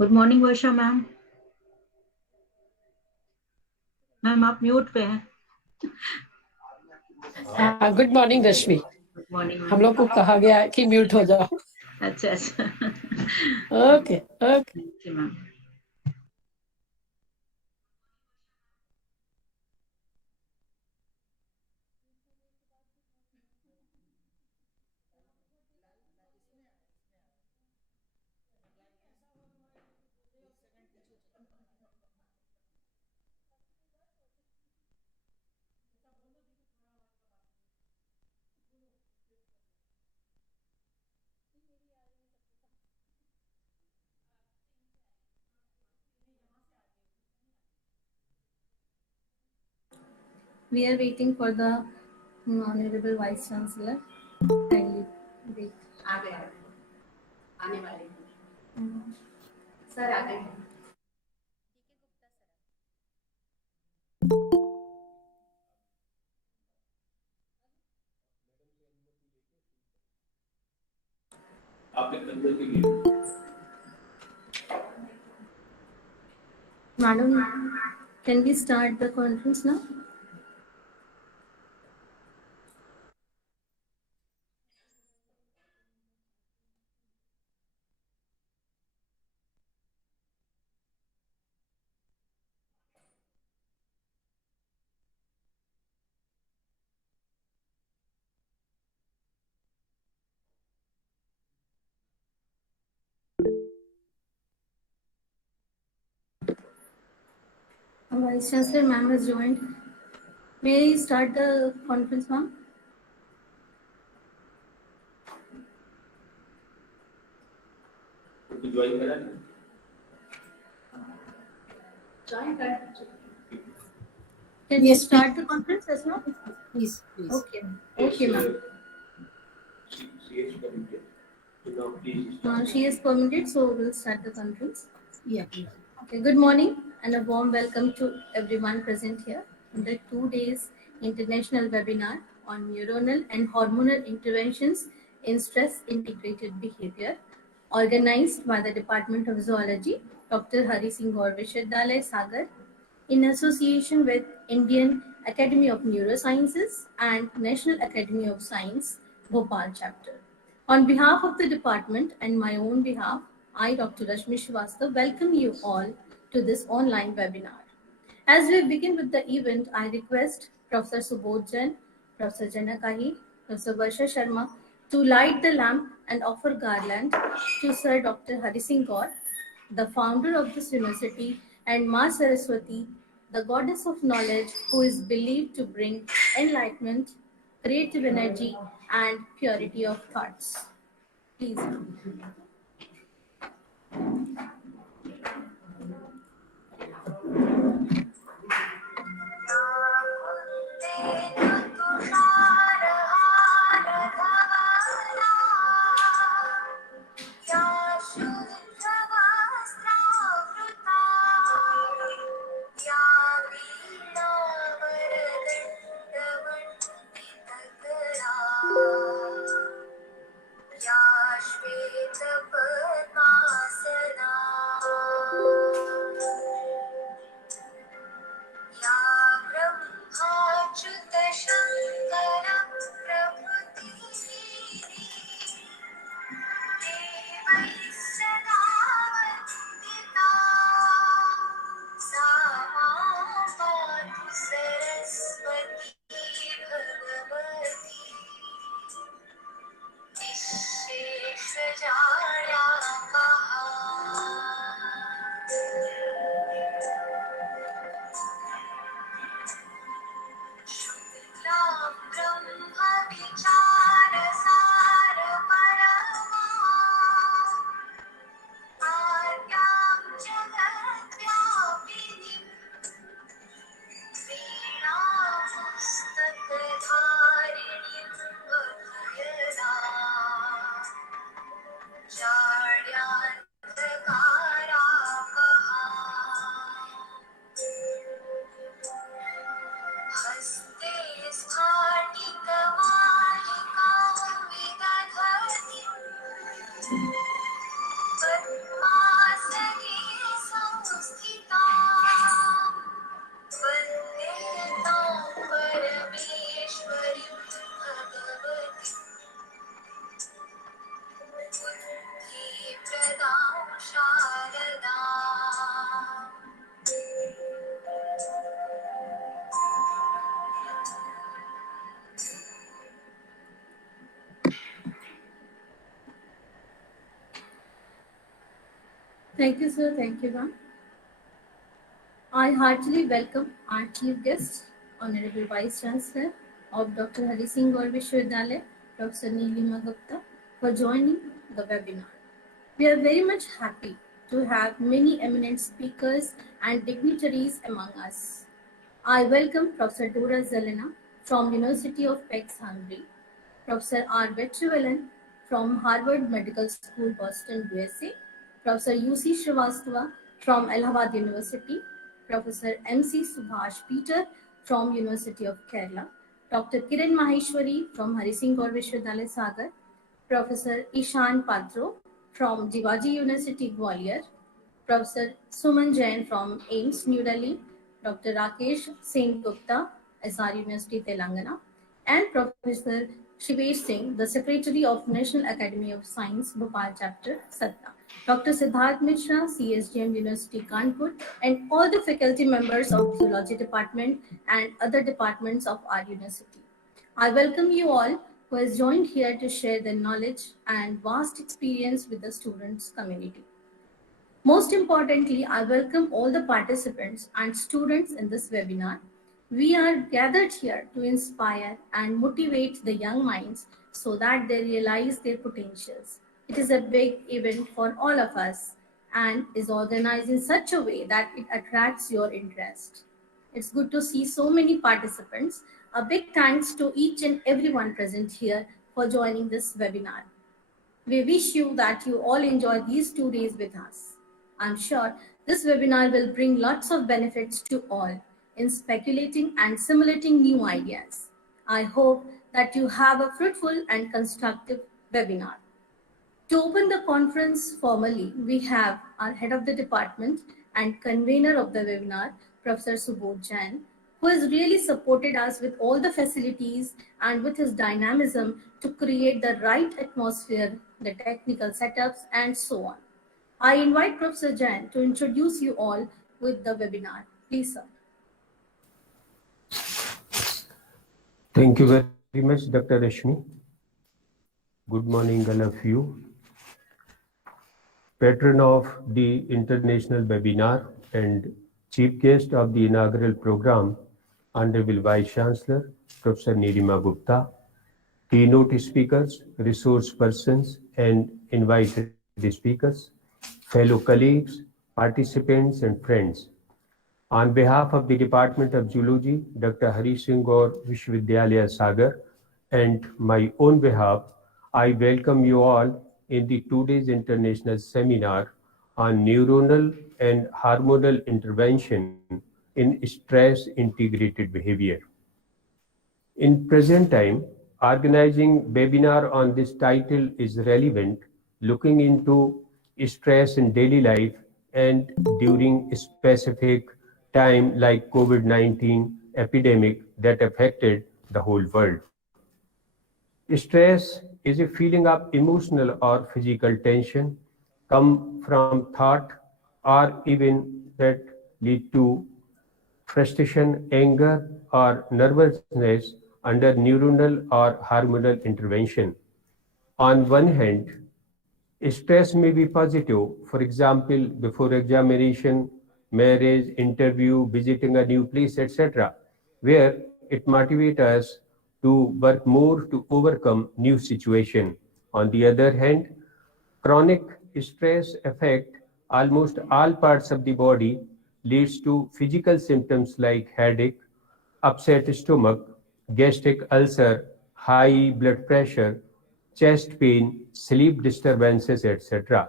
Good morning वर्षा ma'am. Ma'am आप mute पे हैं। गुड मॉर्निंग रश्मि। गुड मॉर्निंग हम मैम। लोग को कहा गया है कि म्यूट हो जाओ। अच्छा अच्छा। Okay okay. Thank you ma'am. We are waiting for the Honorable Vice Chancellor. Kindly wait. आ गए आने वाले हैं। सर आ गए हैं। आपके अंदर के लिए Madam, can we start the conference now? Our Vice Chancellor ma'am has joined. May I start the conference, ma'am? तो ज्वाइन करा नहीं ज्वाइन कर Can we start the conference as well? Please Okay. Okay, ma'am. CH करेंगे तो now please She is permitted, so we'll start the conference. या please Okay, good morning and a warm welcome to everyone present here in the 2 days international webinar on neuronal and hormonal interventions in stress integrated behavior, organized by the Department of Zoology, Dr. Hari Singh Gaur Vishwadhyalaya Sagar, in association with Indian Academy of Neurosciences and National Academy of Science, Bhopal chapter. On behalf of the department and my own behalf, I, Dr. Rashmi Srivastava, welcome you all to this online webinar. As we begin with the event, I request Professor Subodh Jain, Professor Janakahi, Professor Varsha Sharma to light the lamp and offer garland to Sir Dr. Hari Singh Gaur, the founder of this university, and Ma Saraswati, the goddess of knowledge who is believed to bring enlightenment, creative energy, and purity of thoughts. Please. Thank you, sir. Thank you, ma'am. I heartily welcome our chief guest, Honorable Vice Chancellor of Dr. Hari Singh Gaur Vishwavidyalaya, Professor Neelima Gupta, for joining the webinar. We are very much happy to have many eminent speakers and dignitaries among us. I welcome Professor Dora Zelena from University of Pex, Hungary, Professor R. Vetrivellan from Harvard Medical School, Boston, USA, Professor U.C. Srivastava from Allahabad University, Professor M.C. Subhash Peter from University of Kerala, Dr. Kiran Maheshwari from Hari Singh Gaur Vishwavidyalaya, Sagar, Professor Ishan Patro from Jivaji University, Gwalior, Professor Suman Jain from AIMS, New Delhi, Dr. Rakesh Singh Gupta, SR University, Telangana, and Professor Shivesh Singh, the Secretary of National Academy of Science, Bhopal Chapter, Satna, Dr. Siddharth Mishra, CSGM University, Kanpur, and all the faculty members of Zoology Department and other departments of our university. I welcome you all who has joined here to share their knowledge and vast experience with the students community. Most importantly, I welcome all the participants and students in this webinar. We are gathered here to inspire and motivate the young minds so that they realize their potentials. It is a big event for all of us and is organized in such a way that it attracts your interest. It's good to see so many participants. A big thanks to each and everyone present here for joining this webinar. We wish you that you all enjoy these 2 days with us. I'm sure this webinar will bring lots of benefits to all in speculating and simulating new ideas. I hope that you have a fruitful and constructive webinar. To open the conference formally, we have our head of the department and convener of the webinar, Professor Subodh Jain, who has really supported us with all the facilities and with his dynamism to create the right atmosphere, the technical setups, and so on. I invite Professor Jain to introduce you all with the webinar. Please, sir. Thank you very much, Dr. Rashmi. Good morning, all of you. Patron of the international webinar and chief guest of the inaugural program, Honorable Vice Chancellor, Professor Neelima Gupta, keynote speakers, resource persons, and invited speakers, fellow colleagues, participants, and friends. On behalf of the Department of Zoology, Dr. Hari Singh Gaur Vishwavidyalaya, Sagar, and my own behalf, I welcome you all in the 2 days international seminar on neuronal and hormonal intervention in stress integrated behavior. In present time, organizing webinar on this title is relevant, looking into stress in daily life and during specific time like COVID-19 epidemic that affected the whole world. Stress is a feeling of emotional or physical tension come from thought or even that lead to frustration, anger, or nervousness under neuronal or hormonal intervention. On one hand, stress may be positive, for example, before examination, marriage, interview, visiting a new place, etc., where it motivates us to work more to overcome new situation. On the other hand, chronic stress affect almost all parts of the body, leads to physical symptoms like headache, upset stomach, gastric ulcer, high blood pressure, chest pain, sleep disturbances, etc.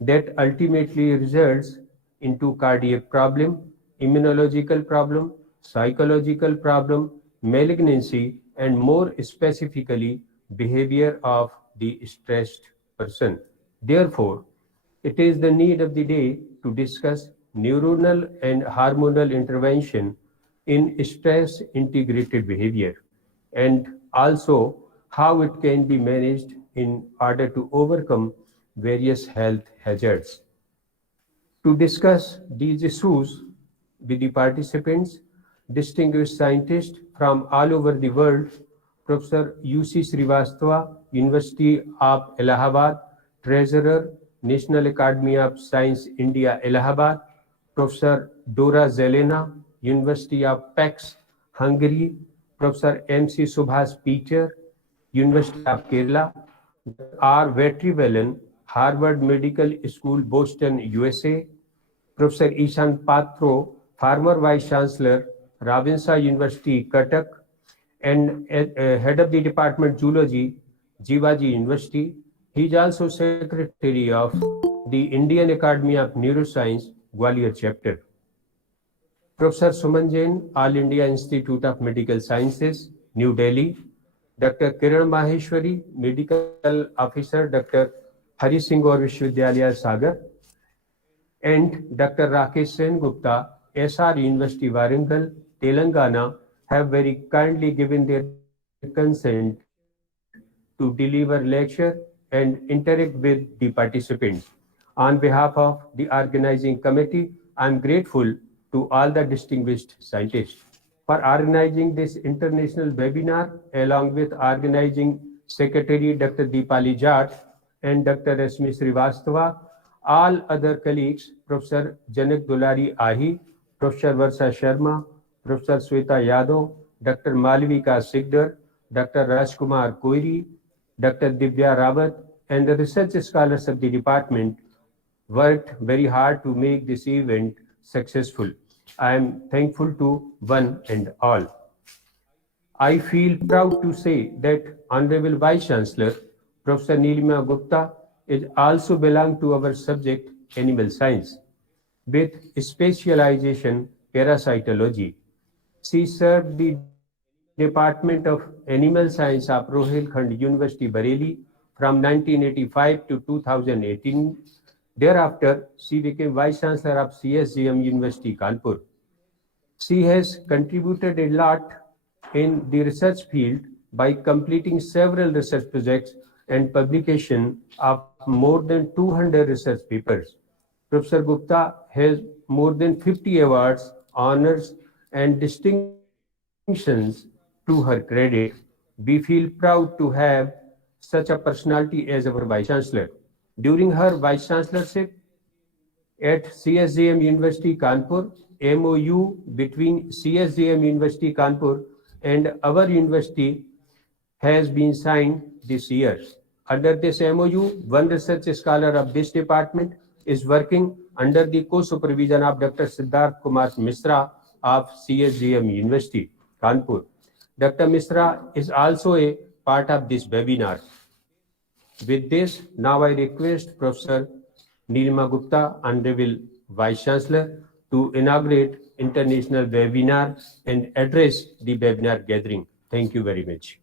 That ultimately results into cardiac problem, immunological problem, psychological problem, malignancy, and more specifically, behavior of the stressed person. Therefore, it is the need of the day to discuss neuronal and hormonal intervention in stress integrated behavior and also how it can be managed in order to overcome various health hazards. To discuss these issues with the participants, distinguished scientists from all over the world, Professor U.C. Srivastava, University of Allahabad, Treasurer, National Academy of Science, India, Allahabad; Professor Dora Zelena, University of Pax, Hungary; Professor M.C. Subhas Peter, University of Kerala; Dr. R. Vetrivellan, Harvard Medical School, Boston, USA; Professor Ishan Patro, former Vice Chancellor, Ravenshaw University, Cuttack, and head of the Department Zoology, Jivaji University. He is also Secretary of the Indian Academy of Neuroscience, Gwalior Chapter. Professor Suman Jain, All India Institute of Medical Sciences, New Delhi; Dr. Kiran Maheshwari, Medical Officer, Dr. Hari Singh Gaur Vishwavidyalaya, Sagar; and Dr. Rakesh Sen Gupta, SR University, Warangal, Telangana, have very kindly given their consent to deliver lecture and interact with the participants. On behalf of the organizing committee, I am grateful to all the distinguished scientists for organizing this international webinar, along with organizing Secretary Dr. Deepali Jat and Dr. Rasmi Srivastava, all other colleagues, Professor Janak Dulari Ahi, Professor Varsha Sharma, Professor Sweta Yadav, Dr. Malvika Sigdar, Dr. Rajkumar Koiri, Dr. Divya Rawat, and the research scholars of the department worked very hard to make this event successful. I am thankful to one and all. I feel proud to say that Honorable Vice Chancellor, Professor Nilima Gupta, is also belong to our subject, animal science, with specialization parasitology. She served the Department of Animal Science of Rohilkhand University, Bareilly from 1985 to 2018. Thereafter, she became Vice Chancellor of CSGM University, Kanpur. She has contributed a lot in the research field by completing several research projects and publication of more than 200 research papers. Professor Gupta has more than 50 awards, honors, and distinctions to her credit. We feel proud to have such a personality as our Vice Chancellor. During her Vice Chancellorship, at CSJM University Kanpur, MOU between CSJM University Kanpur and our university has been signed this year. Under this MOU, one research scholar of this department is working under the co-supervision of Dr. Siddharth Kumar Misra of CSJM University, Kanpur. Dr. Misra is also a part of this webinar. With this, now I request Professor Nilima Gupta, Honorable Vice Chancellor, to inaugurate international webinar and address the webinar gathering. Thank you very much.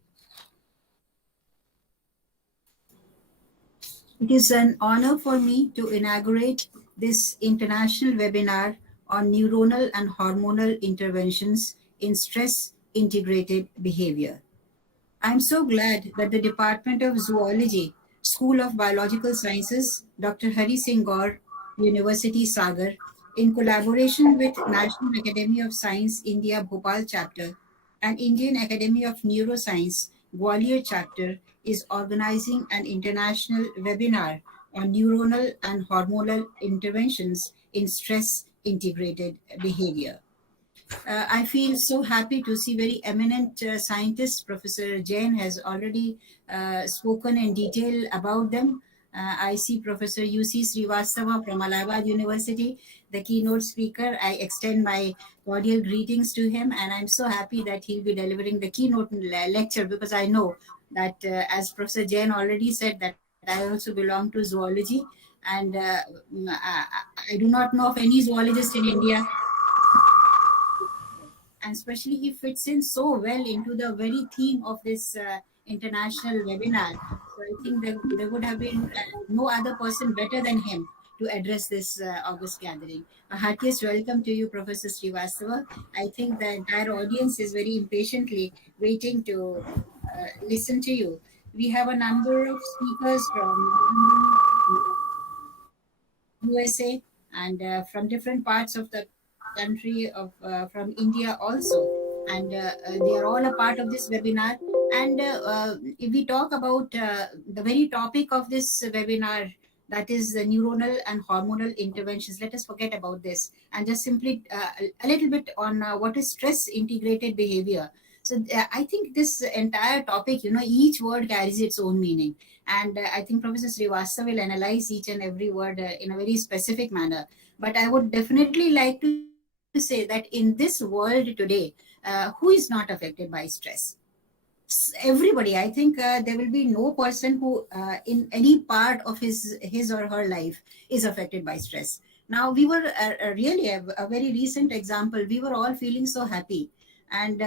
It is an honor for me to inaugurate this international webinar on neuronal and hormonal interventions in stress-integrated behavior. I'm so glad that the Department of Zoology, School of Biological Sciences, Dr. Hari Singh Gaur, University Sagar, in collaboration with National Academy of Science India Bhopal chapter and Indian Academy of Neuroscience Gwalior chapter, is organizing an international webinar on neuronal and hormonal interventions in stress integrated behavior. I feel so happy to see very eminent scientists. Professor Jain has already spoken in detail about them. I see Professor UC Srivastava from Allahabad University, the keynote speaker. I extend my cordial greetings to him, and I'm so happy that he'll be delivering the keynote lecture, because I know that, as Professor Jain already said, that I also belong to zoology, and I do not know of any zoologist in India, and especially he fits in so well into the very theme of this international webinar. So I think there would have been no other person better than him to address this August gathering. A heartiest welcome to you, Professor Srivastava. I think the entire audience is very impatiently waiting to listen to you. We have a number of speakers from USA and from different parts of the country of from India also, and they are all a part of this webinar. And if we talk about the very topic of this webinar, that is the neuronal and hormonal interventions. Let us forget about this and just simply a little bit on what is stress integrated behavior. So I think this entire topic, each word carries its own meaning. And I think Professor Srivastava will analyze each and every word in a very specific manner. But I would definitely like to say that in this world today, who is not affected by stress? Everybody. I think there will be no person who in any part of his or her life is affected by stress. Now we were really a very recent example, we were all feeling so happy. And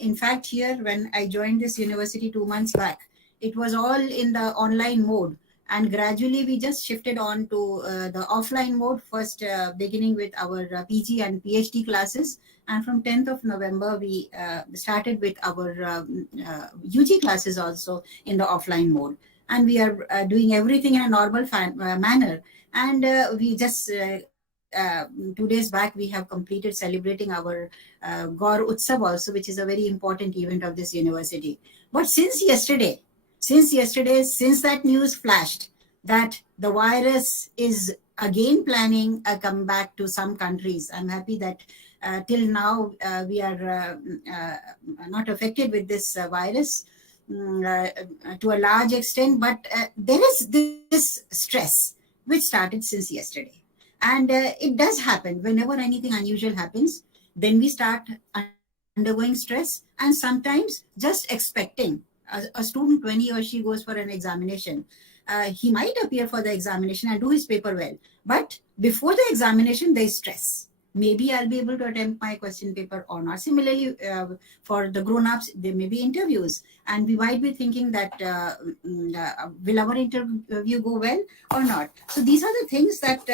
in fact, here when I joined this university 2 months back, it was all in the online mode, and gradually we just shifted on to the offline mode, first beginning with our PG and PhD classes. And from 10th of November, we started with our UG classes also in the offline mode. And we are doing everything in a normal manner. And we just 2 days back, we have completed celebrating our Gaur Utsav also, which is a very important event of this university. But since that news flashed that the virus is again planning a comeback to some countries, I'm happy that till now we are not affected with this virus to a large extent. But there is this stress which started since yesterday. And it does happen whenever anything unusual happens, then we start undergoing stress. And sometimes just expecting a student, when he or she goes for an examination, he might appear for the examination and do his paper well. But before the examination, there is stress. Maybe I'll be able to attempt my question paper or not. Similarly, for the grown-ups, there may be interviews, and we might be thinking that will our interview go well or not. So these are the things that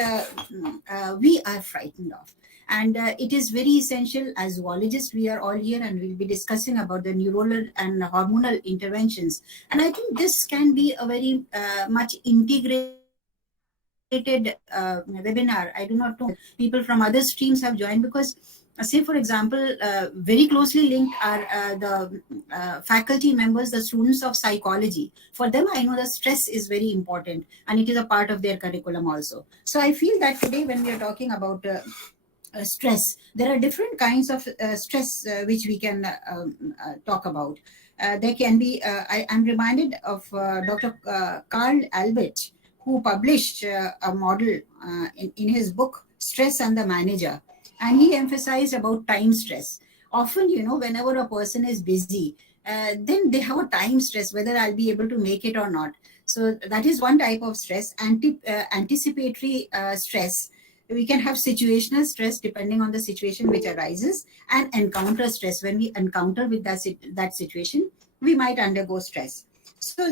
we are frightened of. And it is very essential. As zoologists, we are all here and we'll be discussing about the neuronal and hormonal interventions. And I think this can be a very much integrated webinar. I do not know people from other streams have joined, because say for example, very closely linked are the faculty members, the students of psychology. For them, I know the stress is very important and it is a part of their curriculum also. So I feel that today when we are talking about stress, there are different kinds of stress which we can talk about. There can be, I'm reminded of Dr. Carl Albert, who published a model in his book, Stress and the Manager. And he emphasized about time stress. Often, whenever a person is busy, then they have a time stress, whether I'll be able to make it or not. So that is one type of stress. Anticipatory stress. We can have situational stress depending on the situation which arises, and encounter stress. When we encounter with that situation, we might undergo stress. So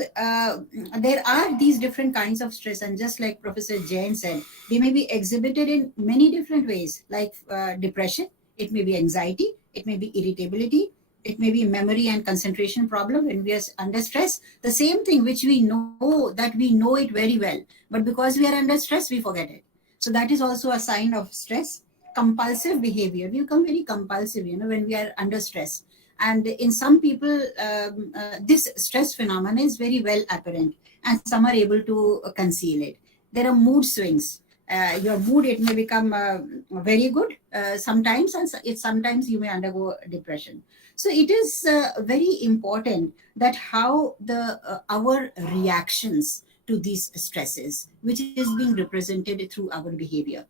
there are these different kinds of stress, and just like Professor Jain said, they may be exhibited in many different ways, like depression, it may be anxiety, it may be irritability, it may be memory and concentration problem when we are under stress. The same thing which we know that we know it very well, but because we are under stress, we forget it. So that is also a sign of stress. Compulsive behavior, we become very compulsive, when we are under stress. And in some people, this stress phenomenon is very well apparent, and some are able to conceal it. There are mood swings. Your mood, it may become very good sometimes, and sometimes you may undergo depression. So it is very important that how our reactions to these stresses, which is being represented through our behavior.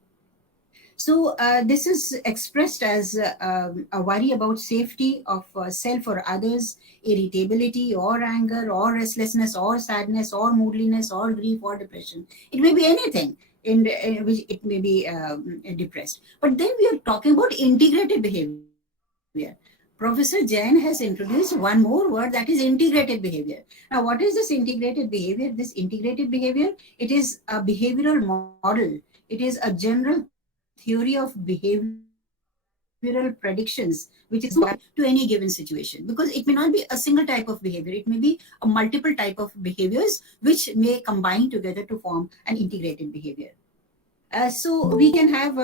So this is expressed as a worry about safety of self or others, irritability or anger or restlessness or sadness or moodiness or grief or depression. It may be anything in which it may be depressed. But then we are talking about integrated behavior. Professor Jain has introduced one more word, that is integrated behavior. Now, what is this integrated behavior? This integrated behavior, it is a behavioral model. It is a general theory of behavioral predictions, which is applied to any given situation, because it may not be a single type of behavior. It may be a multiple type of behaviors which may combine together to form an integrated behavior. So we can have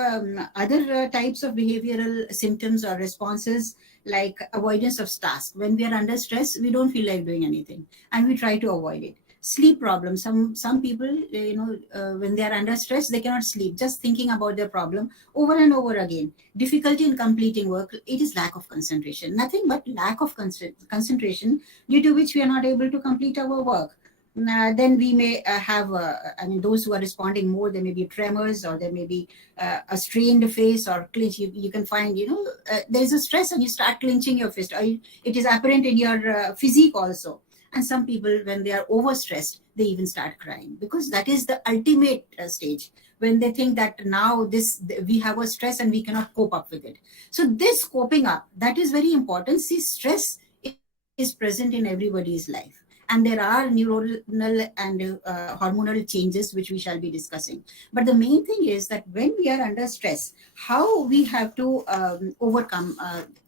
other types of behavioral symptoms or responses, like avoidance of tasks. When we are under stress, we don't feel like doing anything and we try to avoid it. Sleep problems. Some people, when they are under stress, they cannot sleep, just thinking about their problem over and over again. Difficulty in completing work, it is lack of concentration, nothing but lack of concentration, due to which we are not able to complete our work. Then we may have, those who are responding more, there may be tremors, or there may be a strained face or clinch. You can find, there is a stress and you start clenching your fist, or it is apparent in your physique also. And some people, when they are overstressed, they even start crying, because that is the ultimate stage, when they think that now we have a stress and we cannot cope up with it. So this coping up, that is very important. See, stress is present in everybody's life. And there are neuronal and hormonal changes, which we shall be discussing. But the main thing is that when we are under stress, how we have to overcome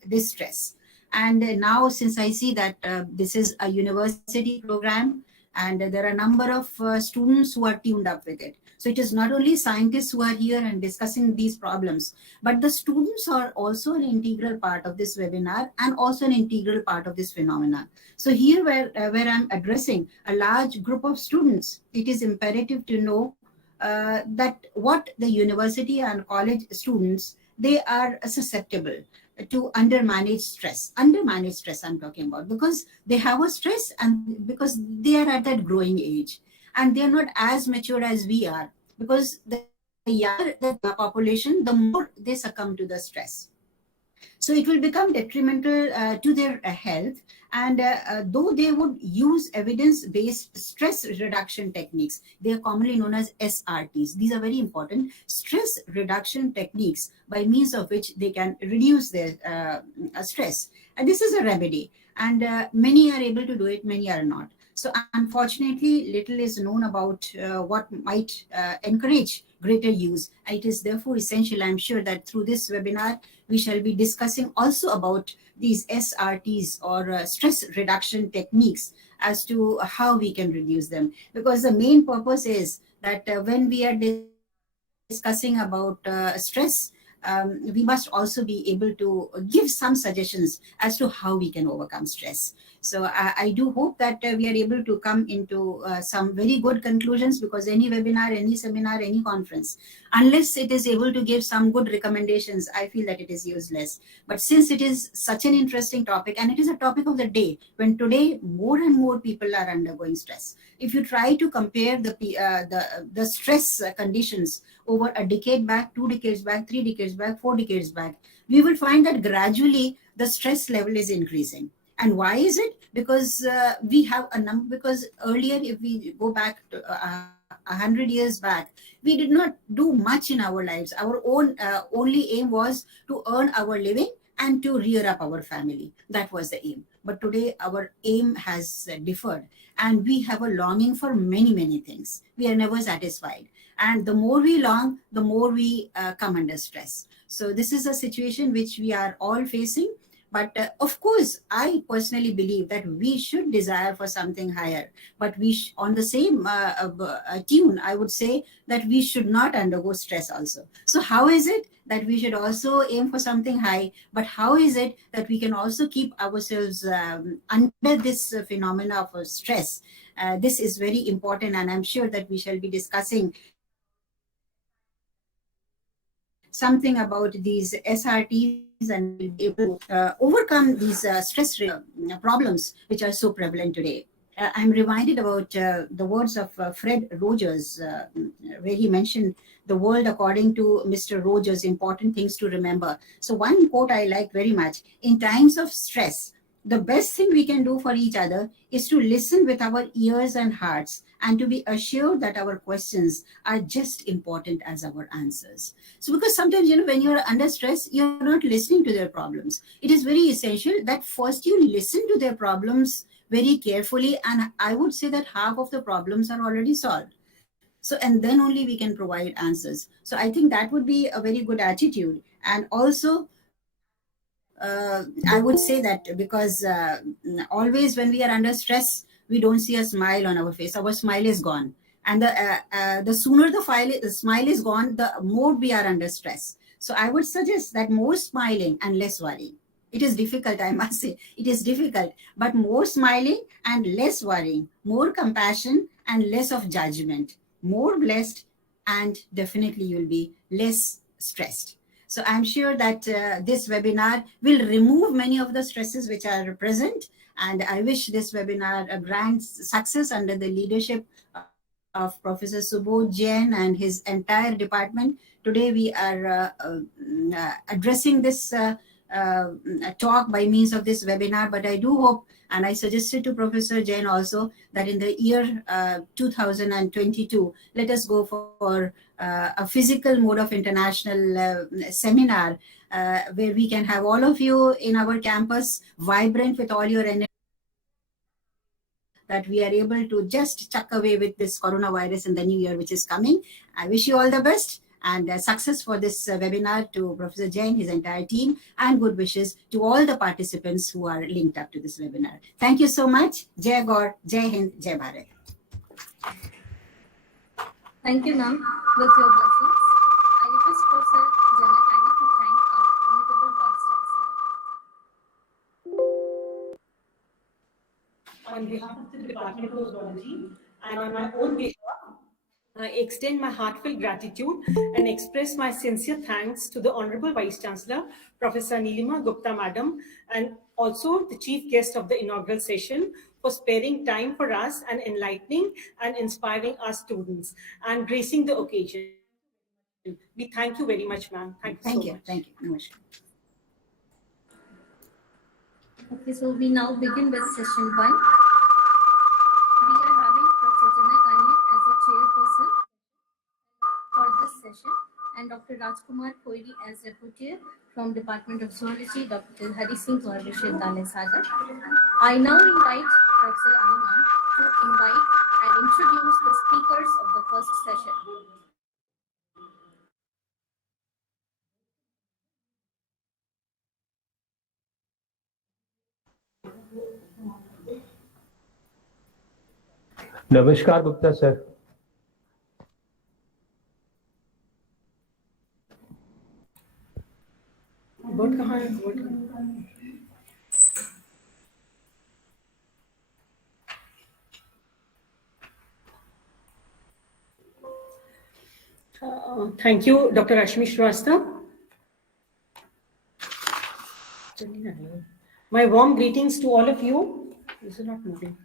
this stress. And now, since I see that this is a university program, and there are a number of students who are tuned up with it. So it is not only scientists who are here and discussing these problems, but the students are also an integral part of this webinar, and also an integral part of this phenomena. So here, where I'm addressing a large group of students, it is imperative to know that what the university and college students, they are susceptible to undermanaged stress. Undermanaged stress I'm talking about, because they have a stress, and because they are at that growing age, and they are not as mature as we are, because the younger the population, the more they succumb to the stress. So it will become detrimental to their health. And though they would use evidence-based stress reduction techniques, they are commonly known as SRTs. These are very important stress reduction techniques, by means of which they can reduce their stress. And this is a remedy. And many are able to do it, many are not. So unfortunately, little is known about what might encourage greater use. It is therefore essential, I'm sure, that through this webinar, we shall be discussing also about these SRTs, or stress reduction techniques, as to how we can reduce them. Because the main purpose is that when we are discussing about stress, we must also be able to give some suggestions as to how we can overcome stress. So I do hope that we are able to come into some very good conclusions, because any webinar, any seminar, any conference, unless it is able to give some good recommendations, I feel that it is useless. But since it is such an interesting topic, and it is a topic of the day, when today more and more people are undergoing stress. If you try to compare the stress conditions over a decade back, 2 decades back, 3 decades back, 4 decades back, we will find that gradually the stress level is increasing. And why is it? Because we have a number. Because earlier, if we go back to 100 years back, we did not do much in our lives. Our own only aim was to earn our living and to rear up our family. That was the aim. But today, our aim has differed, and we have a longing for many, many things. We are never satisfied. And the more we long, the more we come under stress. So this is a situation which we are all facing. But of course, I personally believe that we should desire for something higher. But on the same tune, I would say that we should not undergo stress also. So how is it that we should also aim for something high? But how is it that we can also keep ourselves under this phenomena of stress? This is very important, and I'm sure that we shall be discussing something about these SRTs, and will be able to overcome these stress problems which are so prevalent today. I'm reminded about the words of Fred Rogers, where he mentioned the world according to Mr. Rogers, important things to remember. So one quote I like very much: in times of stress, the best thing we can do for each other is to listen with our ears and hearts, and to be assured that our questions are just important as our answers. So because sometimes, when you're under stress, you're not listening to their problems. It is very essential that first you listen to their problems very carefully, and I would say that half of the problems are already solved. So, and then only we can provide answers. So I think that would be a very good attitude. And also, I would say that because always when we are under stress, we don't see a smile on our face. Our smile is gone. And the sooner the smile is gone, the more we are under stress. So I would suggest that more smiling and less worrying. It is difficult, I must say. It is difficult, but more smiling and less worrying, more compassion and less of judgment, more blessed, and definitely you'll be less stressed. So I'm sure that this webinar will remove many of the stresses which are present. And I wish this webinar a grand success under the leadership of Professor Subodh Jain and his entire department. Today we are addressing this talk by means of this webinar, but I do hope, and I suggested to Professor Jain also, that in the year 2022, let us go for a physical mode of international seminar where we can have all of you in our campus vibrant with all your energy, that we are able to just chuck away with this coronavirus in the new year which is coming. I wish you all the best and success for this webinar to Professor Jain, his entire team, and good wishes to all the participants who are linked up to this webinar. Thank you so much. Jai Gaur, Jai Hind, Jai Bharat. Thank you, ma'am. With your blessings, I request Professor Jana kindly to thank our honorable vice chancellor. On behalf of the Department of Zoology and on my own behalf, I extend my heartfelt gratitude and express my sincere thanks to the Honorable Vice Chancellor, Professor Nilima Gupta Madam, and also the chief guest of the inaugural session for sparing time for us and enlightening and inspiring our students and gracing the occasion. We thank you very much, ma'am. Thank you so much. Thank you. Namaskar. Okay, so we now begin with session 1. We are having Professor Jana Kani as the chairperson for this session and Dr. Rajkumar Koiri as rapporteur from Department of Zoology, Dr. Hari Singh Gaur Vishwavidyalaya Sagar. I now invite Professor Anuman to invite and introduce the speakers of the first session. Namaskar, Gupta sir. Board कहाँ है? Board कहाँ है? Thank you, Dr. Rashmi Shrivastava. My warm greetings to all of you. This is not moving.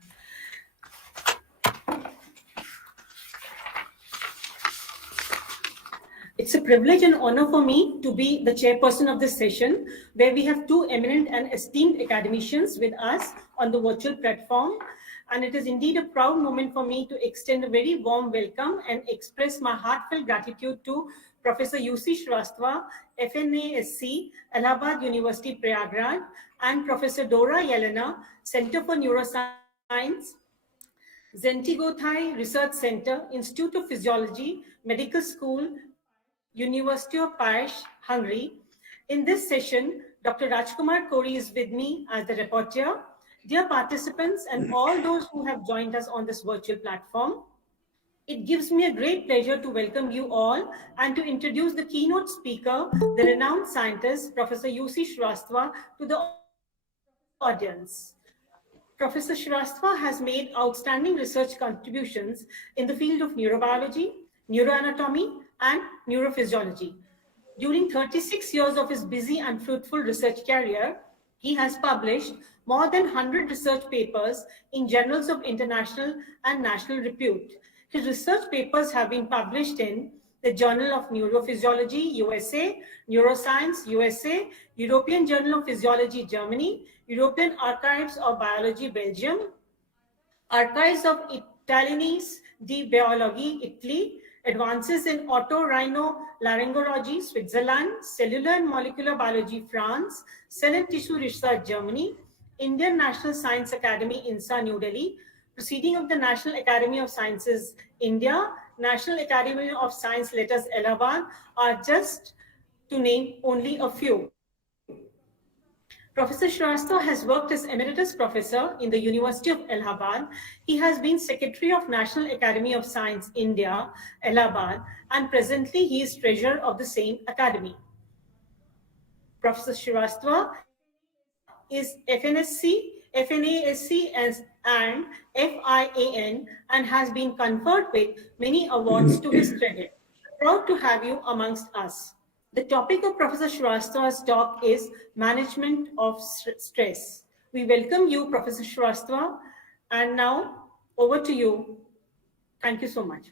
It's a privilege and honor for me to be the chairperson of this session, where we have two eminent and esteemed academicians with us on the virtual platform. And it is indeed a proud moment for me to extend a very warm welcome and express my heartfelt gratitude to Professor UC Shrivastava, FNASC, Allahabad University, Prayagraj, and Professor Dora Yelena, Center for Neuroscience, Zentigothai Research Center, Institute of Physiology, Medical School, University of Parish, Hungary. In this session, Dr. Rajkumar Koiri is with me as the rapporteur. Dear participants and all those who have joined us on this virtual platform, it gives me a great pleasure to welcome you all and to introduce the keynote speaker, the renowned scientist, Professor UC Shrivastava, to the audience. Professor Shrivastava has made outstanding research contributions in the field of neurobiology, neuroanatomy, and neurophysiology. During 36 years of his busy and fruitful research career, he has published more than 100 research papers in journals of international and national repute. His research papers have been published in the Journal of Neurophysiology, USA, Neuroscience, USA, European Journal of Physiology, Germany, European Archives of Biology, Belgium, Archives of Italianese di Biologia, Italy, Advances in Otorhinolaryngology, Switzerland, Cellular and Molecular Biology, France, Cell and Tissue Research, Germany, Indian National Science Academy, INSA, New Delhi, Proceeding of the National Academy of Sciences, India, National Academy of Science Letters, Allahabad, are just to name only a few. Professor Shrivastava has worked as Emeritus Professor in the University of Allahabad. He has been Secretary of National Academy of Science, India, Allahabad, and presently he is Treasurer of the same Academy. Professor Shrivastava is FNASC and FIAN, and has been conferred with many awards to his credit. Proud to have you amongst us. The topic of Professor Shrivastava's talk is management of stress. We welcome you, Professor Shrivastava, and now over to you. Thank you so much.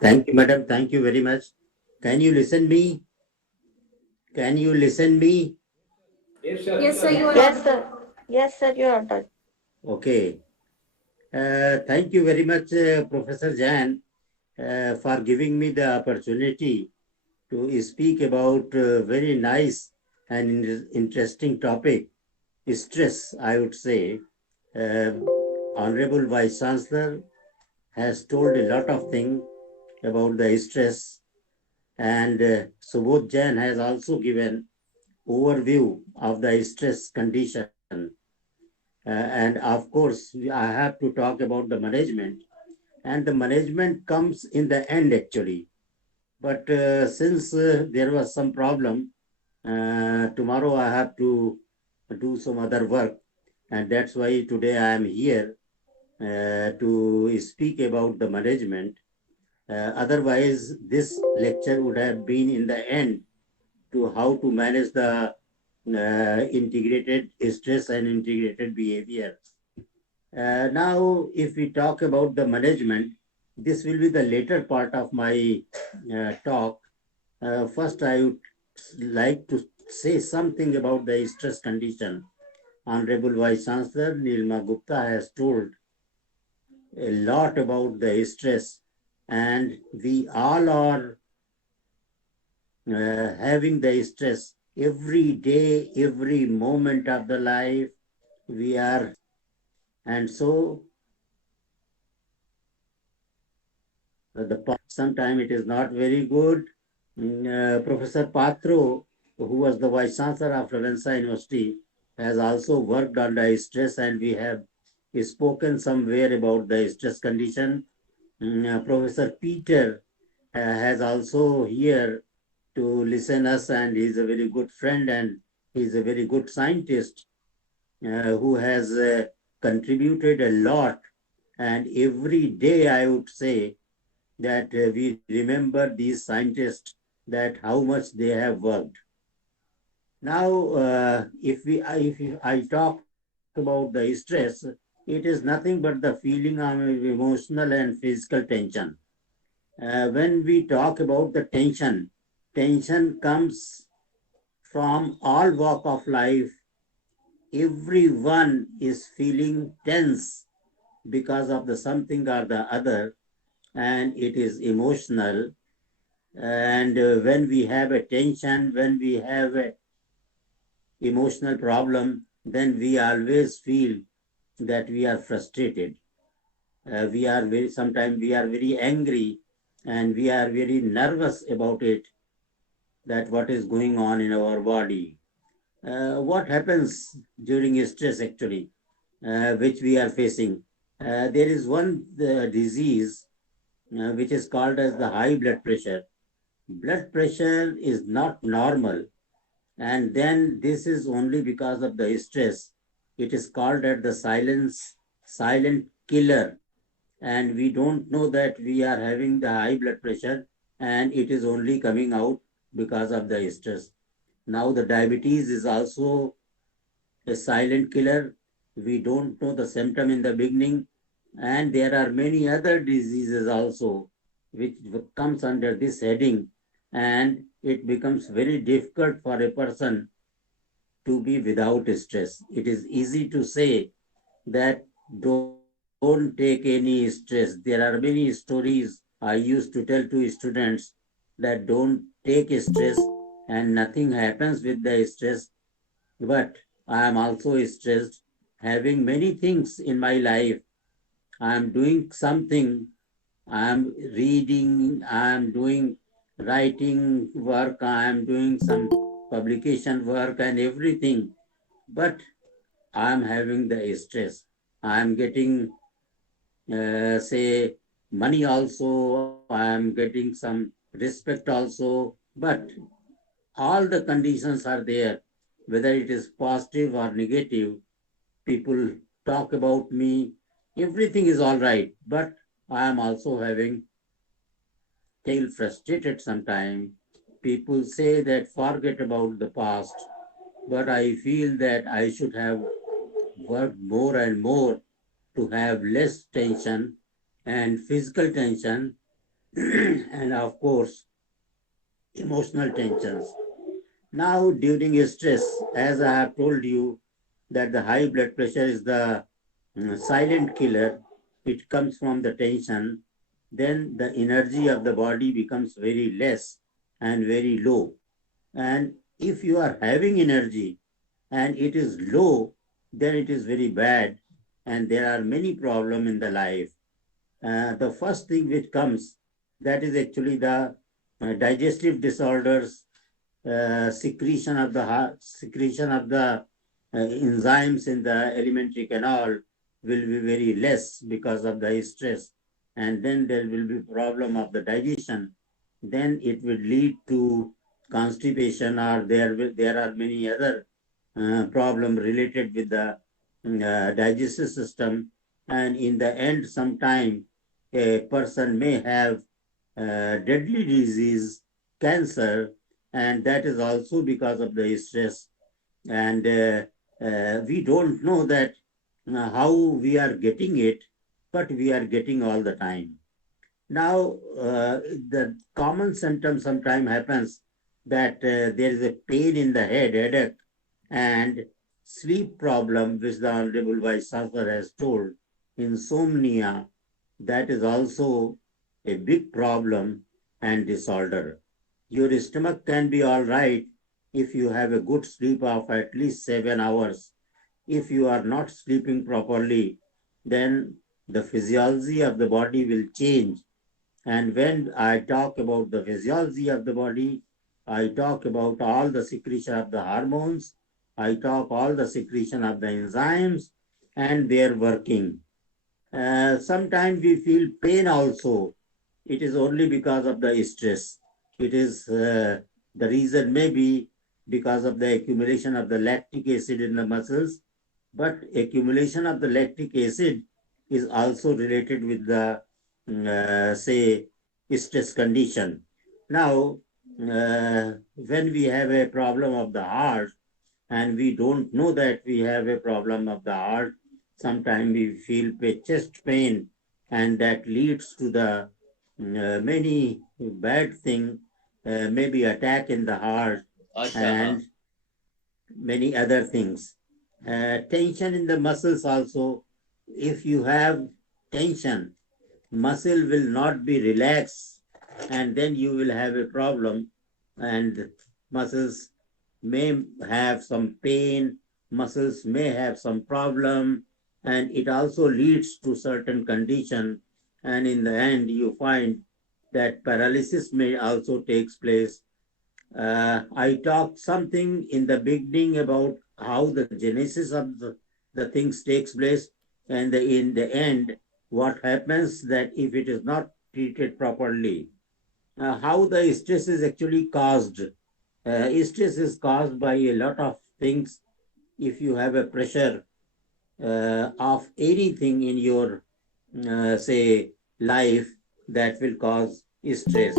Thank you, madam. Thank you very much. Can you listen me? Can you listen me? Yes, sir. Yes, sir, you are Yes, sir. Yes, sir, you are done. Okay. Thank you very much, Professor Jan, for giving me the opportunity to speak about very nice and interesting topic, stress, I would say. Honorable Vice Chancellor has told a lot of things about the stress, and Subodh Jain has also given overview of the stress condition. And of course, I have to talk about the management, and the management comes in the end actually. But since there was some problem, tomorrow I have to do some other work, and that's why today I am here to speak about the management. Otherwise, this lecture would have been in the end to how to manage the integrated stress and integrated behavior. Now, if we talk about the management, this will be the later part of my talk. First, I would like to say something about the stress condition. Honorable Vice Chancellor Nilma Gupta has told a lot about the stress, and we all are having the stress every day, every moment of the life. We are, and so sometimes it is not very good. Professor Patro, who was the Vice Chancellor of Ravensa University, has also worked on the stress, and we have spoken somewhere about the stress condition. Professor Peter has also here to listen us, and he's a very good friend, and he's a very good scientist who has contributed a lot. And every day I would say that we remember these scientists, that how much they have worked. Now, if I talk about the stress, it is nothing but the feeling of emotional and physical tension. When we talk about the tension, tension comes from all walk of life. Everyone is feeling tense because of the something or the other, and it is emotional. And when we have a tension, when we have a emotional problem, then we always feel that we are frustrated. We are sometimes we are very angry, and we are very nervous about it, that what is going on in our body. What happens during stress actually, which we are facing? There is one disease which is called as the high blood pressure. Blood pressure is not normal, and then this is only because of the stress. It is called as the silent killer, and we don't know that we are having the high blood pressure, and it is only coming out because of the stress. Now the diabetes is also a silent killer. We don't know the symptom in the beginning, and there are many other diseases also which comes under this heading, and it becomes very difficult for a person to be without stress. It is easy to say that don't take any stress. There are many stories I used to tell to students, that don't take stress and nothing happens with the stress. But I am also stressed, having many things in my life. I am doing something, I am reading, I am doing writing work, I am doing some publication work and everything. But I am having the stress. I am getting, say, money also, I am getting some respect also, but all the conditions are there, whether it is positive or negative, people talk about me, everything is all right, but I am also having feel frustrated sometimes. People say that forget about the past, but I feel that I should have worked more and more to have less tension and physical tension and of course emotional tensions. Now during stress, as I have told you that the high blood pressure is the silent killer, it comes from the tension, then the energy of the body becomes very less and very low. And if you are having energy and it is low, then it is very bad and there are many problems in the life. The first thing which comes, that is actually the digestive disorders, secretion of the enzymes in the alimentary canal will be very less because of the stress, and then there will be problem of the digestion. Then it will lead to constipation, or there are many other problem related with the digestive system, and in the end, sometime a person may have deadly disease, cancer, and that is also because of the stress. And we don't know that how we are getting it, but we are getting all the time. Now, the common symptom sometimes happens that there is a pain in the head, headache, and sleep problem, which the Honorable Vice Chancellor has told, insomnia, that is also a big problem and disorder. Your stomach can be all right if you have a good sleep of at least 7 hours. If you are not sleeping properly, then the physiology of the body will change. And when I talk about the physiology of the body, I talk about all the secretion of the hormones, I talk all the secretion of the enzymes and their working. Sometimes we feel pain also. It is only because of the stress. It is the reason may be because of the accumulation of the lactic acid in the muscles, but accumulation of the lactic acid is also related with the say stress condition. Now, when we have a problem of the heart and we don't know that we have a problem of the heart, sometimes we feel chest pain, and that leads to the many bad thing, maybe attack in the heart and many other things. Tension in the muscles also. If you have tension, muscle will not be relaxed, and then you will have a problem, and muscles may have some pain, muscles may have some problem, and it also leads to certain condition, and in the end you find that paralysis may also takes place. I talked something in the beginning about how the genesis of the things takes place, and in the end, what happens that if it is not treated properly, how the stress is actually caused. Stress is caused by a lot of things. If you have a pressure of anything in your, say, life, that will cause stress.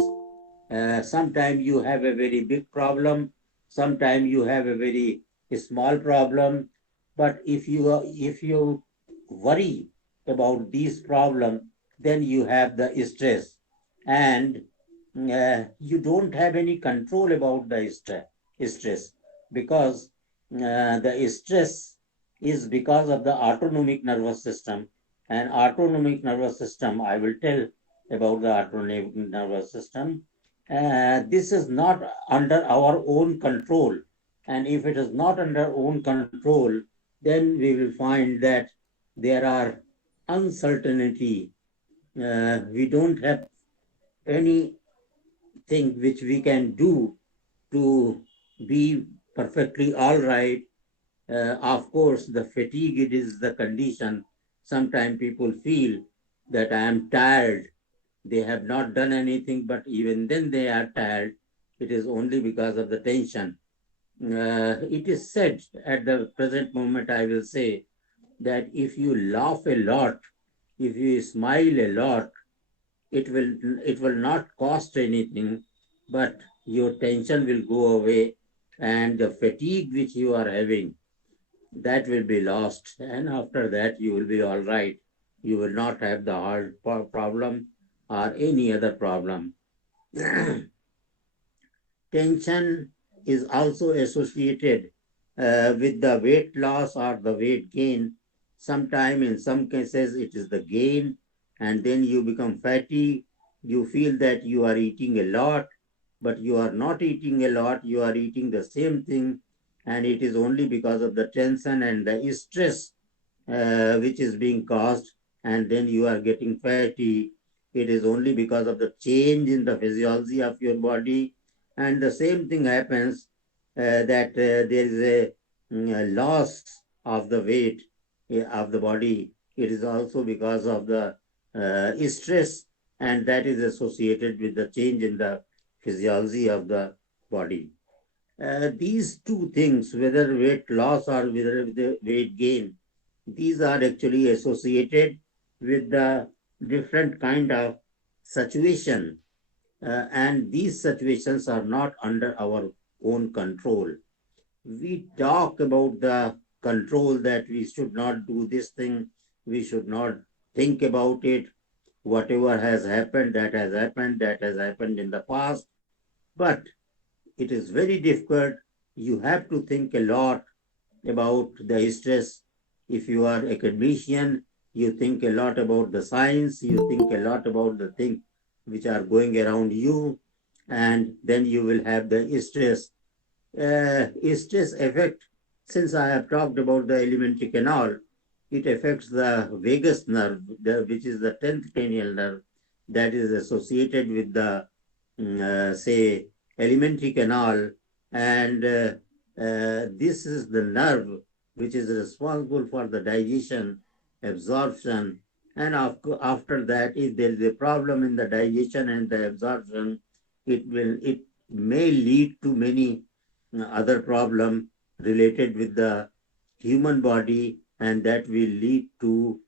Sometimes you have a very big problem, sometimes you have a very small problem, but if you worry about these problems, then you have the stress, and you don't have any control about the stress, because the stress is because of the autonomic nervous system, and autonomic nervous system, I will tell about the autonomic nervous system. This is not under our own control, and if it is not under own control, then we will find that there are uncertainty. We don't have anything which we can do to be perfectly all right. Of course, the fatigue, it is the condition. Sometimes people feel that I am tired. They have not done anything, but even then they are tired. It is only because of the tension. it is said at the present moment, I will say, that if you laugh a lot, if you smile a lot, it will not cost anything, but your tension will go away, and the fatigue which you are having, that will be lost, and after that you will be all right. You will not have the heart problem or any other problem. Tension is also associated with the weight loss or the weight gain. Sometime in some cases it is the gain, and then you become fatty. You feel that you are eating a lot, but you are not eating a lot. You are eating the same thing, and it is only because of the tension and the stress which is being caused, and then you are getting fatty. It is only because of the change in the physiology of your body, and the same thing happens that there is a loss of the weight of the body. It is also because of the stress, and that is associated with the change in the physiology of the body. These two things, whether weight loss or whether the weight gain, these are actually associated with the different kind of situation, and these situations are not under our own control. We talk about the control, that we should not do this thing, we should not think about it. Whatever has happened, that has happened, that has happened in the past. But it is very difficult. You have to think a lot about the stress. If you are a academician, you think a lot about the science, you think a lot about the things which are going around you, and then you will have the stress. Stress effect, since I have talked about the alimentary canal, it affects the vagus nerve, which is the 10th cranial nerve, that is associated with the, say, alimentary canal, and this is the nerve which is responsible for the digestion, absorption, and after that, if there is a problem in the digestion and the absorption, it may lead to many other problem related with the human body, and that will lead to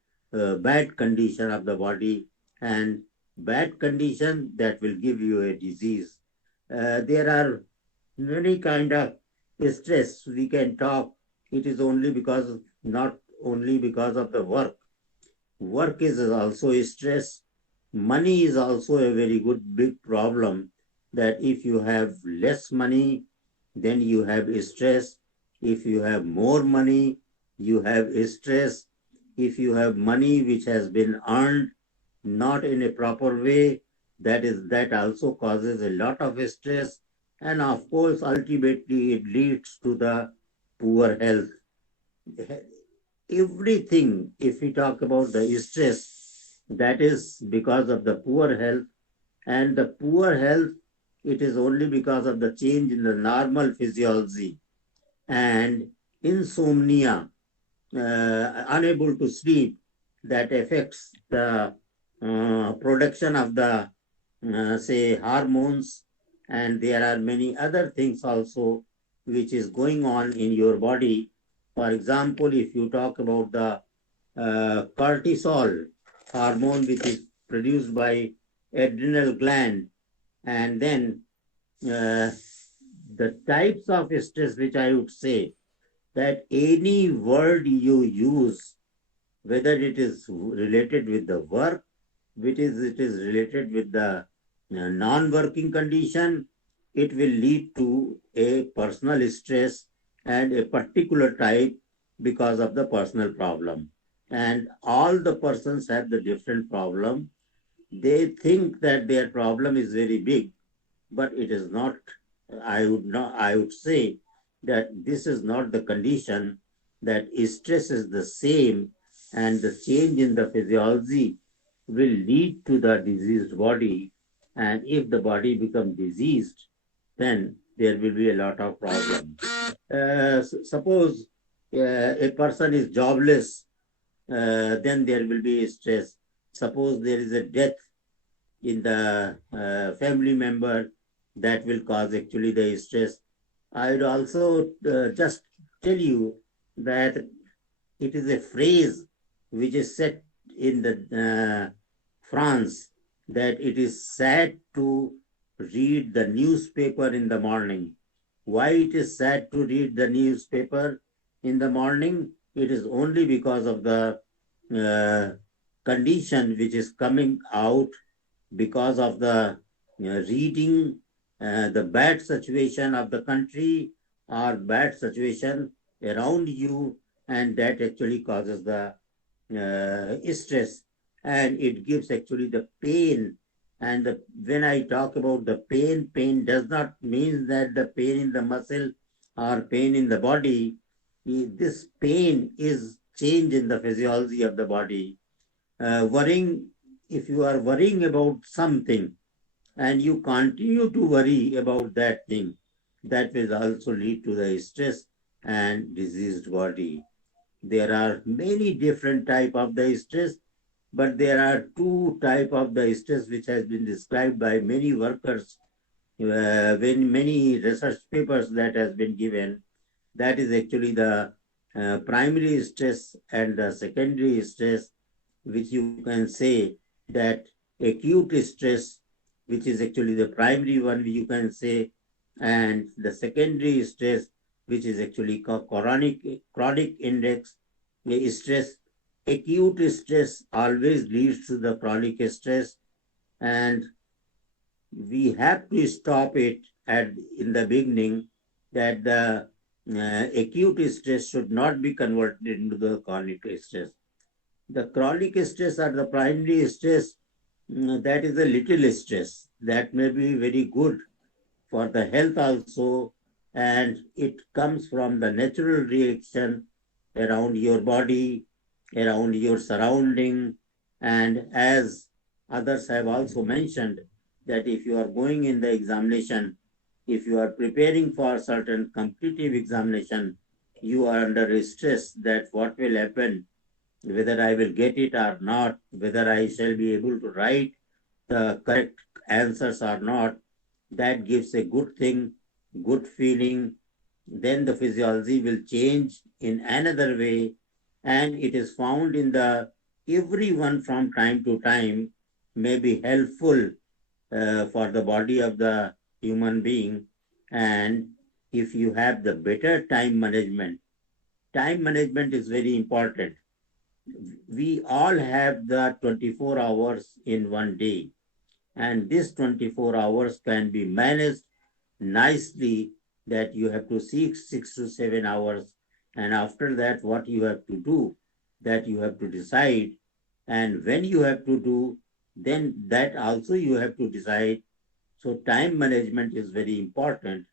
bad condition of the body, and bad condition that will give you a disease. There are many kind of stress we can talk. It is only because, not only because of the work. Work is also stress. Money is also a very good big problem, that if you have less money, then you have stress. If you have more money, you have stress. If you have money which has been earned not in a proper way, that also causes a lot of stress, and of course ultimately it leads to the poor health. Everything, if we talk about the stress, that is because of the poor health, and the poor health, it is only because of the change in the normal physiology, and insomnia, unable to sleep, that affects the production of the, say, hormones, and there are many other things also which is going on in your body. For example, if you talk about the cortisol hormone, which is produced by adrenal gland, and then the types of stress, which I would say that any word you use, whether it is related with the work, it is related with the non-working condition, it will lead to a personal stress and a particular type because of the personal problem. And all the persons have the different problem. They think that their problem is very big, but it is not. I would say that this is not the condition, that stress is the same, and the change in the physiology will lead to the diseased body. And if the body becomes diseased, then there will be a lot of problems. Suppose a person is jobless, then there will be stress. Suppose there is a death in the family member, that will cause actually the stress. I would also just tell you that it is a phrase which is said in the France, that it is sad to read the newspaper in the morning. Why it is sad to read the newspaper in the morning? It is only because of the uh, condition which is coming out because of the reading the bad situation of the country or bad situation around you, and that actually causes the stress, and it gives actually the pain. And when I talk about the pain does not mean that the pain in the muscle or pain in the body. This pain is change in the physiology of the body. Worrying, if you are worrying about something and you continue to worry about that thing, that will also lead to the stress and diseased body. There are many different type of the stress, but there are two type of the stress which has been described by many workers in many research papers that has been given. That is actually the primary stress and the secondary stress, which you can say that acute stress, which is actually the primary one, you can say, and the secondary stress, which is actually chronic index stress. Acute stress always leads to the chronic stress, and we have to stop it in the beginning, that the acute stress should not be converted into the chronic stress. The chronic stress or the primary stress, that is a little stress that may be very good for the health also, and it comes from the natural reaction around your body, around your surrounding. And as others have also mentioned, that if you are going in the examination, if you are preparing for certain competitive examination, you are under stress that what will happen, whether I will get it or not, whether I shall be able to write the correct answers or not. That gives a good thing, good feeling. Then the physiology will change in another way, and it is found in the everyone from time to time may be helpful for the body of the human being. And if you have the better time management is very important. We all have the 24 hours in one day, and this 24 hours can be managed nicely, that you have to seek 6 to 7 hours, and after that what you have to do, that you have to decide, and when you have to do, then that also you have to decide. So time management is very important,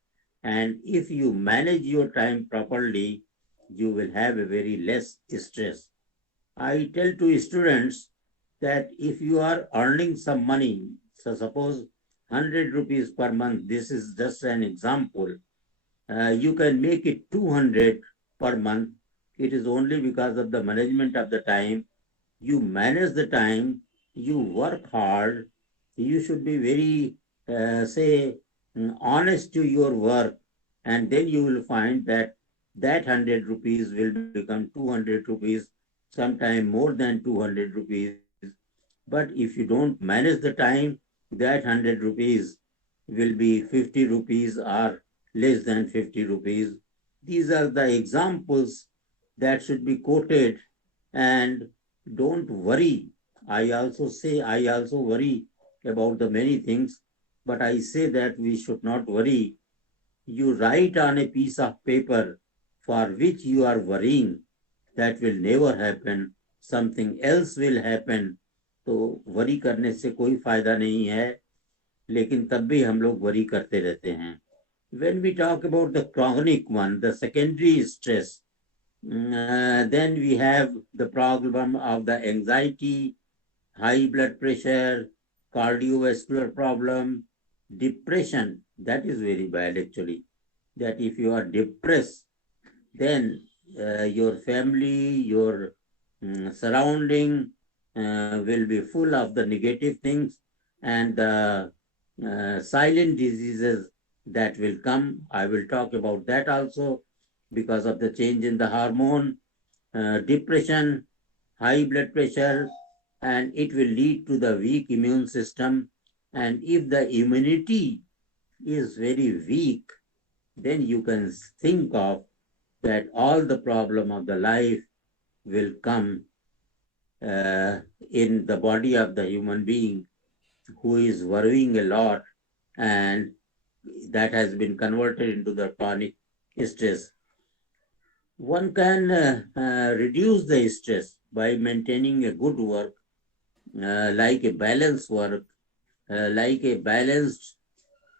and if you manage your time properly, you will have a very less stress. I tell to students that if you are earning some money, so suppose 100 rupees per month, this is just an example, you can make it 200 per month. It is only because of the management of the time. You manage the time, you work hard, you should be very, honest to your work, and then you will find that that 100 rupees will become 200 rupees, sometime more than 200 rupees. But if you don't manage the time, that 100 rupees will be 50 rupees or less than 50 rupees. These are the examples that should be quoted, and don't worry. I also worry about the many things, but I say that we should not worry. You write on a piece of paper for which you are worrying, that will never happen. Something else will happen. तो worry करने से कोई फायदा नहीं है, लेकिन तब भी हम लोग वरी करते रहते हैं. When we talk about the chronic one, the secondary stress, then we have the problem of the anxiety, high blood pressure, cardiovascular problem, depression. That is very bad actually. That if you are depressed, then your family, your surrounding will be full of the negative things, and the silent diseases that will come. I will talk about that also because of the change in the hormone, depression, high blood pressure, and it will lead to the weak immune system. And if the immunity is very weak, then you can think of that all the problem of the life will come in the body of the human being who is worrying a lot, and that has been converted into the chronic stress. One can reduce the stress by maintaining a good work, like a balanced work, like a balanced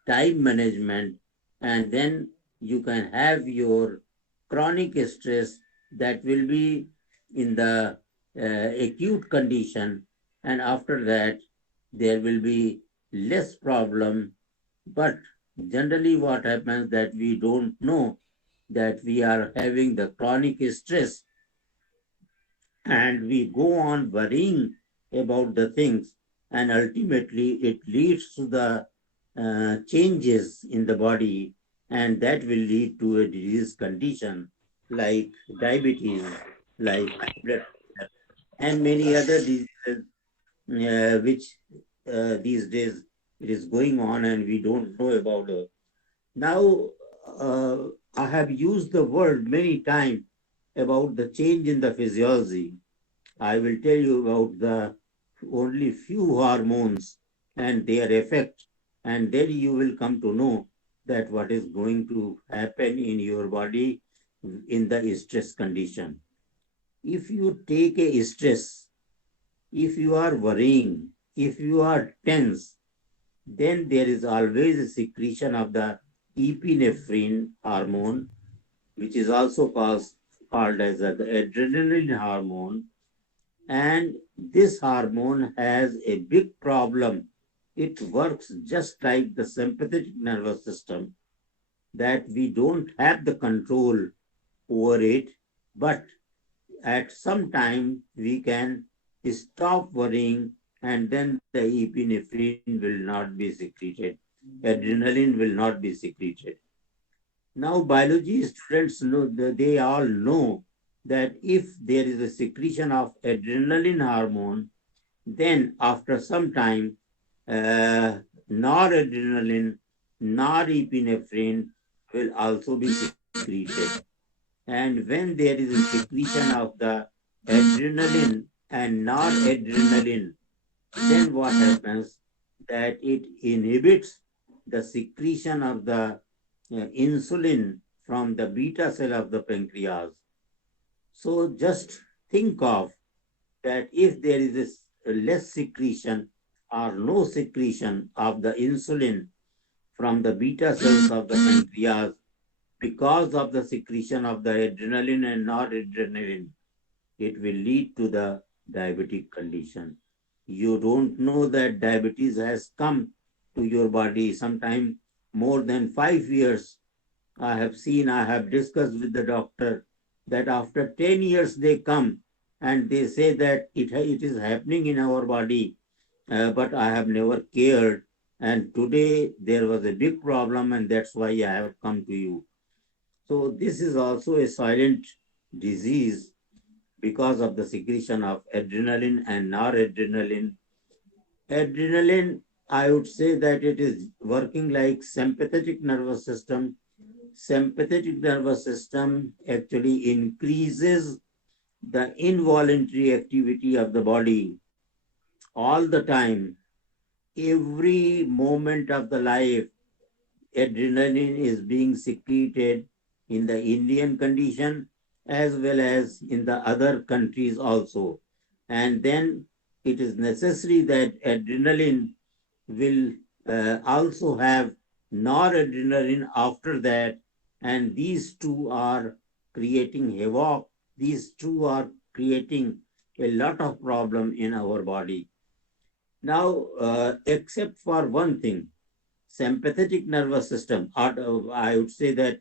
time management, and then you can have your chronic stress that will be in the acute condition, and after that there will be less problem. But generally what happens that we don't know that we are having the chronic stress, and we go on worrying about the things, and ultimately it leads to the changes in the body, and that will lead to a disease condition like diabetes, like blood pressure, and many other diseases which these days it is going on and we don't know about it. Now, I have used the word many times about the change in the physiology. I will tell you about the only few hormones and their effect, and then you will come to know that what is going to happen in your body in the stress condition. If you take a stress, if you are worrying, if you are tense, then there is always a secretion of the epinephrine hormone, which is also called as the adrenaline hormone. And this hormone has a big problem. It works just like the sympathetic nervous system, that we don't have the control over it, but at some time we can stop worrying, and then the epinephrine will not be secreted. Adrenaline will not be secreted. Now, biology students know, they all know that if there is a secretion of adrenaline hormone, then after some time, noradrenaline, norepinephrine will also be secreted. And when there is a secretion of the adrenaline and noradrenaline, then what happens that it inhibits the secretion of the insulin from the beta cell of the pancreas. So just think of that if there is a less secretion or no secretion of the insulin from the beta cells of the pancreas because of the secretion of the adrenaline and noradrenaline, it will lead to the diabetic condition. You don't know that diabetes has come to your body sometime more than 5 years. I have discussed with the doctor that after 10 years they come and they say that it is happening in our body, but I have never cared. And today there was a big problem, and that's why I have come to you. So this is also a silent disease because of the secretion of adrenaline and noradrenaline. Adrenaline, I would say that it is working like sympathetic nervous system. Sympathetic nervous system actually increases the involuntary activity of the body all the time. Every moment of the life, adrenaline is being secreted in the Indian condition as well as in the other countries also. And then it is necessary that adrenaline will also have noradrenaline after that, and these two are creating havoc. These two are creating a lot of problem in our body. Now, except for one thing, sympathetic nervous system, I would say that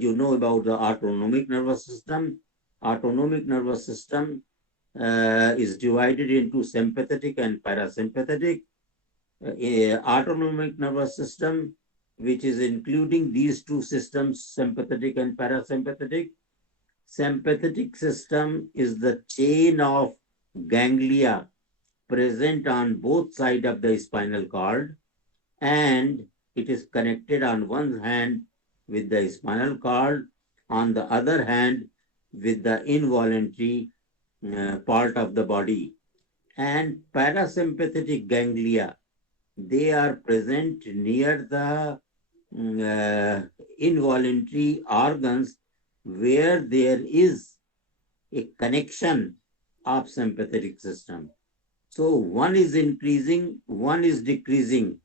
you know about the autonomic nervous system. Autonomic nervous system is divided into sympathetic and parasympathetic. Autonomic nervous system which is including these two systems, sympathetic and parasympathetic. Sympathetic system is the chain of ganglia present on both sides of the spinal cord, and it is connected on one hand with the spinal cord, on the other hand with the involuntary part of the body. And parasympathetic ganglia, they are present near the involuntary organs where there is a connection of sympathetic system. So one is increasing, one is decreasing,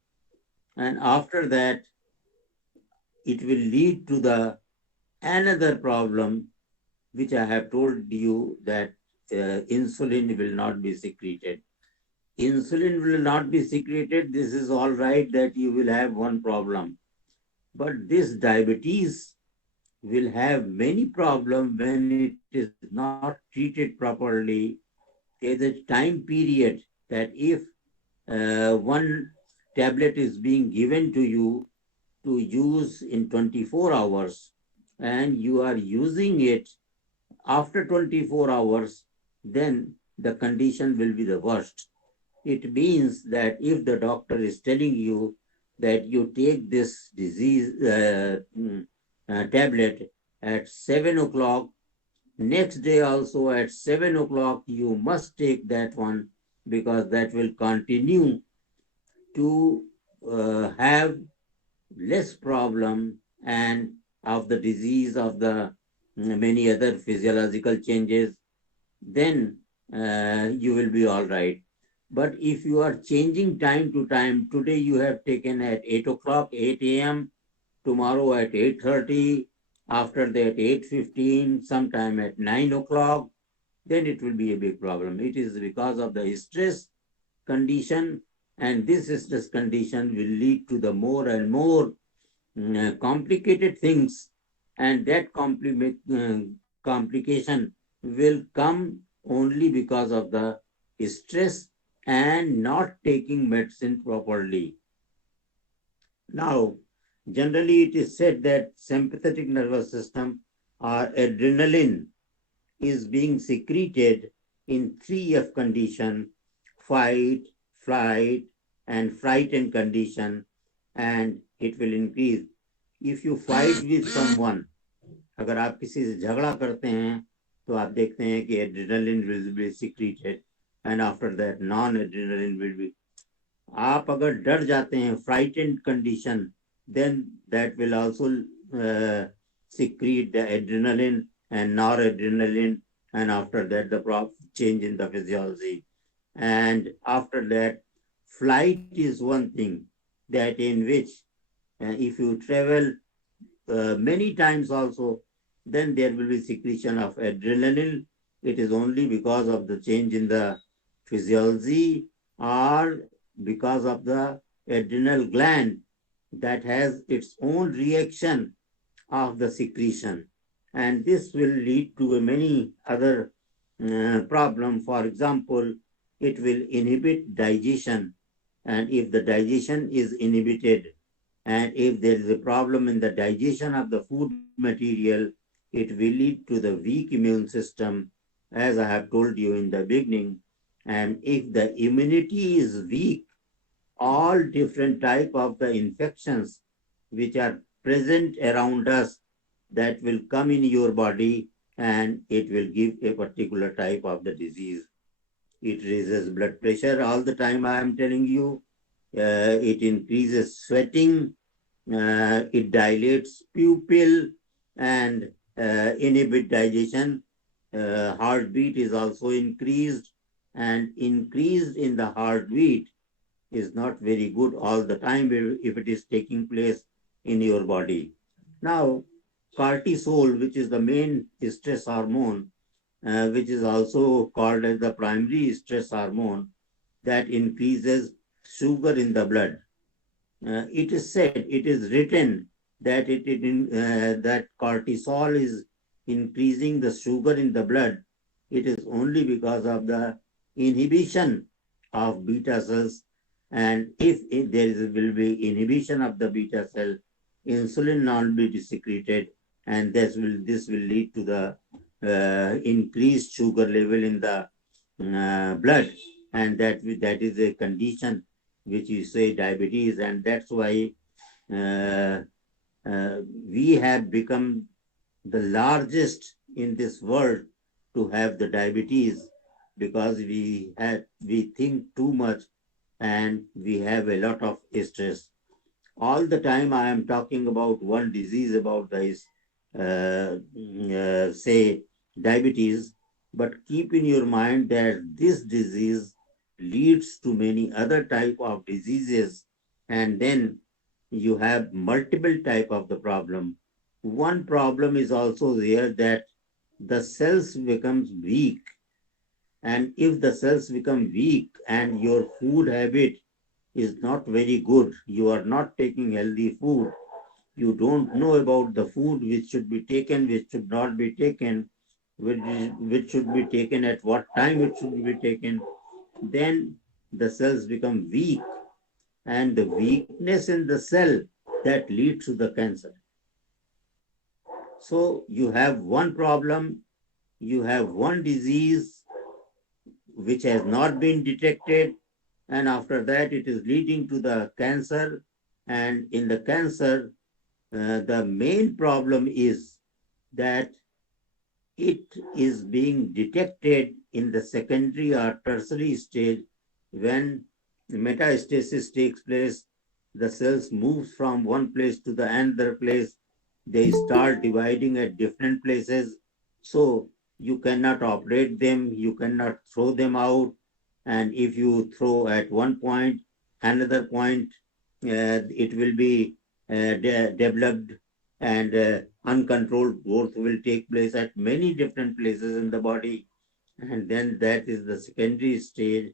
and after that it will lead to the another problem which I have told you, that insulin will not be secreted. Insulin will not be secreted. This is all right, that you will have one problem. But this diabetes will have many problems when it is not treated properly. There is a time period that if one tablet is being given to you to use in 24 hours and you are using it after 24 hours, then the condition will be the worst. It means that if the doctor is telling you that you take this disease tablet at 7 o'clock, next day also at 7 o'clock, you must take that one, because that will continue to have less problem and of the disease, of the many other physiological changes, then you will be all right. But if you are changing time to time, today you have taken at 8 o'clock, 8 a.m., tomorrow at 8:30, after that 8:15, sometime at 9 o'clock, then it will be a big problem. It is because of the stress condition, and this stress condition will lead to the more and more complicated things, and that complication will come only because of the stress and not taking medicine properly. Now, generally it is said that sympathetic nervous system or adrenaline is being secreted in 3F condition: fight, flight, and frightened condition, and it will increase. If you fight with someone, अगर आप किसी से झगड़ा करते हैं तो आप देखते हैं कि adrenaline will be secreted, and after that non-adrenaline will be. आप अगर डर जाते हैं, frightened condition, then that will also secrete the adrenaline and noradrenaline, and after that the change in the physiology. And after that, flight is one thing that in which if you travel many times also, then there will be secretion of adrenaline. It is only because of the change in the physiology or because of the adrenal gland that has its own reaction of the secretion. And this will lead to many other problems. For example, it will inhibit digestion. And if the digestion is inhibited, and if there is a problem in the digestion of the food material, it will lead to the weak immune system, as I have told you in the beginning. And if the immunity is weak, all different type of the infections which are present around us, that will come in your body, and it will give a particular type of the disease. It raises blood pressure all the time, I am telling you. It increases sweating, it dilates pupil and inhibit digestion. Heartbeat is also increased, and increased in the heartbeat is not very good all the time if it is taking place in your body. Now, cortisol, which is the main stress hormone, which is also called as the primary stress hormone, that increases sugar in the blood. It is said, it is written that that cortisol is increasing the sugar in the blood. It is only because of the inhibition of beta cells And if will be inhibition of the beta cell, insulin not be secreted, and this will lead to the increased sugar level in the blood, and that is a condition which you say diabetes, and that's why uh, we have become the largest in this world to have the diabetes, because we think too much and we have a lot of stress. All the time I am talking about one disease about this, say diabetes, but keep in your mind that this disease leads to many other type of diseases, and then you have multiple type of the problem. One problem is also there, that the cells becomes weak, and if the cells become weak and your food habit is not very good, you are not taking healthy food, you don't know about the food which should be taken, which should not be taken, which should be taken at what time it should be taken, then the cells become weak, and the weakness in the cell that leads to the cancer. So you have one problem, you have one disease which has not been detected, and after that it is leading to the cancer. And in the cancer, the main problem is that it is being detected in the secondary or tertiary stage. When metastasis takes place, the cells move from one place to the another place, they start dividing at different places, so you cannot operate them, you cannot throw them out, and if you throw at one point, another point, it will be developed, and uncontrolled growth will take place at many different places in the body, and then that is the secondary stage.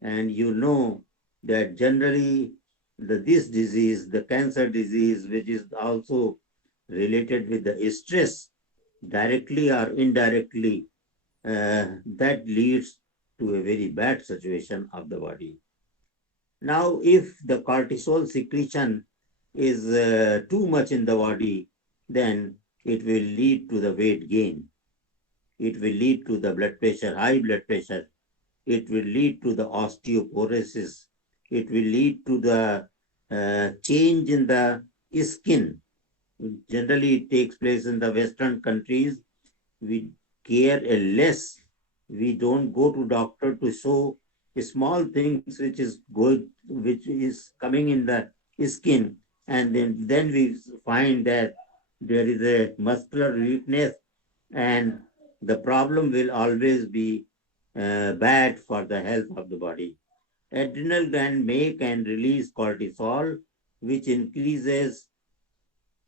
And you know that generally this disease, the cancer disease, which is also related with the stress, directly or indirectly, that leads to a very bad situation of the body. Now, if the cortisol secretion is too much in the body, then it will lead to the weight gain. It will lead to the blood pressure, high blood pressure. It will lead to the osteoporosis. It will lead to the change in the skin. Generally, it takes place in the Western countries. We care a less. We don't go to doctor to show small things which is good, which is coming in the skin, and then we find that there is a muscular weakness, and the problem will always be bad for the health of the body. Adrenal gland make and release cortisol, which increases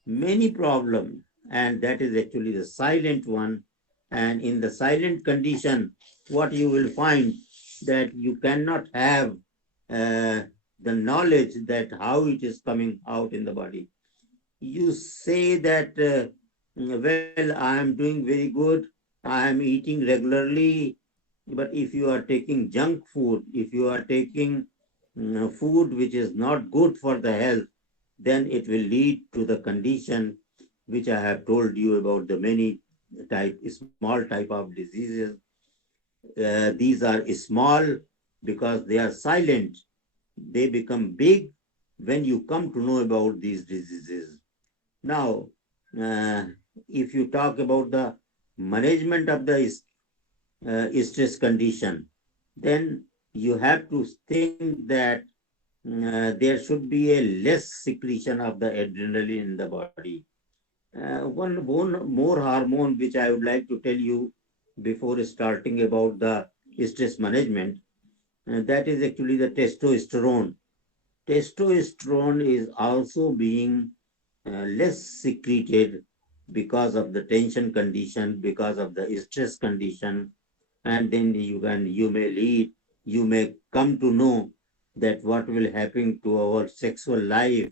many problems, and that is actually the silent one. And in the silent condition, what you will find that you cannot have the knowledge that how it is coming out in the body. You say that, well, I am doing very good, I am eating regularly, but if you are taking junk food, if you are taking food which is not good for the health, then it will lead to the condition which I have told you about, the many small type of diseases. These are small because they are silent. They become big when you come to know about these diseases. Now, if you talk about the management of the stress condition, then you have to think that there should be a less secretion of the adrenaline in the body. One more hormone which I would like to tell you before starting about the stress management, that is actually the testosterone. Testosterone is also being less secreted because of the tension condition, because of the stress condition, and then you may come to know that what will happen to our sexual life,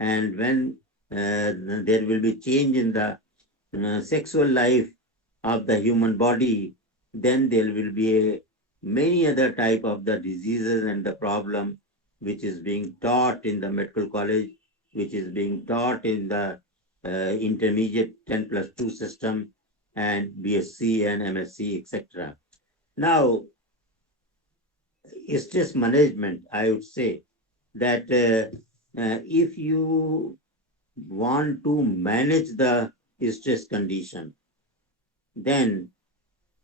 and when there will be change in the sexual life of the human body, then there will be many other type of the diseases and the problem which is being taught in the medical college, which is being taught in the intermediate 10+2 system and BSc and MSc, etc. Now, stress management, I would say that if you want to manage the stress condition, then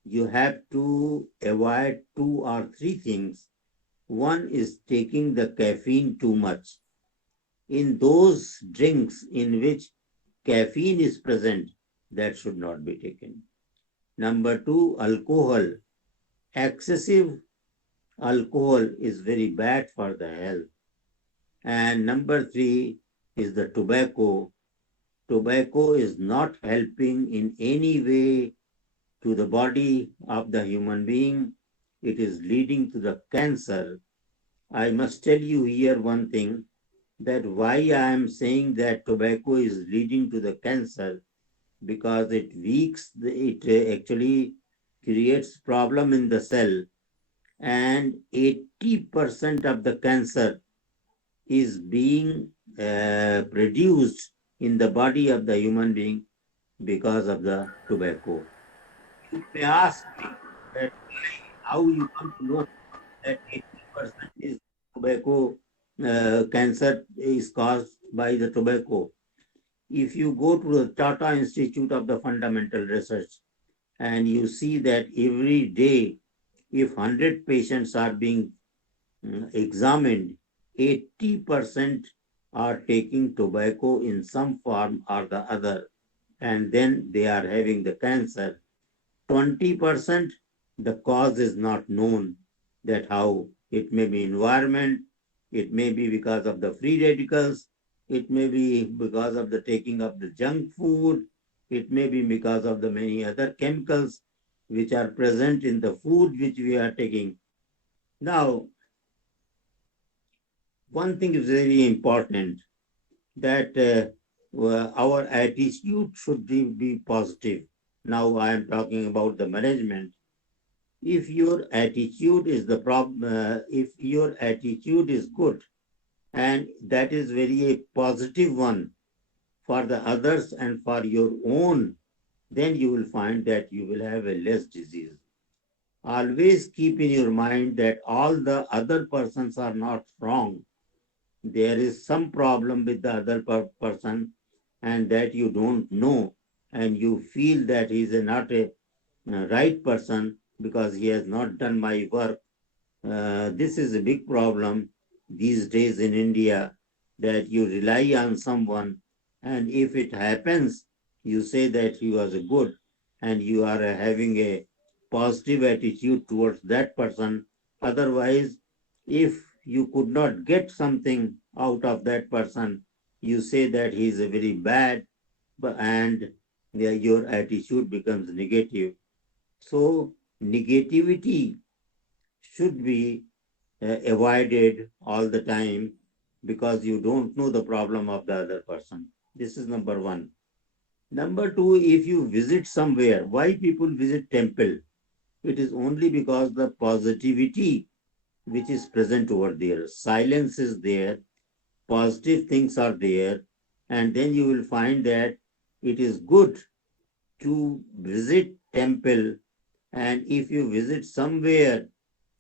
you have to avoid 2 or 3 things. One is taking the caffeine too much. In those drinks in which caffeine is present, that should not be taken. Number 2, alcohol. Excessive alcohol is very bad for the health. And number 3 is the tobacco. Tobacco is not helping in any way to the body of the human being. It is leading to the cancer. I must tell you here one thing, that why I am saying that tobacco is leading to the cancer, because it actually creates problem in the cell, and 80% of the cancer is being produced in the body of the human being because of the tobacco. You may ask me that how you come to know that 80% is tobacco, cancer is caused by the tobacco. If you go to the Tata Institute of the Fundamental Research and you see that every day, if 100 patients are being examined, 80% are taking tobacco in some form or the other, and then they are having the cancer. 20%, the cause is not known, that how it may be environment, it may be because of the free radicals, it may be because of the taking of the junk food, it may be because of the many other chemicals which are present in the food which we are taking. Now, one thing is very important, that our attitude should be positive. Now I am talking about the management. If your attitude is the problem, if your attitude is good, and that is very a positive one for the others and for your own, then you will find that you will have a less disease. Always keep in your mind that all the other persons are not wrong. There is some problem with the other person, and that you don't know, and you feel that he is not a right person because he has not done my work. This is a big problem these days in India, that you rely on someone, and if it happens, you say that he was good, and you are having a positive attitude towards that person. Otherwise, if you could not get something out of that person, you say that he is a very bad, and your attitude becomes negative. So negativity should be avoided all the time, because you don't know the problem of the other person. This is number 1. Number 2, if you visit somewhere, why people visit temple? It is only because the positivity which is present over there, silence is there, positive things are there, and then you will find that it is good to visit temple. And if you visit somewhere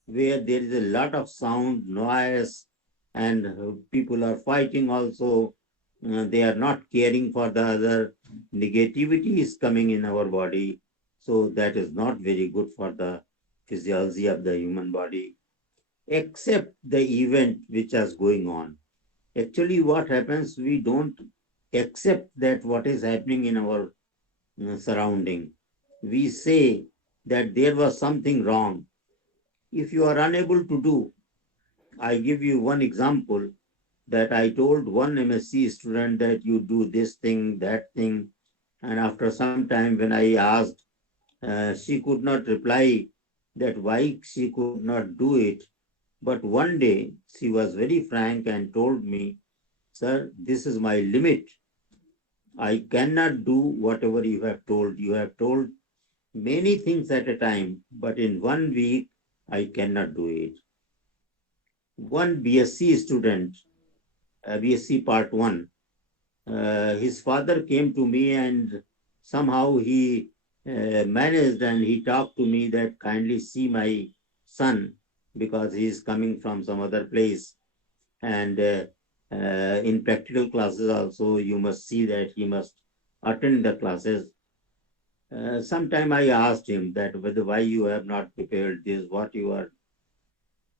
where there is a lot of sound, noise, and people are fighting also, they are not caring for the other, negativity is coming in our body. So that is not very good for the physiology of the human body. Except the event which is going on. Actually, what happens, we don't accept that what is happening in our surrounding. We say that there was something wrong. If you are unable to do, I give you one example, that I told one MSc student that you do this thing, that thing, and after some time when I asked, she could not reply that why she could not do it. But one day she was very frank and told me, sir, this is my limit. I cannot do whatever you have told. You have told many things at a time, but in 1 week, I cannot do it. one BSc student, BSc Part 1, his father came to me and somehow he managed and he talked to me that kindly see my son because he is coming from some other place. And in practical classes also, you must see that he must attend the classes. Sometime I asked him that whether why you have not prepared this, what you are.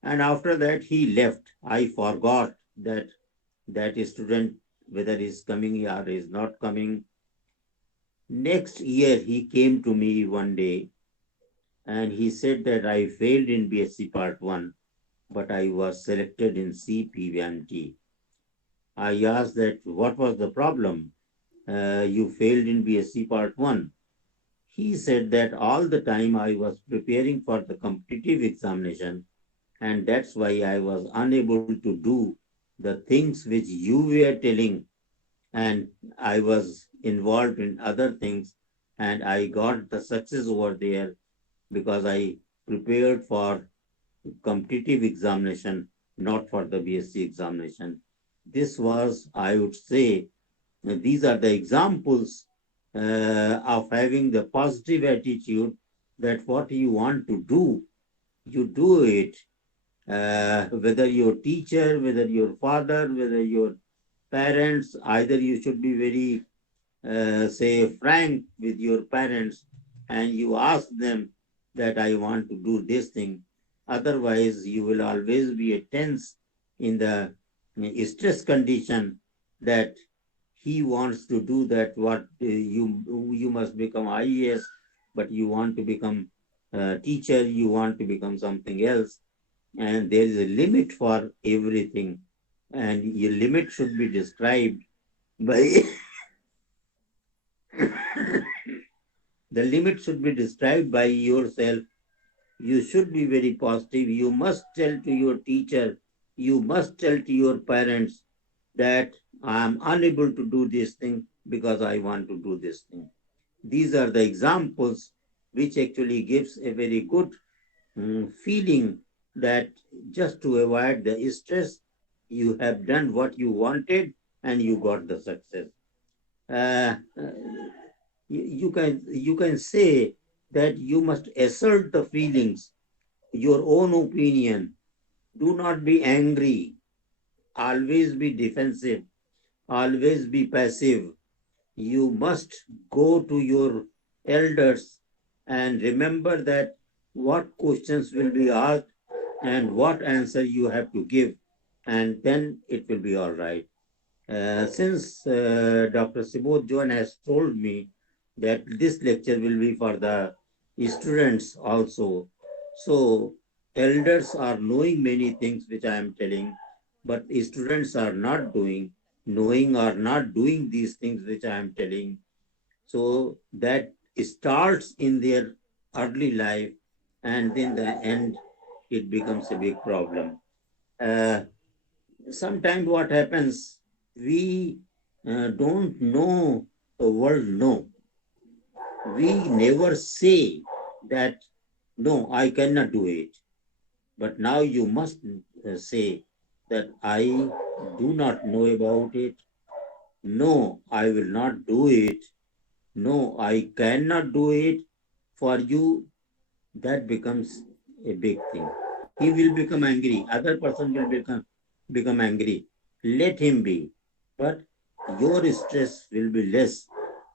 And after that he left. I forgot that student, whether he's coming or is not coming. Next year he came to me one day and he said that I failed in BSc Part 1, but I was selected in CPVMT. I asked that what was the problem? You failed in BSc Part 1. He said that all the time I was preparing for the competitive examination and that's why I was unable to do the things which you were telling, and I was involved in other things and I got the success over there because I prepared for competitive examination, not for the BSc examination. This was, I would say, these are the examples of having the positive attitude that what you want to do, you do it. Whether your teacher, whether your father, whether your parents, either you should be very, say, frank with your parents and you ask them that I want to do this thing. Otherwise, you will always be a tense in the stress condition that he wants to do that what you must become IAS, but you want to become a teacher, you want to become something else. And there is a limit for everything. And your limit should be described by the limit should be described by yourself. You should be very positive. You must tell to your teacher, you must tell to your parents that I am unable to do this thing because I want to do this thing. These are the examples which actually gives a very good feeling that just to avoid the stress, you have done what you wanted and you got the success. You can say that you must assert the feelings, your own opinion. Do not be angry. Always be defensive. Always be passive. You must go to your elders and remember that what questions will be asked and what answer you have to give, and then it will be all right. Since Dr. Subodh Joan has told me that this lecture will be for the students also, so elders are knowing many things which I am telling, but students are not knowing or not doing these things which I am telling. So that starts in their early life, and in the end, it becomes a big problem. Sometimes what happens, we don't know the word no. We never say that, no, I cannot do it. But now you must say that I do not know about it. No, I will not do it. No, I cannot do it. For you, that becomes a big thing. He will become angry. Other person will become angry. Let him be. But your stress will be less,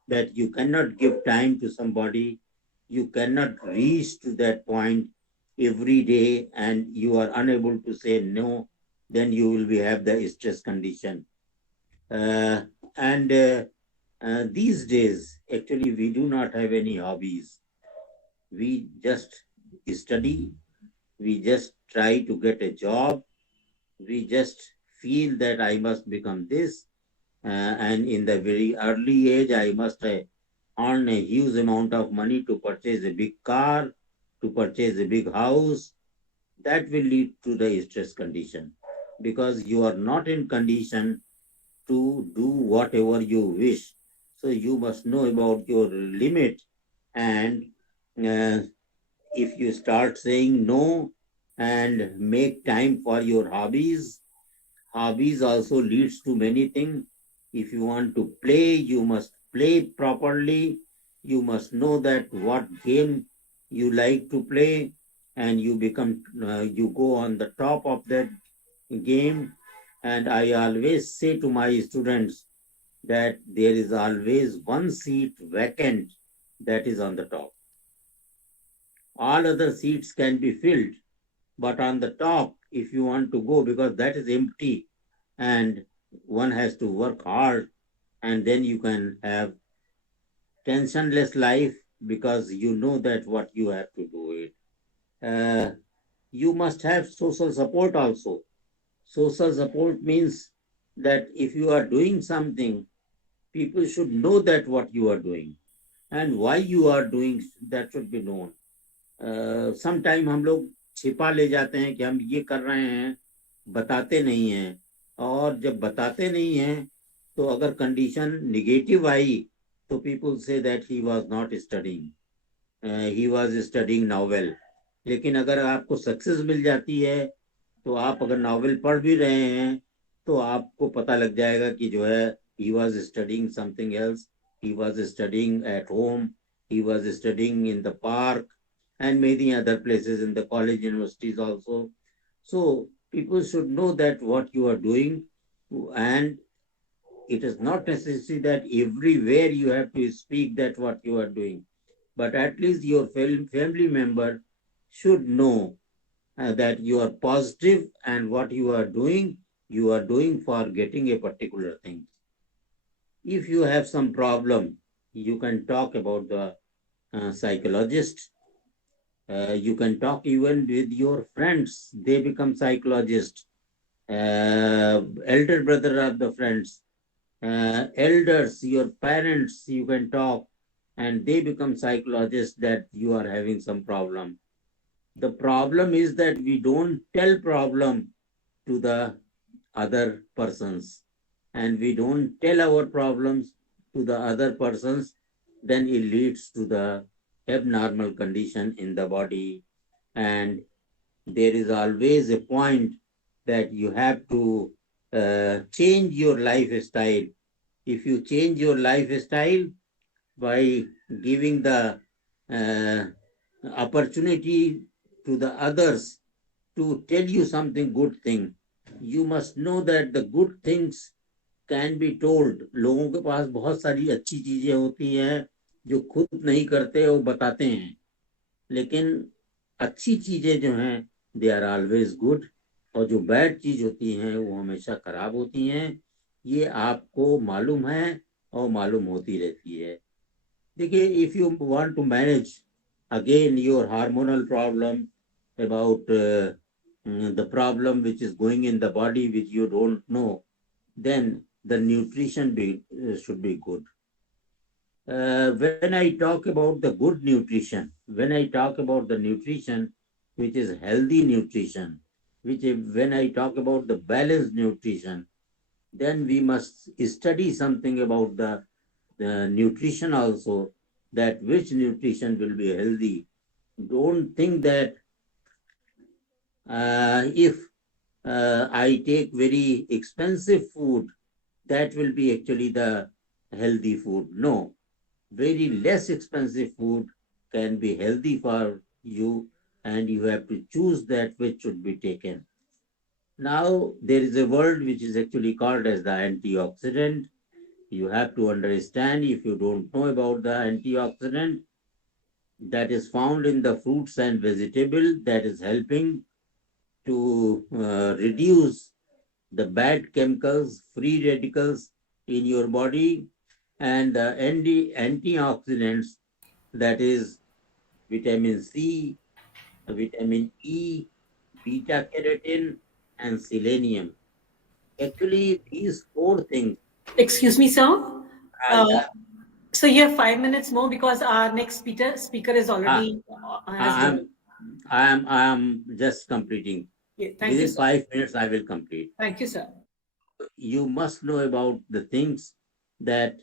that you cannot give time to somebody. You cannot reach to that point every day and you are unable to say no. Then you will have the stress condition. And these days, actually, we do not have any hobbies. We just study. We just try to get a job. We just feel that I must become this. And in the very early age, I must earn a huge amount of money to purchase a big car, to purchase a big house. That will lead to the stress condition because you are not in condition to do whatever you wish. So you must know about your limit. And if you start saying no, and make time for your hobbies. Hobbies also leads to many things. If you want to play, you must play properly. You must know that what game you like to play, and you go on the top of that game. And I always say to my students that there is always one seat vacant that is on the top. All other seats can be filled, but on the top, if you want to go, because that is empty, and one has to work hard, and then you can have tensionless life because you know that what you have to do it. You must have social support also. Social support means that if you are doing something, people should know that what you are doing and why you are doing, that should be known. Sometime हम लोग छिपा ले जाते हैं कि हम ये कर रहे हैं, बताते नहीं हैं, और जब बताते नहीं हैं तो अगर कंडीशन निगेटिव आई तो people say that he was not studying, he was studying novel. लेकिन अगर आपको सक्सेस मिल जाती है तो आप अगर नॉवेल पढ़ भी रहे हैं तो आपको पता लग जाएगा कि जो है he was studying something else, he was studying at home, he was studying in the park and many other places in the college universities also. So people should know that what you are doing, and it is not necessary that everywhere you have to speak that what you are doing, but at least your family member should know that you are positive and what you are doing for getting a particular thing. If you have some problem, you can talk about the psychologist. You can talk even with your friends. They become psychologists. Elder brother of the friends. Elders, your parents, you can talk and they become psychologists that you are having some problem. The problem is that we don't tell problem to the other persons, and we don't tell our problems to the other persons, then it leads to the abnormal condition in the body. And there is always a point that you have to change your lifestyle. If you change your lifestyle by giving the opportunity to the others to tell you something good thing, you must know that the good things can be told. लोगों के पास बहुत सारी अच्छी चीजें होती हैं जो खुद नहीं करते, वो बताते हैं, लेकिन अच्छी चीजें जो हैं they are always good, और जो बैड चीज होती हैं वो हमेशा खराब होती हैं. ये आपको मालूम है और मालूम होती रहती है. देखिए, if you want to manage again your hormonal problem, about the problem which is going in the body which you don't know, then the nutrition should be good. When I talk about the good nutrition, when I talk about the nutrition which is healthy nutrition, when I talk about the balanced nutrition, then we must study something about the nutrition also, that which nutrition will be healthy. Don't think that if I take very expensive food, that will be actually the healthy food. No, very less expensive food can be healthy for you, and you have to choose that which should be taken. Now, there is a word which is actually called as the antioxidant. You have to understand, if you don't know about the antioxidant, that is found in the fruits and vegetables, that is helping to reduce the bad chemicals, free radicals in your body, and the antioxidants, that is vitamin C, vitamin E, beta carotene, and selenium. Actually, these 4 things. Excuse me, sir. So you have 5 minutes more because our next speaker is already. I am just completing. Yeah, thank you, Within sir. 5 minutes, I will complete. Thank you, sir. You must know about the things that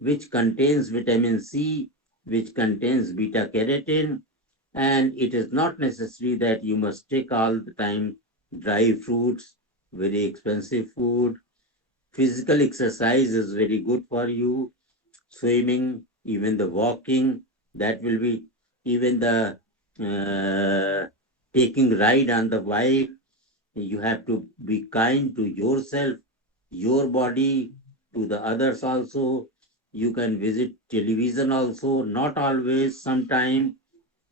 which contains vitamin C, which contains beta carotene, And it is not necessary that you must take all the time dry fruits, very expensive food. Physical exercise is very good for you. Swimming, even the walking, that will be, even the taking ride on the bike. You have to be kind to yourself, your body, to the others also. You can visit television also, not always, sometime.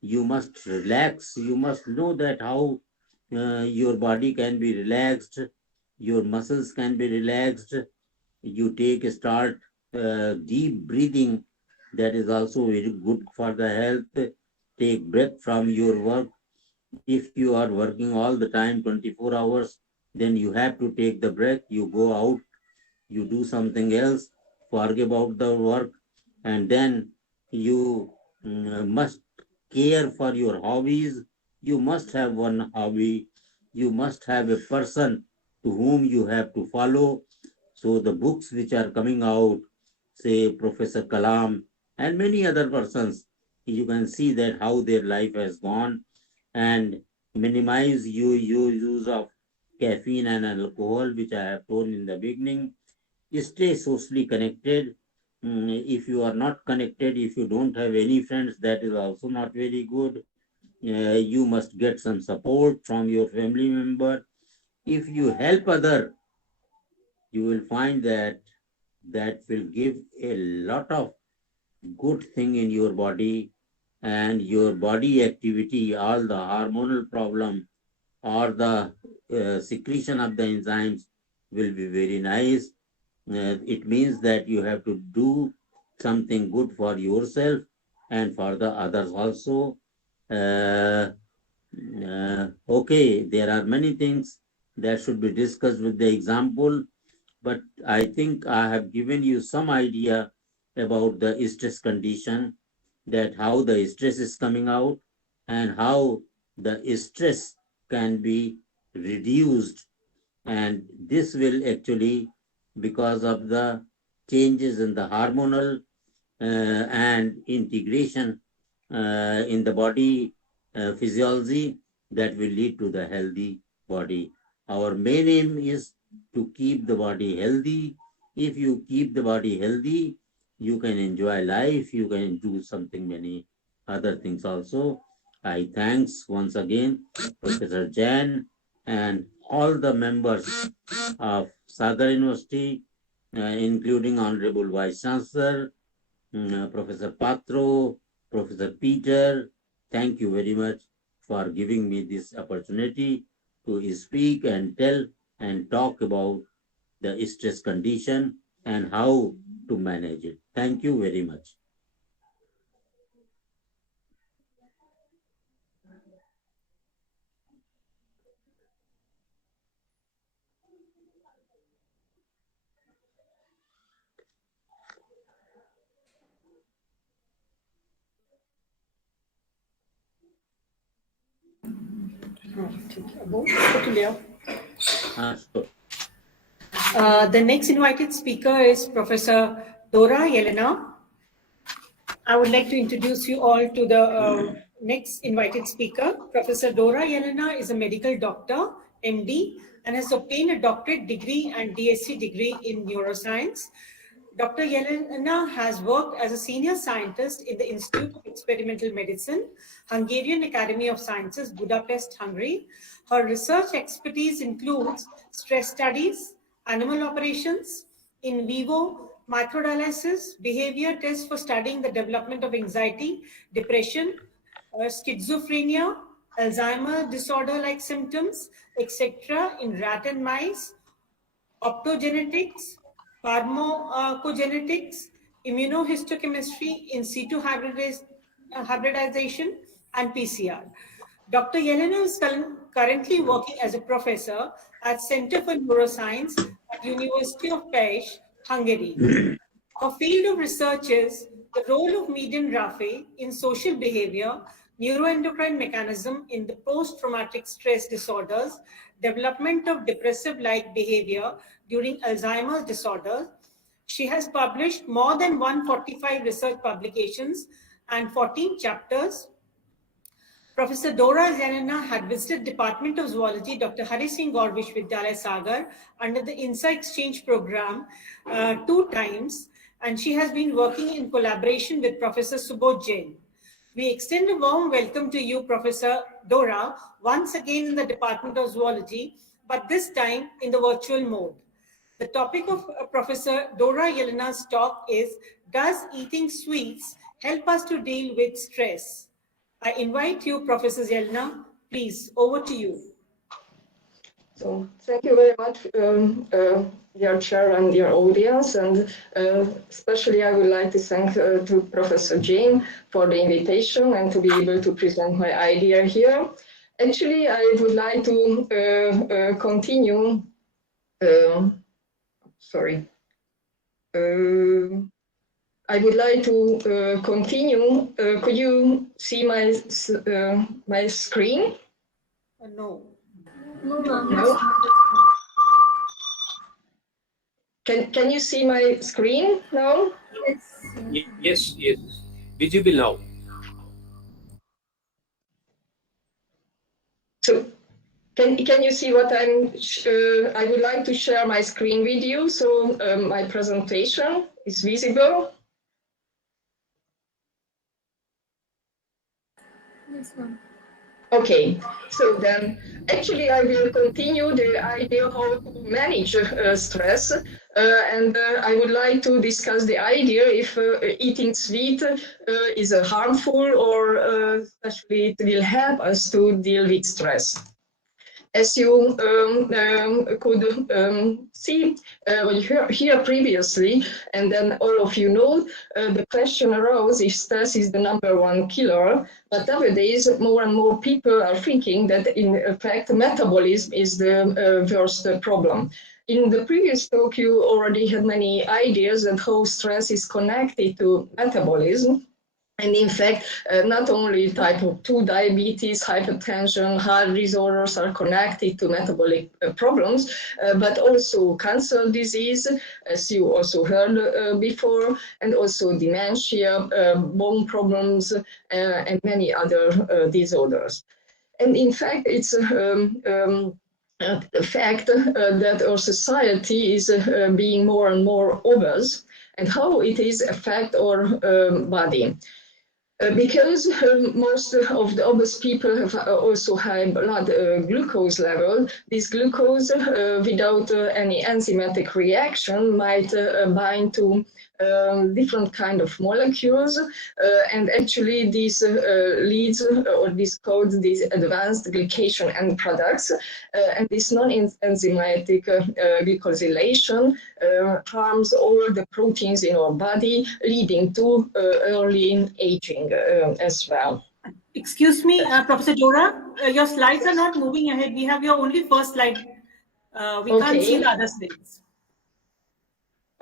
You must relax. You must know that how your body can be relaxed, your muscles can be relaxed. You start deep breathing. That is also very good for the health. Take breath from your work. If you are working all the time, 24 hours, then you have to take the breath. You go out, you do something else, forget about the work, and then you must care for your hobbies. You must have one hobby. You must have a person to whom you have to follow. So the books which are coming out, say Professor Kalam and many other persons, you can see that how their life has gone, and minimize your use of caffeine and alcohol, which I have told in the beginning. Stay socially connected. If you are not connected, if you don't have any friends, that is also not very good. You must get some support from your family member. If you help other, you will find that that will give a lot of good thing in your body, and your body activity, all the hormonal problem or the secretion of the enzymes will be very nice. It means that you have to do something good for yourself and for the others also. Uh, okay, there are many things that should be discussed with the example, but I think I have given you some idea about the stress condition, that how the stress is coming out and how the stress can be reduced. And this will actually, because of the changes in the hormonal and integration in the body physiology, that will lead to the healthy body. Our main aim is to keep the body healthy. If you keep the body healthy, you can enjoy life, you can do something, many other things also. I thanks once again Professor Jain and all the members of Sagar University, including Honorable Vice Chancellor, Professor Patro, Professor Peter. Thank you very much for giving me this opportunity to speak and tell and talk about the stress condition and how to manage it. Thank you very much. Sure. The next invited speaker is Professor Dora Yelena. I would like to introduce you all to the next invited speaker. Professor Dora Yelena is a medical doctor, MD, and has obtained a doctorate degree and DSc degree in neuroscience. Dr. Yelena has worked as a senior scientist in the Institute of Experimental Medicine, Hungarian Academy of Sciences, Budapest, Hungary. Her research expertise includes stress studies, animal operations, in vivo microdialysis, behavior tests for studying the development of anxiety, depression, schizophrenia, Alzheimer's disorder-like symptoms, etc. in rat and mice, optogenetics, pharmacogenetics, immunohistochemistry, in situ hybridization, and PCR. Dr. Yelena is currently working as a professor at Center for Neuroscience at University of Pest, Hungary. Her field of research is the role of median raphe in social behavior, neuroendocrine mechanism in the post-traumatic stress disorders, development of depressive-like behavior during Alzheimer's disorder. She has published more than 145 research publications and 14 chapters. Professor Dora Zanana had visited Department of Zoology, Dr. Hari Singh Gaur Vishwavidyalaya Sagar under the Insight Exchange program 2 times, and she has been working in collaboration with Professor Subodh Jain. We extend a warm welcome to you, Professor Dora, once again in the Department of Zoology, but this time in the virtual mode. The topic of Professor Dora Yelena's talk is, does eating sweets help us to deal with stress? I invite you, Professor Yelena, please, over to you. So thank you very much, dear chair and dear audience, and especially I would like to thank to Professor Jain for the invitation and to be able to present my idea here. Actually, I would like to continue. I would like to continue. Could you see my screen? No. No. Can you see my screen now? Yes, yes. Visible now. So can you see what I would like to share my screen with you, so my presentation is visible. Yes, ma'am. Okay, so then actually I will continue the idea how to manage stress, and I would like to discuss the idea if eating sweet is harmful or especially it will help us to deal with stress. As you could see here previously, and then all of you know, the question arose if stress is the #1 killer. But nowadays, more and more people are thinking that, in fact, metabolism is the worst problem. In the previous talk, you already had many ideas on how stress is connected to metabolism. And in fact, not only type 2 diabetes, hypertension, heart disorders are connected to metabolic problems, but also cancer disease, as you also heard before, and also dementia, bone problems, and many other disorders. And in fact, it's a fact that our society is being more and more obese, and how it is affect our body. Because most of the obese people have also high blood glucose level, this glucose without any enzymatic reaction might bind to different kind of molecules, and actually this leads or this causes these advanced glycation end products, and this non-enzymatic glycosylation harms all the proteins in our body, leading to early aging as well. Excuse me, Professor Dora, your slides are not moving ahead. We have your only first slide. We can't see the other slides.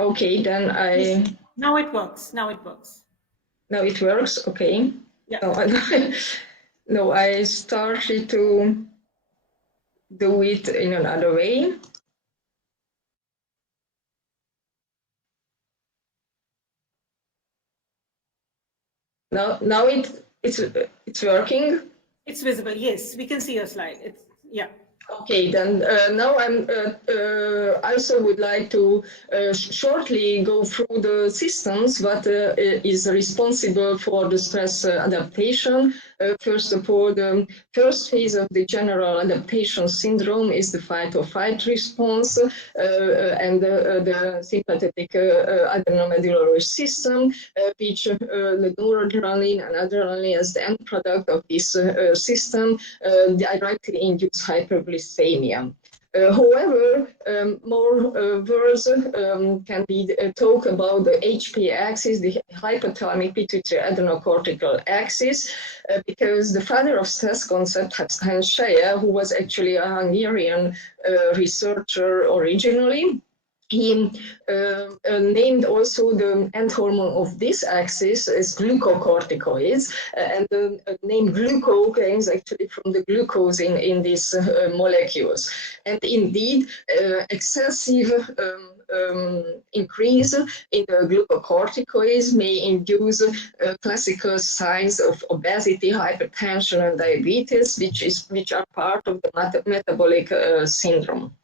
Okay, then Yes. Now it works. Now it works. Now it works. Okay. Yeah. No, I started to do it in another way. Now it's working. It's visible. Yes, we can see your slide. Yeah. Okay, then now I also would like to shortly go through the systems that is responsible for the stress adaptation. First of all, the first phase of the general adaptation syndrome is the fight-or-flight response, and the sympathetic adrenomedullary system, which the noradrenaline and adrenaline as the end product of this system directly induce hyperglycemia. However, more words can be talk about the HP axis, the hypothalamic pituitary adrenocortical axis, because the father of stress concept, Hans Scheyer, who was actually a Hungarian researcher originally, he named also the end hormone of this axis as glucocorticoids, and the name gluco comes actually from the glucose in these molecules. And indeed, excessive increase in the glucocorticoids may induce classical signs of obesity, hypertension, and diabetes, which are part of the metabolic syndrome.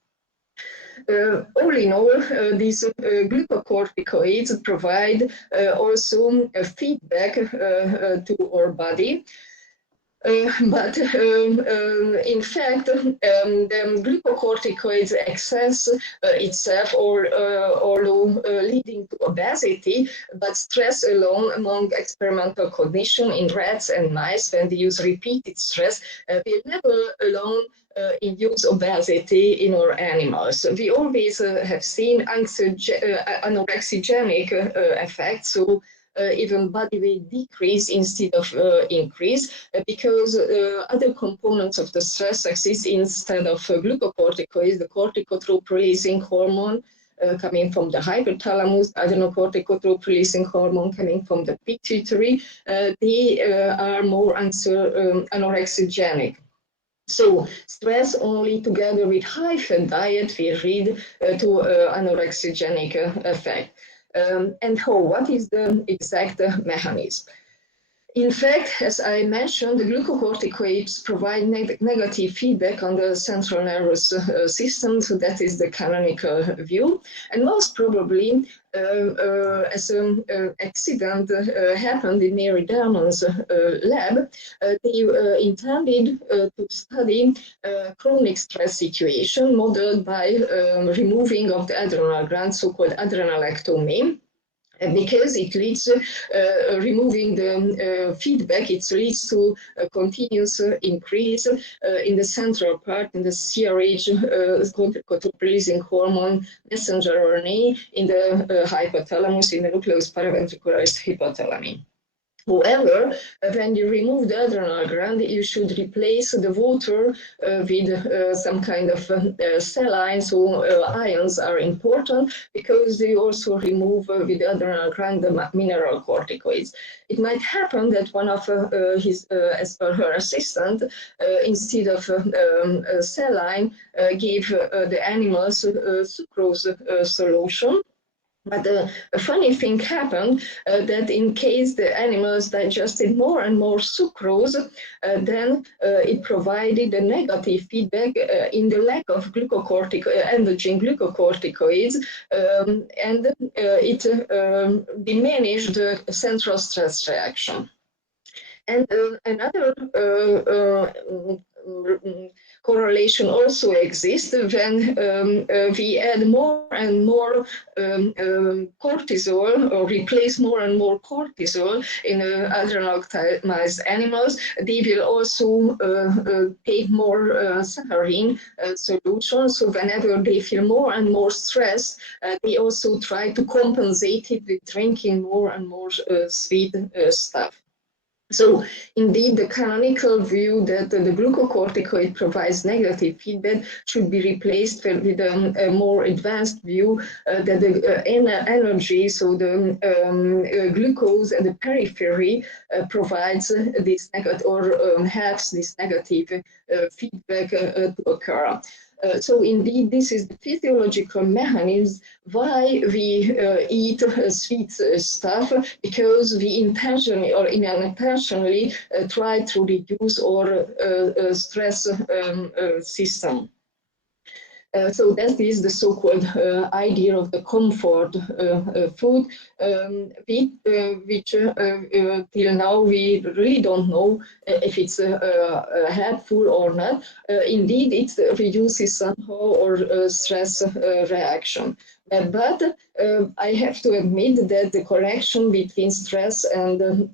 All in all, these glucocorticoids provide also a feedback to our body. But in fact, the glucocorticoids excess itself, although leading to obesity, but stress alone among experimental conditions in rats and mice, when they use repeated stress, will never alone induce obesity in our animals. We always have seen anorexigenic effects, so even body weight decrease instead of increase, because other components of the stress axis instead of glucocorticoids, the corticotrope releasing hormone coming from the hypothalamus, adrenocorticotrope releasing hormone coming from the pituitary, they are more anorexigenic. So stress only together with high-fat diet will lead to anorexigenic effect. And how? What is the exact mechanism? In fact, as I mentioned, the glucocorticoids provide negative feedback on the central nervous system, so that is the canonical view. And most probably, as an accident happened in Mary Derman's lab, they intended to study chronic stress situation modeled by removing of the adrenal gland, so-called adrenalectomy. Because it leads removing the feedback, it leads to a continuous increase in the central part, in the CRH, corticotrope releasing hormone messenger RNA, in the hypothalamus, in the nucleus paraventricularis hypothalami. However, when you remove the adrenal gland, you should replace the water with some kind of saline. So ions are important because they also remove with the adrenal gland the mineral corticoids. It might happen that one of his, as per her assistant, instead of saline, gave the animals sucrose solution. But a funny thing happened that in case the animals digested more and more sucrose, then it provided a negative feedback in the lack of endogenous glucocorticoids, and it diminished the central stress reaction. And another correlation also exists when we add more and more cortisol, or replace more and more cortisol in adrenalized animals. They will also take more saccharine solution. So whenever they feel more and more stress, they also try to compensate it with drinking more and more sweet stuff. So indeed, the canonical view that the glucocorticoid provides negative feedback should be replaced with a more advanced view that the energy, so the glucose and the periphery provides this negative, or helps this negative feedback to occur. So indeed, this is the physiological mechanism why we eat sweet stuff, because we intentionally or unintentionally try to reduce our stress system. So that is the so-called idea of the comfort food, which till now we really don't know if it's helpful or not. Indeed, it reduces somehow our stress reaction. But I have to admit that the correction between stress and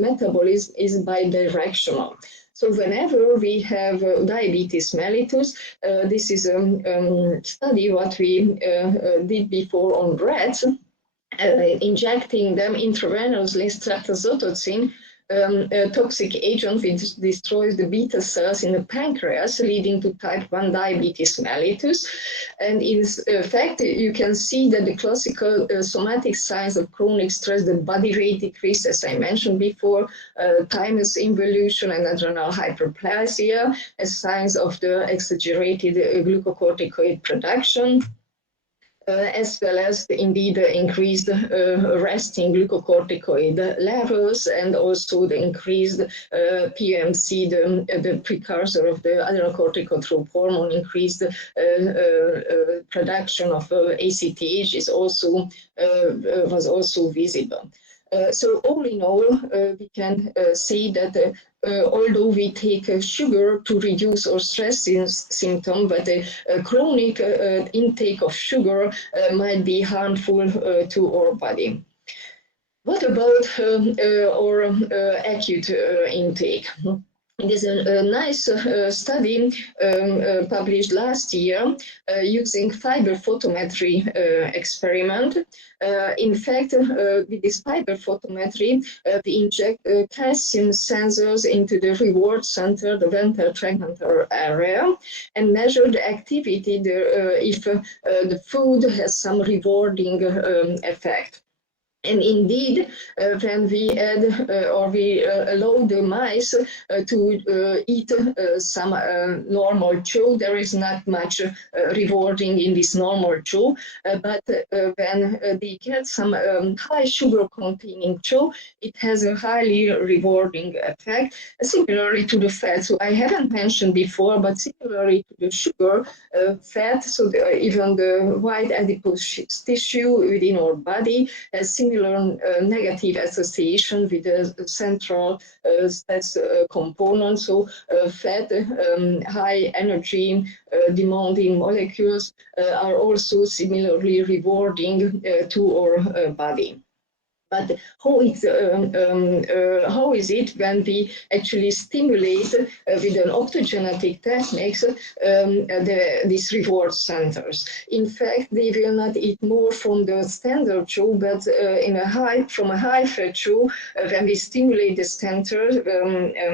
metabolism is bidirectional. So whenever we have diabetes mellitus, this is a study what we did before on rats, injecting them intravenously streptozotocin toxic agent which destroys the beta cells in the pancreas, leading to type 1 diabetes mellitus. And in fact, you can see that the classical somatic signs of chronic stress, the body weight decrease, as I mentioned before, thymus involution and adrenal hyperplasia as signs of the exaggerated glucocorticoid production. As well as indeed increased resting glucocorticoid levels, and also the increased PMC, the precursor of the adrenocorticotrope hormone, increased production of ACTH was also visible. So all in all, we can say that although we take sugar to reduce our stress symptom, but a chronic intake of sugar might be harmful to our body. What about our acute intake? It is a nice study published last year using fiber photometry experiment. In fact, with this fiber photometry, we inject calcium sensors into the reward center, the ventral tegmental area, and measure the activity if the food has some rewarding effect. And indeed, when we add or we allow the mice to eat some normal chew, there is not much rewarding in this normal chew. But when they get some high sugar containing chew, it has a highly rewarding effect, similarly to the fat. So I haven't mentioned before, but similarly to the sugar, fat, so even the white adipose tissue within our body has similar negative association with the central stress component. So fat, high energy demanding molecules are also similarly rewarding to our body. But how is it when we actually stimulate with an optogenetic techniques these reward centers? In fact, they will not eat more from the standard chew, but from a high fat chew, when we stimulate the center,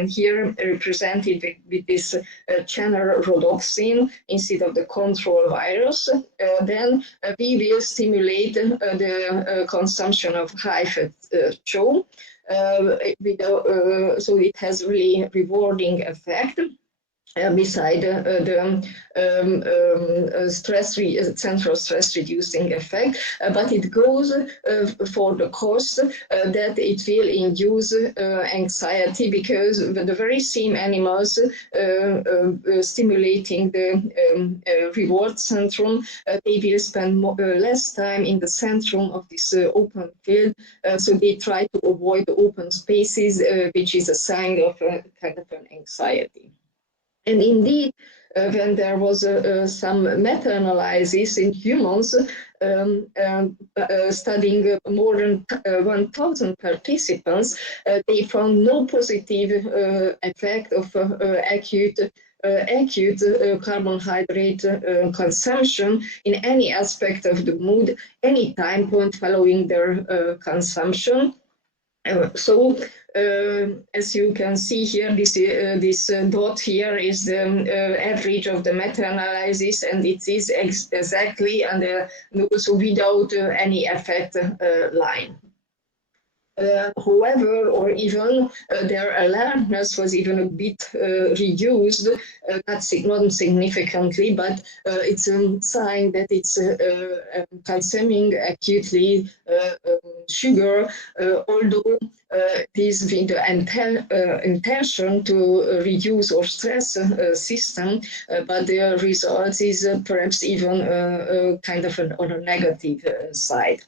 here represented with this channel rhodopsin instead of the control virus, then we will stimulate the consumption of high fat chew, so it has really rewarding effect. Beside the central stress reducing effect, but it goes for the cost that it will induce anxiety, because the very same animals stimulating the reward centrum, they will spend less time in the centrum of this open field, so they try to avoid the open spaces, which is a sign of kind of an anxiety. And indeed, when there was some meta-analysis in humans studying more than 1,000 participants, they found no positive effect of acute carbohydrate consumption in any aspect of the mood, any time point following their consumption. So, as you can see here, this dot here is the average of the meta-analysis, and it is exactly so without any effect line. However, or even their alertness was even a bit reduced, not significantly, but it's a sign that it's consuming acutely sugar, although it is with the intention to reduce our stress system, but the result is perhaps even kind of on a negative side.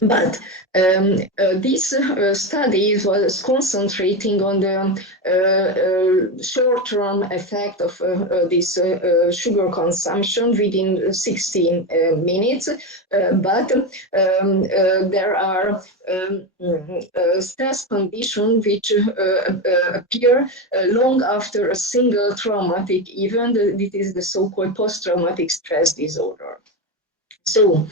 But this study was concentrating on the short-term effect of this sugar consumption within 16 minutes, but there are stress conditions which appear long after a single traumatic event. This is the so-called post-traumatic stress disorder. So,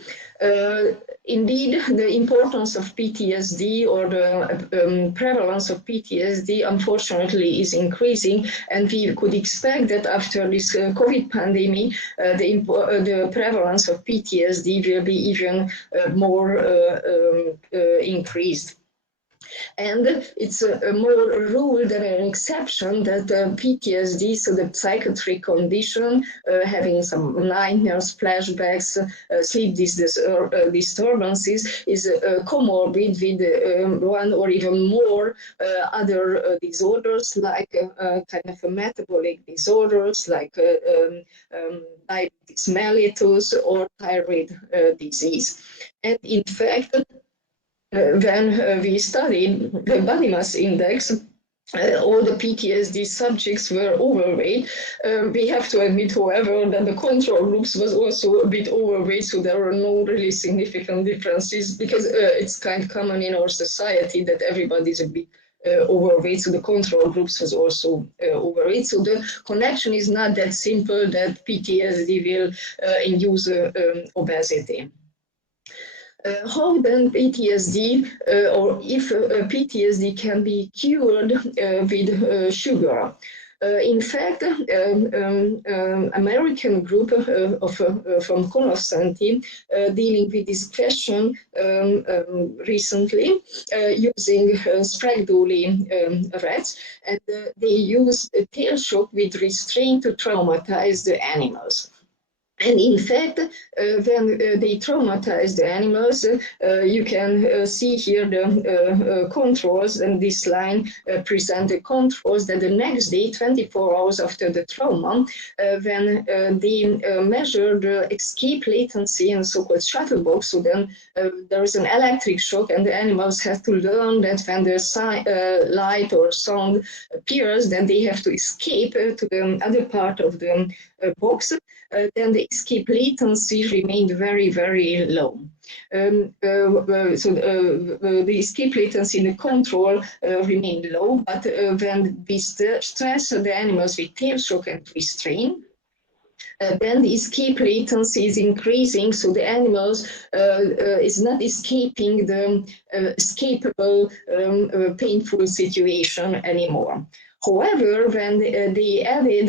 indeed, the importance of PTSD or the prevalence of PTSD, unfortunately, is increasing, and we could expect that after this COVID pandemic, the prevalence of PTSD will be even more increased. And it's a more rule than an exception that PTSD, so the psychiatric condition, having some nightmares, flashbacks, sleep disturbances, is comorbid with one or even more other disorders, like kind of metabolic disorders, like diabetes mellitus or thyroid disease. And in fact, when we studied the body mass index, all the PTSD subjects were overweight. We have to admit, however, that the control groups was also a bit overweight, so there were no really significant differences, because it's kind of common in our society that everybody's a bit overweight, so the control groups was also overweight. So the connection is not that simple that PTSD will induce obesity. How then PTSD, or if PTSD can be cured with sugar? In fact, American group from Connolly dealing with this question recently using Sprague-Dawley rats, and they used a tail shock with restraint to traumatize the animals. And in fact, when they traumatize the animals, you can see here the controls, and this line presents the controls that the next day, 24 hours after the trauma, when they measure the escape latency in so-called shuttle box, so then there is an electric shock, and the animals have to learn that when the light or sound appears, then they have to escape to the other part of the box. Then the escape latency remained very, very low. So the escape latency in the control remained low, but when we stress the animals with tail shock and restraint, then the escape latency is increasing, so the animals is not escaping the escapable painful situation anymore. However, when they added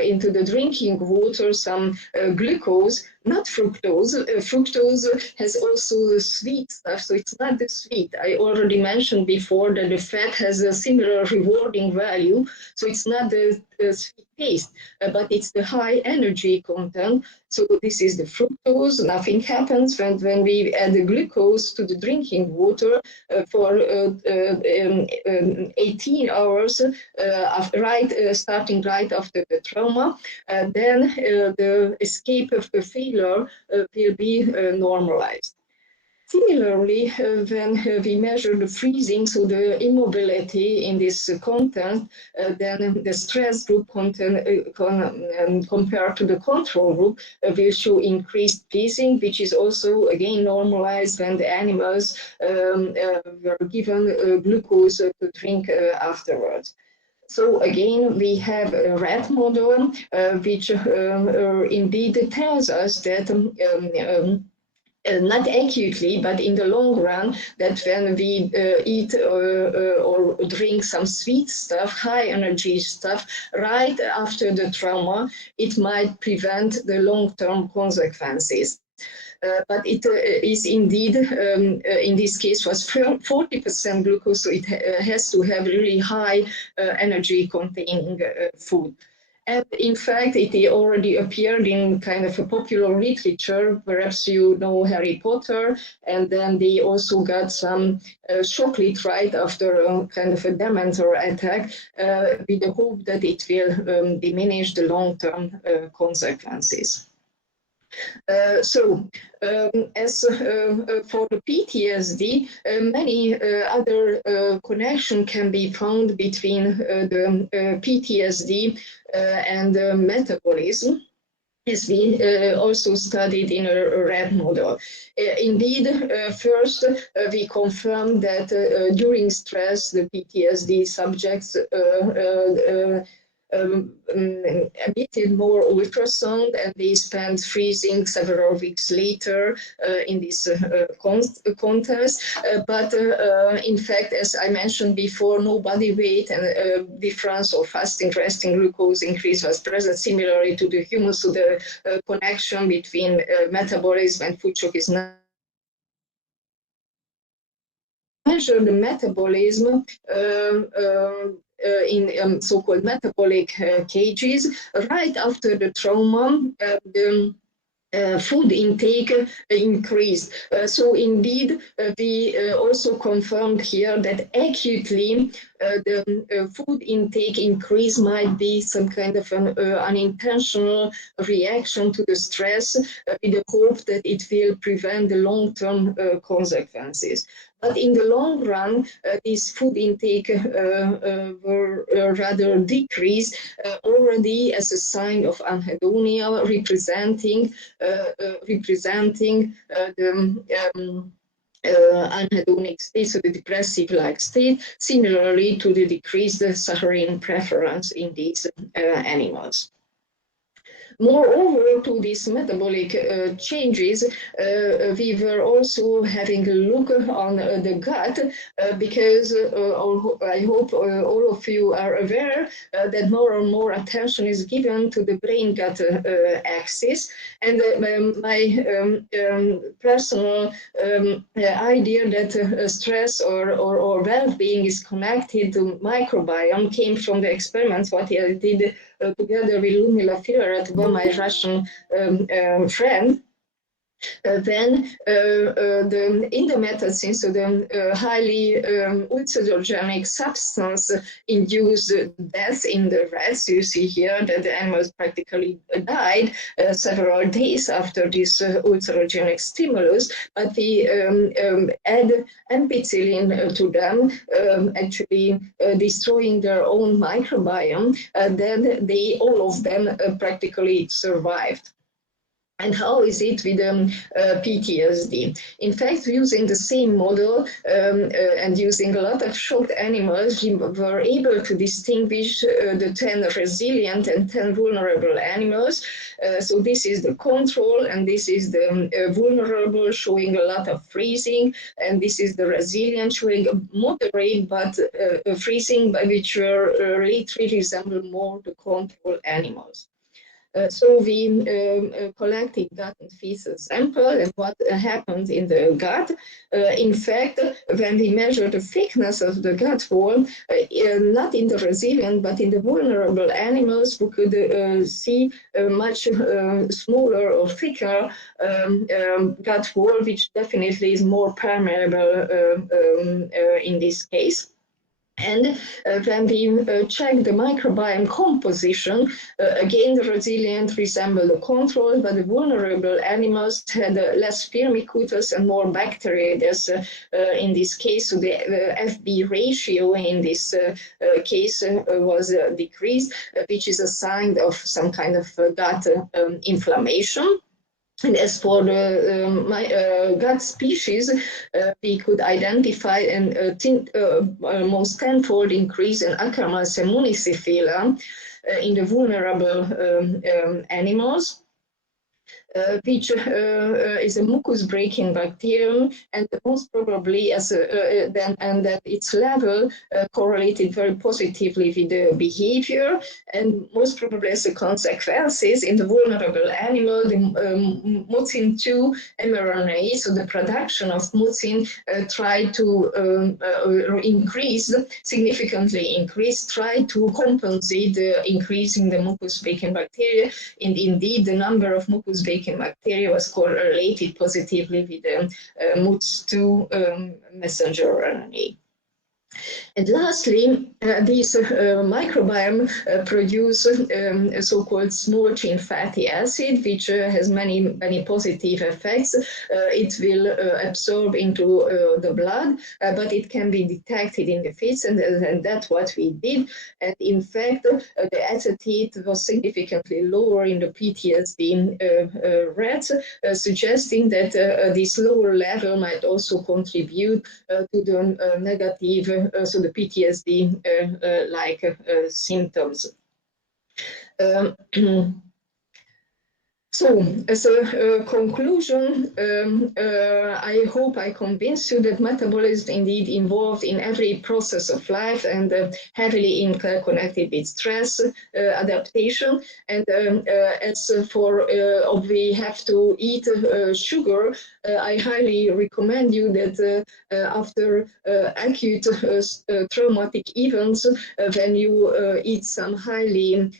into the drinking water some glucose, not fructose, fructose has also sweet stuff, so it's not the sweet. I already mentioned before that the fat has a similar rewarding value, so it's not the sweet taste, but it's the high energy content. So this is the fructose. Nothing happens when we add the glucose to the drinking water for 18 hours, starting right after the trauma. Then the escape of the failure will be normalized. Similarly, when we measure the freezing, so the immobility in this content, then the stress group content compared to the control group will show increased freezing, which is also again normalized when the animals were given glucose to drink afterwards. So again, we have a rat model, which indeed tells us that not acutely, but in the long run, that when we eat or drink some sweet stuff, high energy stuff, right after the trauma, it might prevent the long-term consequences. But it is indeed, in this case, was 40% glucose, so it has to have really high energy containing food. And in fact, it already appeared in kind of a popular literature. Perhaps you know Harry Potter, and then they also got some chocolate right after a kind of a dementor attack, with the hope that it will diminish the long-term consequences. As for the PTSD, many other connections can be found between the PTSD and metabolism, as we also studied in a rat model. Indeed, first, we confirmed that during stress, the PTSD subjects emitted more ultrasound, and they spent freezing several weeks later in this contest. But in fact, as I mentioned before, no body weight and difference or fasting resting glucose increase was present, similarly to the humans. So the connection between metabolism and food shock is not measure the metabolism in so-called metabolic cages right after the trauma. The food intake increased. So indeed, we also confirmed here that acutely the food intake increase might be some kind of an unintentional reaction to the stress with the hope that it will prevent the long-term consequences. But in the long run, this food intake were rather decreased already as a sign of anhedonia, representing the anhedonic state, so the depressive-like state, similarly to the decreased saccharine preference in these animals. Moreover, to these metabolic changes, we were also having a look on the gut because I hope all of you are aware that more and more attention is given to the brain-gut axis. And my personal idea that stress or well-being is connected to microbiome came from the experiments what I did together with Ludmila Filaret, my Russian friend. Then in the methacine, so the highly ulcerogenic substance induced death in the rats. You see here that the animals practically died several days after this ulcerogenic stimulus, but we add ampicillin to them, actually destroying their own microbiome, then all of them practically survived. And how is it with PTSD? In fact, using the same model and using a lot of shocked animals, we were able to distinguish the 10 resilient and 10 vulnerable animals. So this is the control, and this is the vulnerable, showing a lot of freezing, and this is the resilient, showing a moderate but freezing, by which later resemble more the control animals. So we collected gut and feces sample, and what happened in the gut. In fact, when we measured the thickness of the gut wall, not in the resilient but in the vulnerable animals, we could see a much smaller or thicker gut wall, which definitely is more permeable in this case. And when we check the microbiome composition, again, the resilient resemble the control, but the vulnerable animals had less firmicutes and more bacteria in this case. So the FB ratio in this case was decreased, which is a sign of some kind of gut inflammation. And as for the gut species, we could identify almost tenfold increase in Akkermansia municiphala in the vulnerable animals. Which is a mucus-breaking bacterium, and most probably and that its level correlated very positively with the behavior, and most probably as a consequences in the vulnerable animal, the mucin-2 mRNA, so the production of mucin tried to significantly increase, tried to compensate the increase in the mucus-breaking bacteria, and indeed the number of mucus-breaking bacteria was correlated positively with the MUTS2 messenger RNA. And lastly, this microbiome produce so-called small chain fatty acid, which has many positive effects. It will absorb into the blood, but it can be detected in the feces, and that's what we did. And in fact, the acetate was significantly lower in the PTSD rats, suggesting that this lower level might also contribute to the negative, so the PTSD like symptoms. So, as a conclusion, I hope I convinced you that metabolism is indeed involved in every process of life and heavily interconnected with stress, adaptation. And as for we have to eat sugar, I highly recommend you that after acute traumatic events, when you eat some highly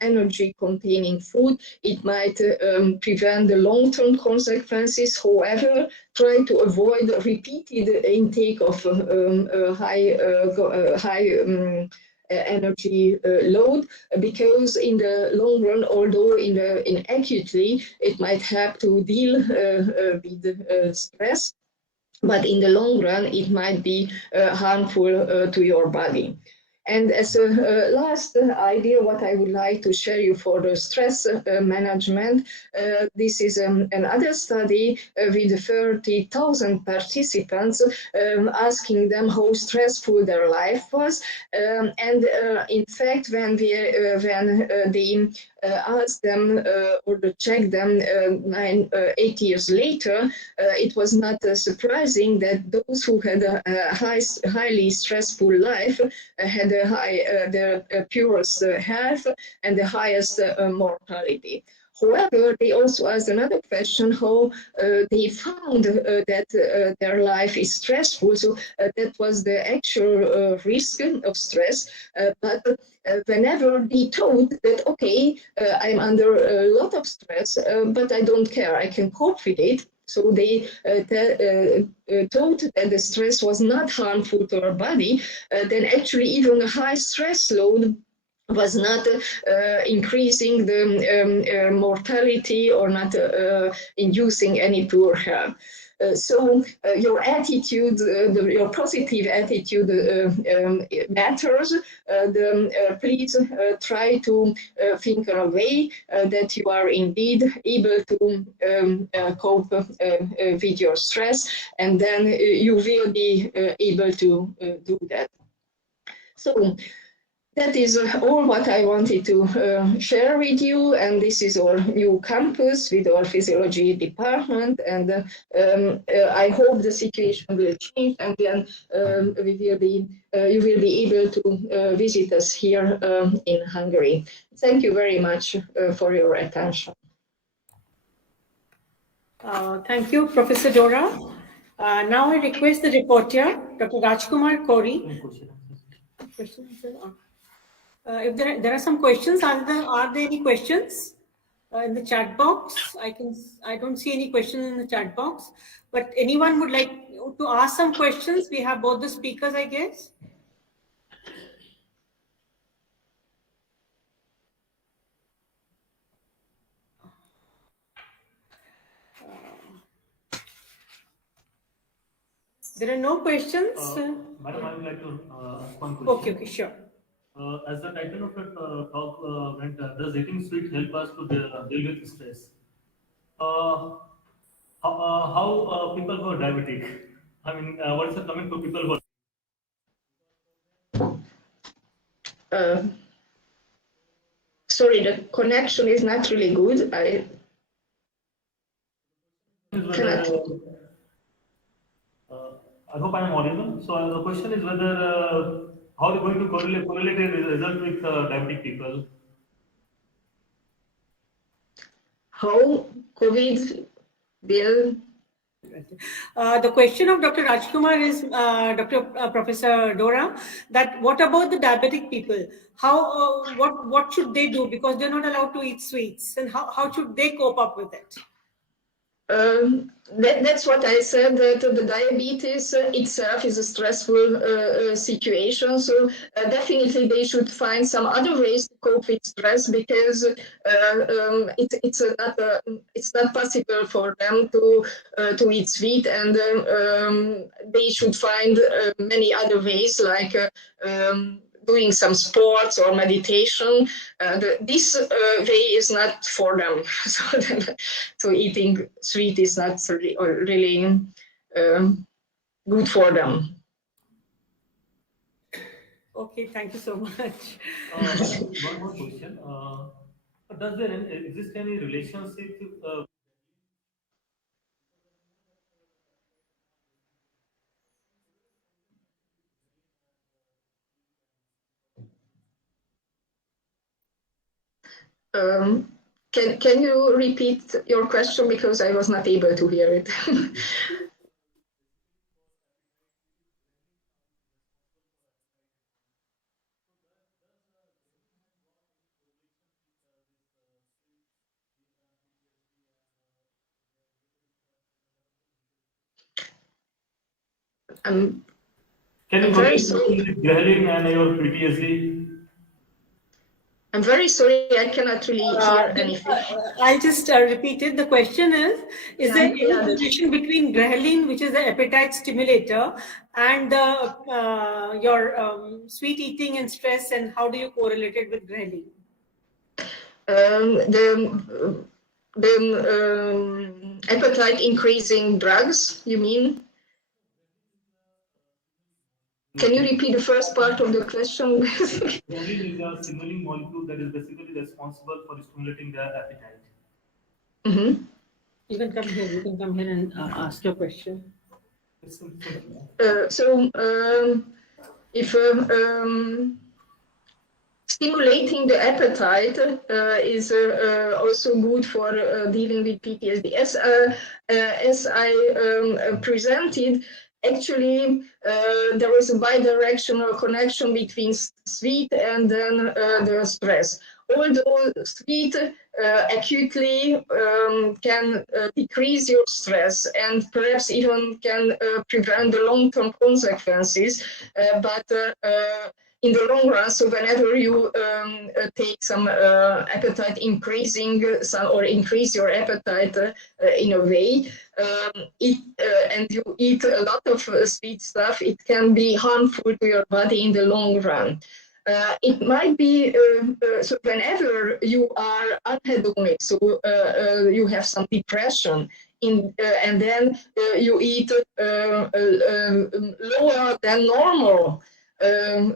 energy-containing food, it might prevent the long-term consequences. However, try to avoid repeated intake of high energy load, because in the long run, although in acutely it might help to deal with stress, but in the long run it might be harmful to your body. And as a last idea, what I would like to share you for the stress management, this is another study with 30,000 participants, asking them how stressful their life was. And in fact, when they asked them or checked them 8 years later, it was not surprising that those who had a highly stressful life had the purest health and the highest mortality. However, they also asked another question, how they found that their life is stressful. So that was the actual risk of stress. But whenever they thought that, okay, I'm under a lot of stress, but I don't care, I can cope with it. So they thought that the stress was not harmful to our body, then actually even a high stress load was not increasing the mortality or not inducing any poor health. So your attitude, your positive attitude matters. Please try to think in a way that you are indeed able to cope with your stress, and then you will be able to do that. So that is all what I wanted to share with you, and this is our new campus with our physiology department, and I hope the situation will change, and then you will be able to visit us here in Hungary. Thank you very much for your attention. Thank you, Professor Dora. Now I request the reporter, Dr. Rajkumar Kori. If there are some questions, are there any questions in the chat box? I don't see any questions in the chat box, but anyone would like to ask some questions? We have both the speakers, I guess. There are no questions. Madam, I would like to ask one question. Okay, sure. As the title of your talk went, does eating sweet help us to deal with stress? How people who are diabetic? I mean, what is the comment for people who are... Sorry, the connection is not really good. I hope I am audible. So the question is whether how are you going to correlate a result with diabetic people? How COVID will... The question of Dr. Rajkumar is, Professor Dora, that what about the diabetic people? How, what should they do? Because they're not allowed to eat sweets, and how should they cope up with it? That's what I said, that the diabetes itself is a stressful situation. So definitely they should find some other ways to cope with stress, because it's not possible for them to eat sweet, and they should find many other ways, like doing some sports or meditation. This way is not for them. So eating sweet is not really good for them. Okay, thank you so much. One more question. Does there exist any relationship? Can you repeat your question because I was not able to hear it? I'm Can you very connect sorry. with ghrelin and your PTSD? I'm very sorry, I cannot really hear anything. I'll just repeat it. The question is there any relation between ghrelin, which is the appetite stimulator, and your sweet eating and stress, and how do you correlate it with ghrelin? The appetite increasing drugs, you mean? Can you repeat the first part of the question? Ghrelin is a signaling molecule that is basically responsible for stimulating the appetite. Mm-hmm. You can come here. You can come here and ask your question. If stimulating the appetite is also good for dealing with PTSD. As I presented, actually there is a bidirectional connection between sweet and then the stress. Although sweet acutely can decrease your stress and perhaps even can prevent the long-term consequences, but in the long run, so whenever you take some appetite increasing or increase your appetite in a way, and you eat a lot of sweet stuff, it can be harmful to your body in the long run. It might be, so whenever you are anhedonic, so you have some depression, and then you eat lower than normal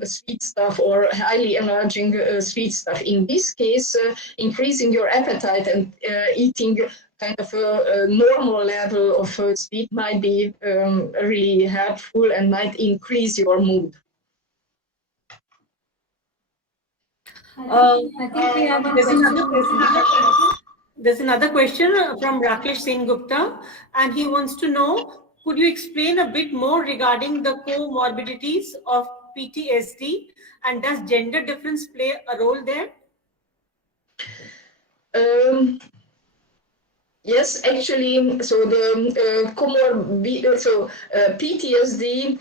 sweet stuff or highly emerging sweet stuff. In this case, increasing your appetite and eating kind of a normal level of sweet might be really helpful and might increase your mood. I think we have one There's another question from Rakesh Singh Gupta, and he wants to know, could you explain a bit more regarding the comorbidities of PTSD, and does gender difference play a role there? Yes, actually, so the PTSD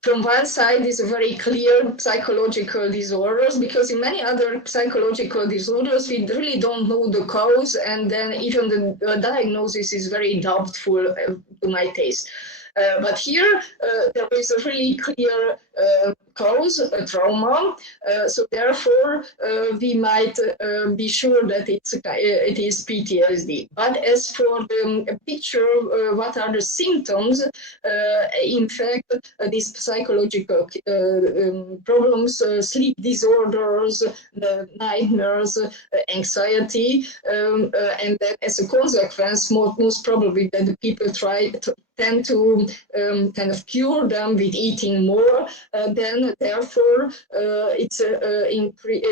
from one side is a very clear psychological disorders, because in many other psychological disorders we really don't know the cause, and then even the diagnosis is very doubtful to my taste. But here there is a really clear cause, a trauma. So therefore, we might be sure that it is PTSD. But as for the picture, what are the symptoms? In fact, these psychological problems, sleep disorders, nightmares, anxiety, and then as a consequence, most probably that the people tend to kind of cure them with eating more, then therefore it's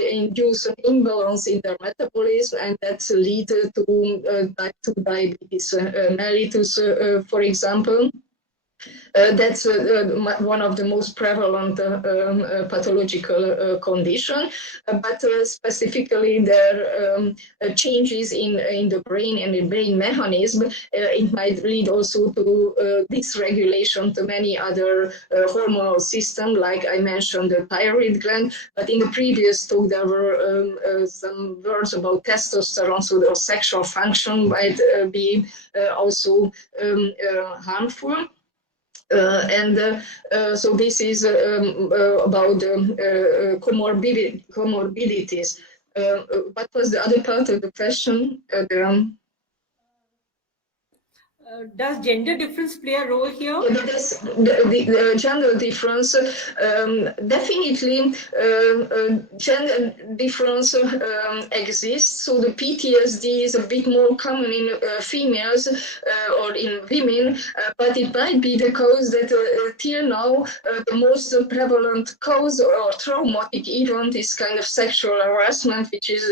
induce an imbalance in their metabolism, and that's lead to type 2 diabetes mellitus, for example. That's one of the most prevalent pathological condition, but specifically there are changes in the brain and the brain mechanism. It might lead also to dysregulation to many other hormonal systems, like I mentioned the thyroid gland, but in the previous talk there were some words about testosterone, so the sexual function might be also harmful. So this is about comorbidities. What was the other part of the question? Does gender difference play a role here? Yeah, the gender difference, definitely gender difference exists. So the PTSD is a bit more common in females or in women, but it might be the cause that till now the most prevalent cause or traumatic event is kind of sexual harassment, which is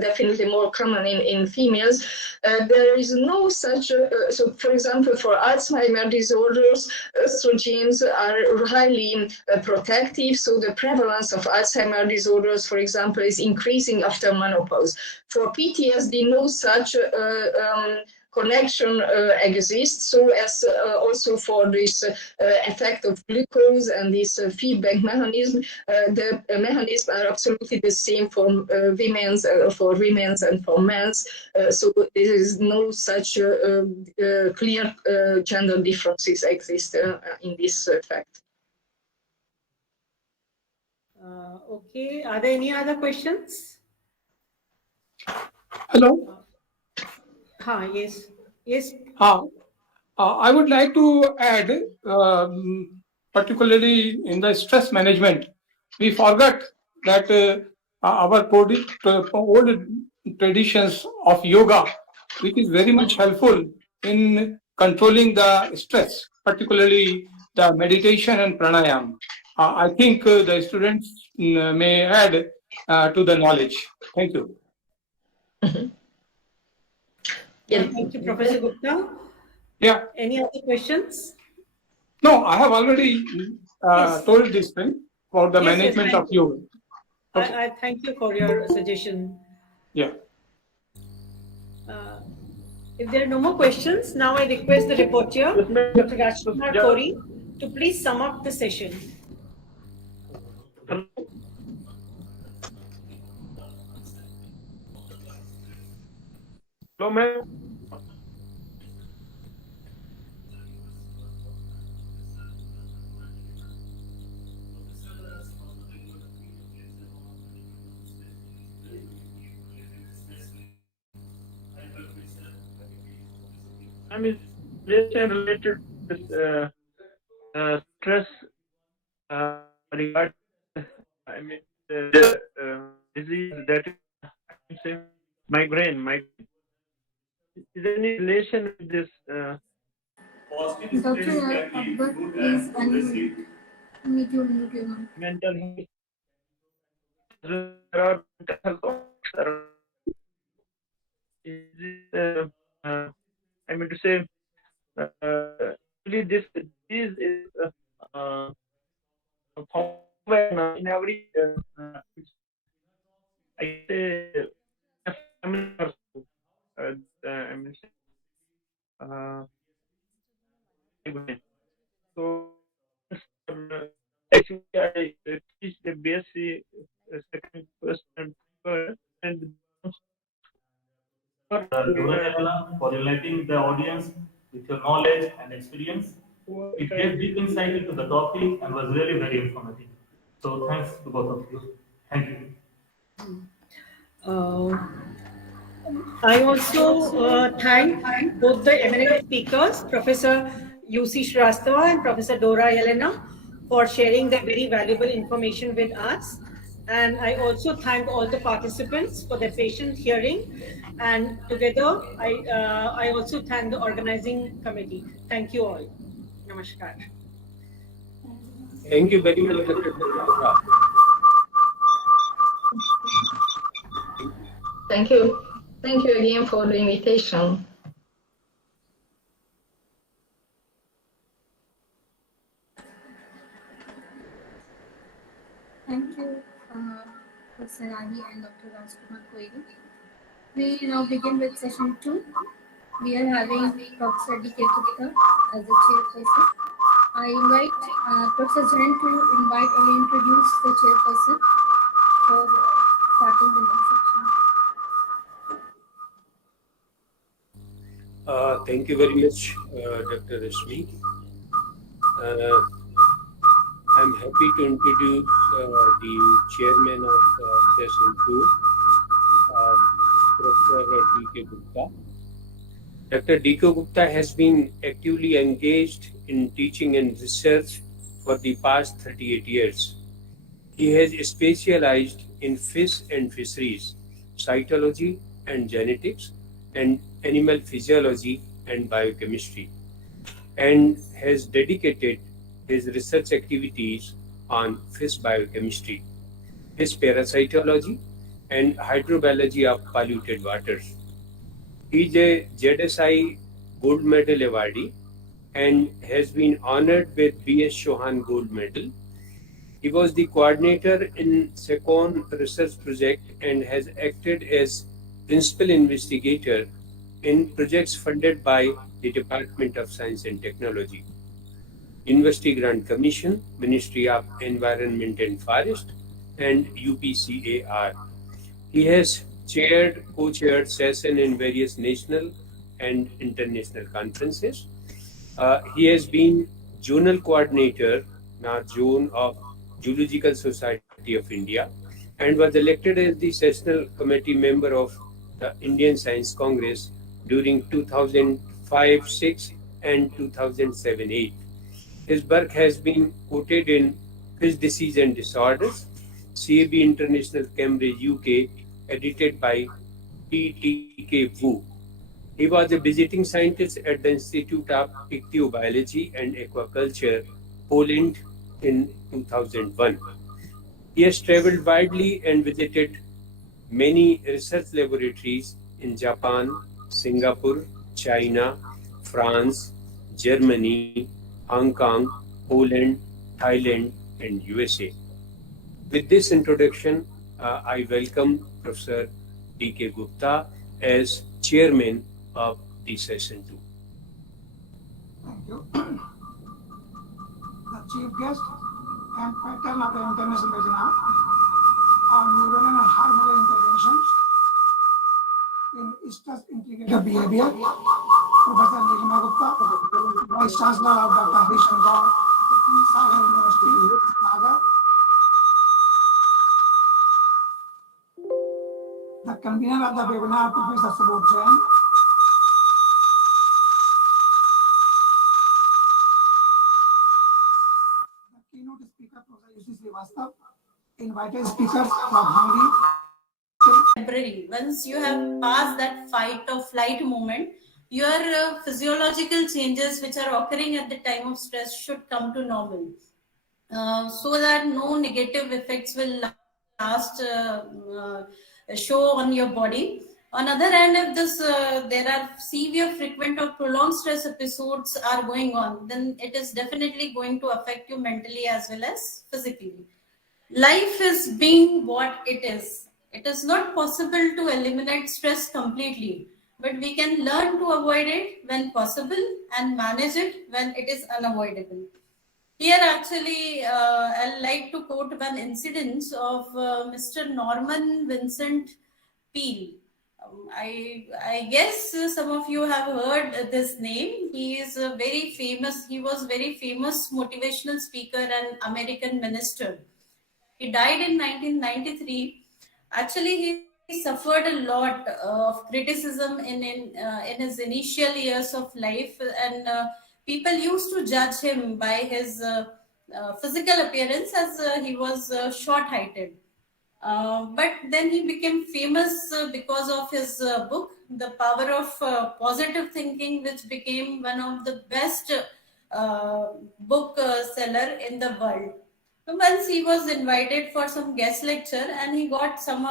definitely more common in females. There is no such, so for example, for Alzheimer's disorders, estrogens are highly protective, so the prevalence of Alzheimer's disorders, for example, is increasing after menopause. For PTSD, no such connection exists. So as also for this effect of glucose and this feedback mechanism, the mechanisms are absolutely the same for women's and for men's. So there is no such clear gender differences exist in this fact. Okay, are there any other questions? Hello. Yes. Yes. I would like to add, particularly in the stress management, we forgot that our old traditions of yoga, which is very much helpful in controlling the stress, particularly the meditation and pranayam. I think the students may add to the knowledge. Thank you. Thank you, Professor Gupta. Yeah. Any other questions? No, I have already told this thing about the management of yoga. Okay. I thank you for your suggestion. Yeah. If there are no more questions, now I request the reporter, Dr. Rajkumar Kori, to please sum up the session. Hello, ma'am. I mean, relation related to stress regarding, I mean, the disease that is, I can say, migraine. Is there any relation with this? Dr. Akbar, please unmute your mental health. There are mental health officers. Is it, I mean to say, this disease is in every I say family or so. I mean, so actually I teach the BSc second, first, and third, and for enlightening the audience with your knowledge and experience. It gave deep insight into the topic and was really very informative. So thanks to both of you. Thank you. I also thank both the eminent speakers, Professor U.C. Shrivastava and Professor Dora Yelena, for sharing their very valuable information with us. And I also thank all the participants for their patient hearing. And together, I also thank the organizing committee. Thank you all. Namaskar. Thank you very much, Dr. Dora. Thank you. Thank you again for the invitation. Thank you, Professor Rahi and Dr. Rajkumar Koiri. We now begin with session 2. We are having Professor D.K. Gupta as the chairperson. I invite Professor Jain to invite or introduce the chairperson for starting the next section. Thank you very much, Dr. Rashmi. I'm happy to introduce the chairman of session 2, Professor D.K. Gupta. Dr. D.K. Gupta has been actively engaged in teaching and research for the past 38 years. He has specialized in fish and fisheries, cytology and genetics, and animal physiology and biochemistry, and has dedicated his research activities on fish biochemistry, fish parasitology, and hydrobiology of polluted waters. He is a ZSI Gold Medal awardee and has been honored with B.S. Chauhan Gold Medal. He was the coordinator in SECON research project and has acted as principal investigator in projects funded by the Department of Science and Technology, University Grant Commission, Ministry of Environment and Forest, and UPCAR. He has chaired, co-chaired sessions in various national and international conferences. He has been zonal coordinator, now zone of Zoological Society of India, and was elected as the sessional committee member of the Indian Science Congress during 2005-6 and 2007-8. His work has been quoted in Fish Disease and Disorders, CAB International Cambridge, UK, edited by T.K. Wu. He was a visiting scientist at the Institute of Ichthyobiology and Aquaculture, Poland in 2001. He has traveled widely and visited many research laboratories in Japan, Singapore, China, France, Germany, Hong Kong, Poland, Thailand, and USA. With this introduction, I welcome Professor D.K. Gupta as chairman of the session 2. Thank you. The chief guest and pattern of the international webinar on neuronal and hormonal interventions in stress integrated behavior, Professor Nilima Gupta, Vice Chancellor of Dr. Harishankar, Sagar University, Sagar. The convener of the webinar, Professor Subodh Jain. The keynote speaker, Professor UC Srivastava. Invited speakers from Hungary. Temporary. Once you have passed that fight or flight moment, your physiological changes which are occurring at the time of stress should come to normal, so that no negative effects will last show on your body. On other hand, if this there are severe, frequent or prolonged stress episodes are going on, then it is definitely going to affect you mentally as well as physically. Life is being what it is. It is not possible to eliminate stress completely, but we can learn to avoid it when possible and manage it when it is unavoidable. Here, actually, I'd like to quote one incident of Mr. Norman Vincent Peale. I guess some of you have heard this name. He is very famous. He was very famous motivational speaker and American minister. He died in 1993. Actually, he suffered a lot of criticism in his initial years of life, and people used to judge him by his physical appearance, as he was short-heighted. But then he became famous because of his book, The Power of Positive Thinking, which became one of the best book seller in the world. Once he was invited for some guest lecture, and he got some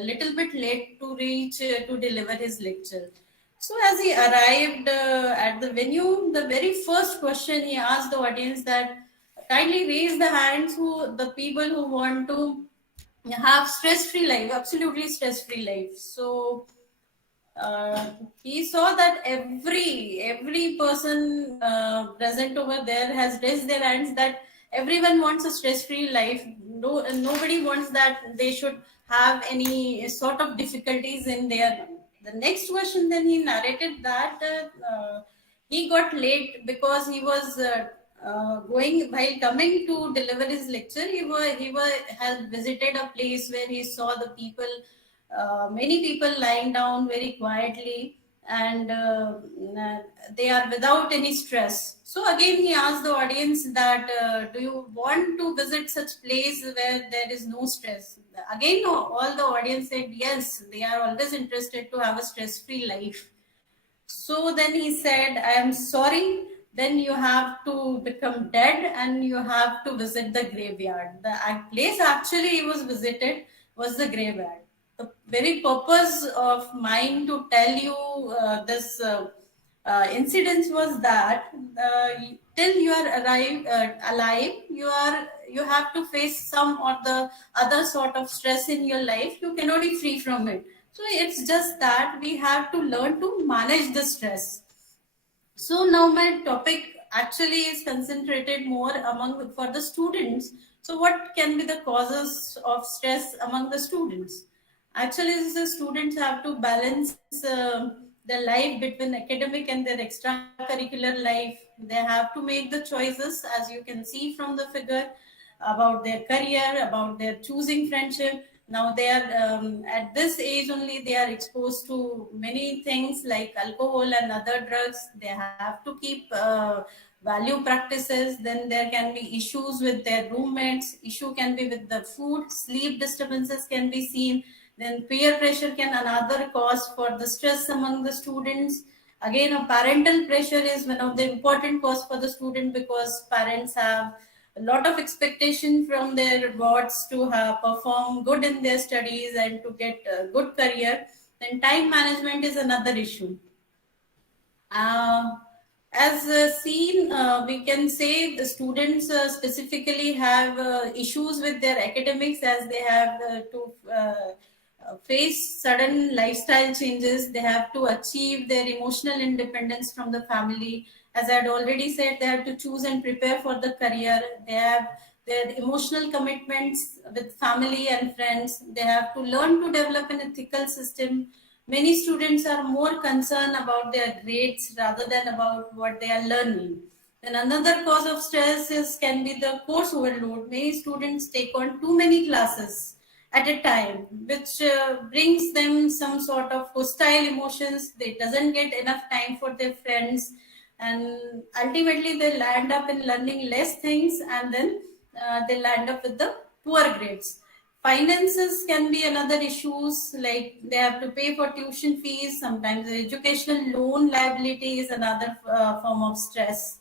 little bit late to reach to deliver his lecture. So as he arrived at the venue, the very first question he asked the audience that kindly raise the hands who the people who want to have stress-free life, absolutely stress-free life. So he saw that every person present over there has raised their hands, that everyone wants a stress-free life. No, nobody wants that they should have any sort of difficulties in their. The next question, then he narrated that he got late because he was going, while coming to deliver his lecture. He had visited a place where he saw the people, many people lying down very quietly, and they are without any stress. So again, he asked the audience that do you want to visit such place where there is no stress? Again, all the audience said yes, they are always interested to have a stress-free life. So then he said, I am sorry, then you have to become dead and you have to visit the graveyard. The place actually he was visited was the graveyard. The very purpose of mine to tell you this incidents was that till you are alive, you have to face some or the other sort of stress in your life. You cannot be free from it. So it's just that we have to learn to manage the stress. So now my topic actually is concentrated more among for the students. So what can be the causes of stress among the students? Actually, the students have to balance their life between academic and their extracurricular life. They have to make the choices, as you can see from the figure, about their career, about their choosing friendship. Now they are at this age only they are exposed to many things like alcohol and other drugs. They have to keep value practices. Then there can be issues with their roommates. Issue can be with the food. Sleep disturbances can be seen. Then peer pressure can another cause for the stress among the students. Again, a parental pressure is one of the important cause for the student, because parents have a lot of expectation from their wards to perform good in their studies and to get a good career. Then time management is another issue. As seen, we can say the students specifically have issues with their academics, as they have to face sudden lifestyle changes. They have to achieve their emotional independence from the family. As I had already said, they have to choose and prepare for the career. They have their emotional commitments with family and friends. They have to learn to develop an ethical system. Many students are more concerned about their grades rather than about what they are learning. Then another cause of stress can be the course overload. Many students take on too many classes at a time, which brings them some sort of hostile emotions. They doesn't get enough time for their friends, and ultimately they land up in learning less things, and then they land up with the poor grades. Finances can be another issues, like they have to pay for tuition fees. Sometimes the educational loan liability is another form of stress.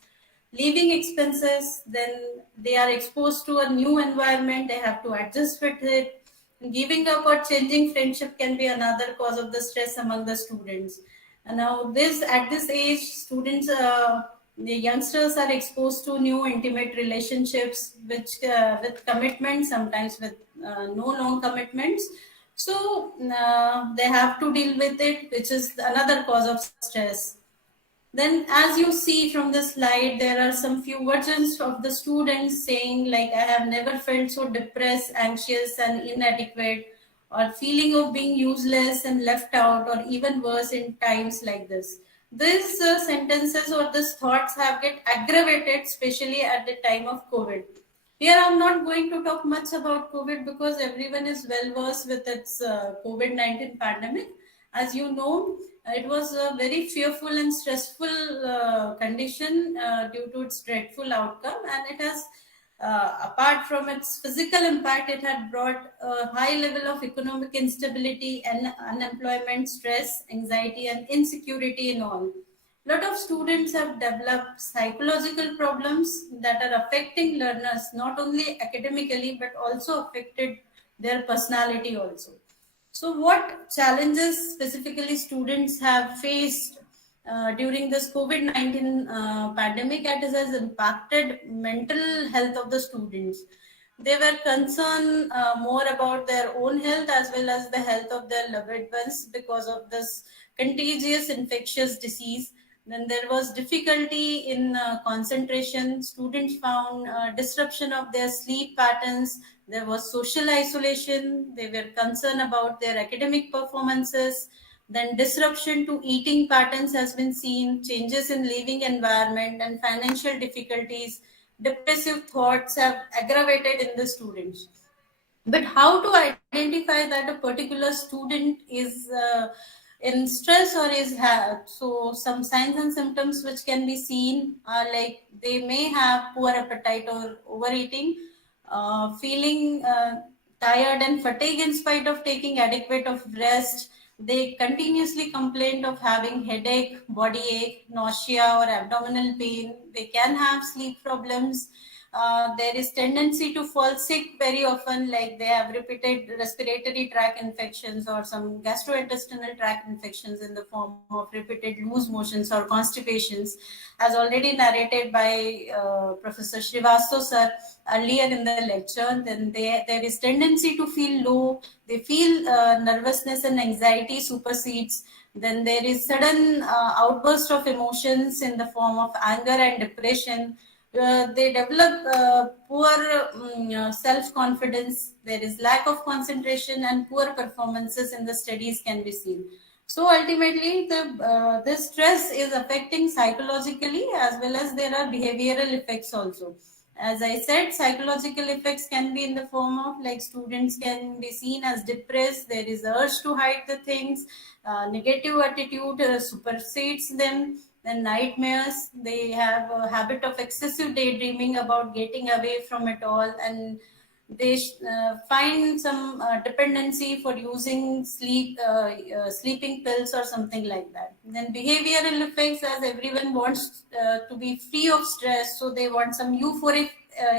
Living expenses, then they are exposed to a new environment, they have to adjust with it. Giving up or changing friendship can be another cause of the stress among the students. And now this at this age, students, the youngsters are exposed to new intimate relationships, which with commitment, sometimes with no long commitments. So they have to deal with it, which is another cause of stress. Then, as you see from the slide, there are some few versions of the students saying like, I have never felt so depressed, anxious and inadequate, or feeling of being useless and left out, or even worse in times like this. These sentences or these thoughts have get aggravated, especially at the time of COVID. Here, I'm not going to talk much about COVID because everyone is well versed with its COVID-19 pandemic. As you know, it was a very fearful and stressful condition due to its dreadful outcome, and it has, apart from its physical impact, it had brought a high level of economic instability and unemployment, stress, anxiety, and insecurity in all. A lot of students have developed psychological problems that are affecting learners not only academically but also affected their personality also. So what challenges specifically students have faced during this COVID-19 pandemic, that has impacted mental health of the students? They were concerned more about their own health as well as the health of their loved ones because of this contagious infectious disease. Then there was difficulty in concentration. Students found disruption of their sleep patterns. There was social isolation. They were concerned about their academic performances. Then disruption to eating patterns has been seen, changes in living environment and financial difficulties. Depressive thoughts have aggravated in the students. But how to identify that a particular student is in stress or so some signs and symptoms which can be seen are like they may have poor appetite or overeating, feeling tired and fatigue in spite of taking adequate of rest. They continuously complain of having headache, body ache, nausea or abdominal pain. They can have sleep problems. There is tendency to fall sick very often, like they have repeated respiratory tract infections or some gastrointestinal tract infections in the form of repeated loose motions or constipations, as already narrated by Professor Srivastava sir earlier in the lecture. Then there is tendency to feel low. They feel nervousness and anxiety supersedes. Then there is sudden outburst of emotions in the form of anger and depression. They develop poor self-confidence. There is lack of concentration and poor performances in the studies can be seen. So ultimately, this stress is affecting psychologically as well as there are behavioral effects also. As I said, psychological effects can be in the form of like students can be seen as depressed. There is urge to hide the things. Negative attitude supersedes them. Then nightmares. They have a habit of excessive daydreaming about getting away from it all, and they find some dependency for using sleeping pills or something like that. Then behavioral effects, as everyone wants to be free of stress, so they want some euphoric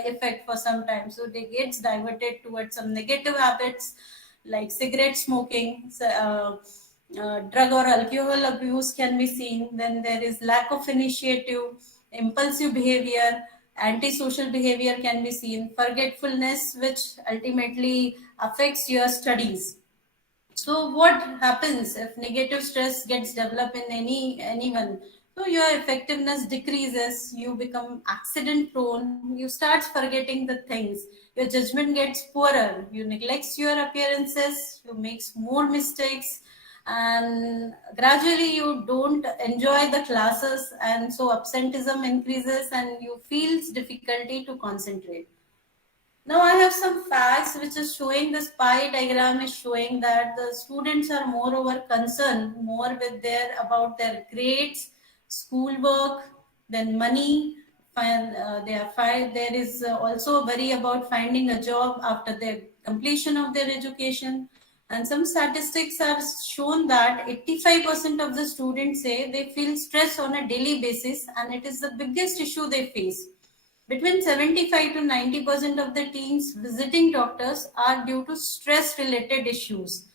effect for some time, so they get diverted towards some negative habits like cigarette smoking. Drug or alcohol abuse can be seen. Then there is lack of initiative, impulsive behavior, antisocial behavior can be seen, forgetfulness, which ultimately affects your studies. So what happens if negative stress gets developed in anyone? So your effectiveness decreases, you become accident prone, you start forgetting the things, your judgment gets poorer, you neglect your appearances, you make more mistakes, and gradually you don't enjoy the classes, and so absenteeism increases and you feel difficulty to concentrate. Now I have some facts which is showing this pie diagram is showing that the students are moreover concerned more with about their grades, schoolwork, then money. There is also worry about finding a job after their completion of their education. And some statistics are shown that 85% of the students say they feel stress on a daily basis, and it is the biggest issue they face. Between 75 to 90% of the teens visiting doctors are due to stress related issues.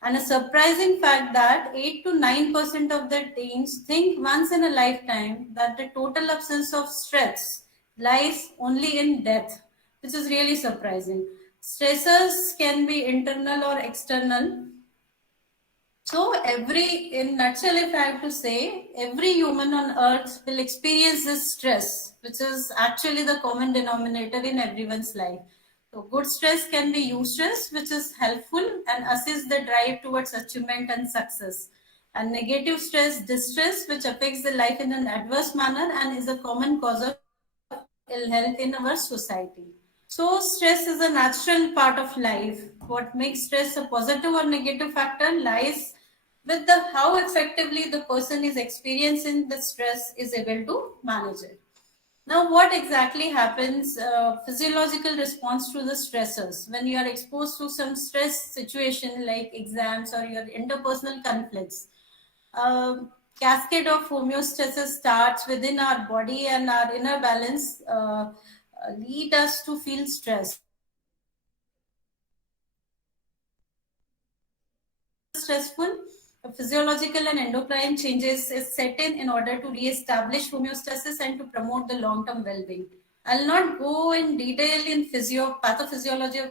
And a surprising fact that 8 to 9% of the teens think once in a lifetime that the total absence of stress lies only in death, which is really surprising. Stressors can be internal or external. So in nutshell, if I have to say, every human on earth will experience this stress, which is actually the common denominator in everyone's life. So good stress can be eustress, which is helpful and assists the drive towards achievement and success. And negative stress, distress, which affects the life in an adverse manner and is a common cause of ill health in our society. So stress is a natural part of life. What makes stress a positive or negative factor lies with how effectively the person is experiencing the stress is able to manage it. Now, what exactly happens, physiological response to the stressors? When you are exposed to some stress situation like exams or your interpersonal conflicts, cascade of homeostasis starts within our body, and our inner balance lead us to feel stress. Stressful, physiological and endocrine changes is set in order to re-establish homeostasis and to promote the long-term well-being. I'll not go in detail in pathophysiology.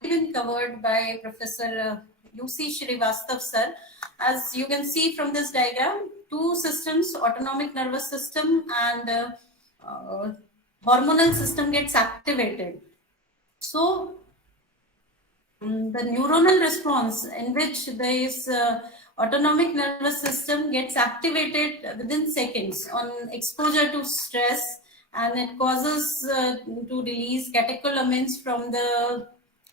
Been covered by Professor UC Srivastava sir. As you can see from this diagram, two systems, autonomic nervous system and hormonal system gets activated. So the neuronal response in which this autonomic nervous system gets activated within seconds on exposure to stress, and it causes to release catecholamines from the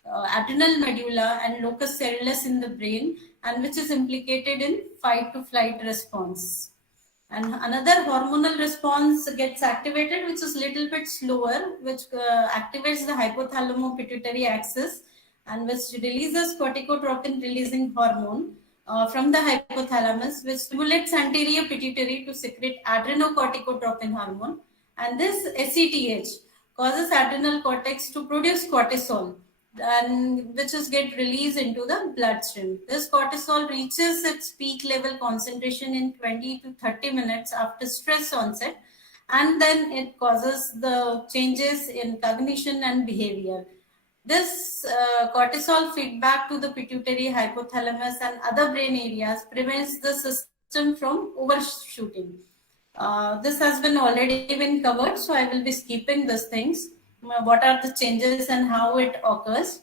adrenal medulla and locus coeruleus in the brain, and which is implicated in fight to flight response. And another hormonal response gets activated, which is little bit slower, which activates the hypothalamo-pituitary axis, and which releases corticotropin releasing hormone from the hypothalamus, which stimulates anterior pituitary to secrete adrenocorticotropin hormone. And this ACTH causes adrenal cortex to produce cortisol, and which is get released into the bloodstream. This cortisol reaches its peak level concentration in 20 to 30 minutes after stress onset, and then it causes the changes in cognition and behavior. This cortisol feedback to the pituitary, hypothalamus, and other brain areas prevents the system from overshooting. This has been already been covered, so I will be skipping these things. What are the changes and how it occurs?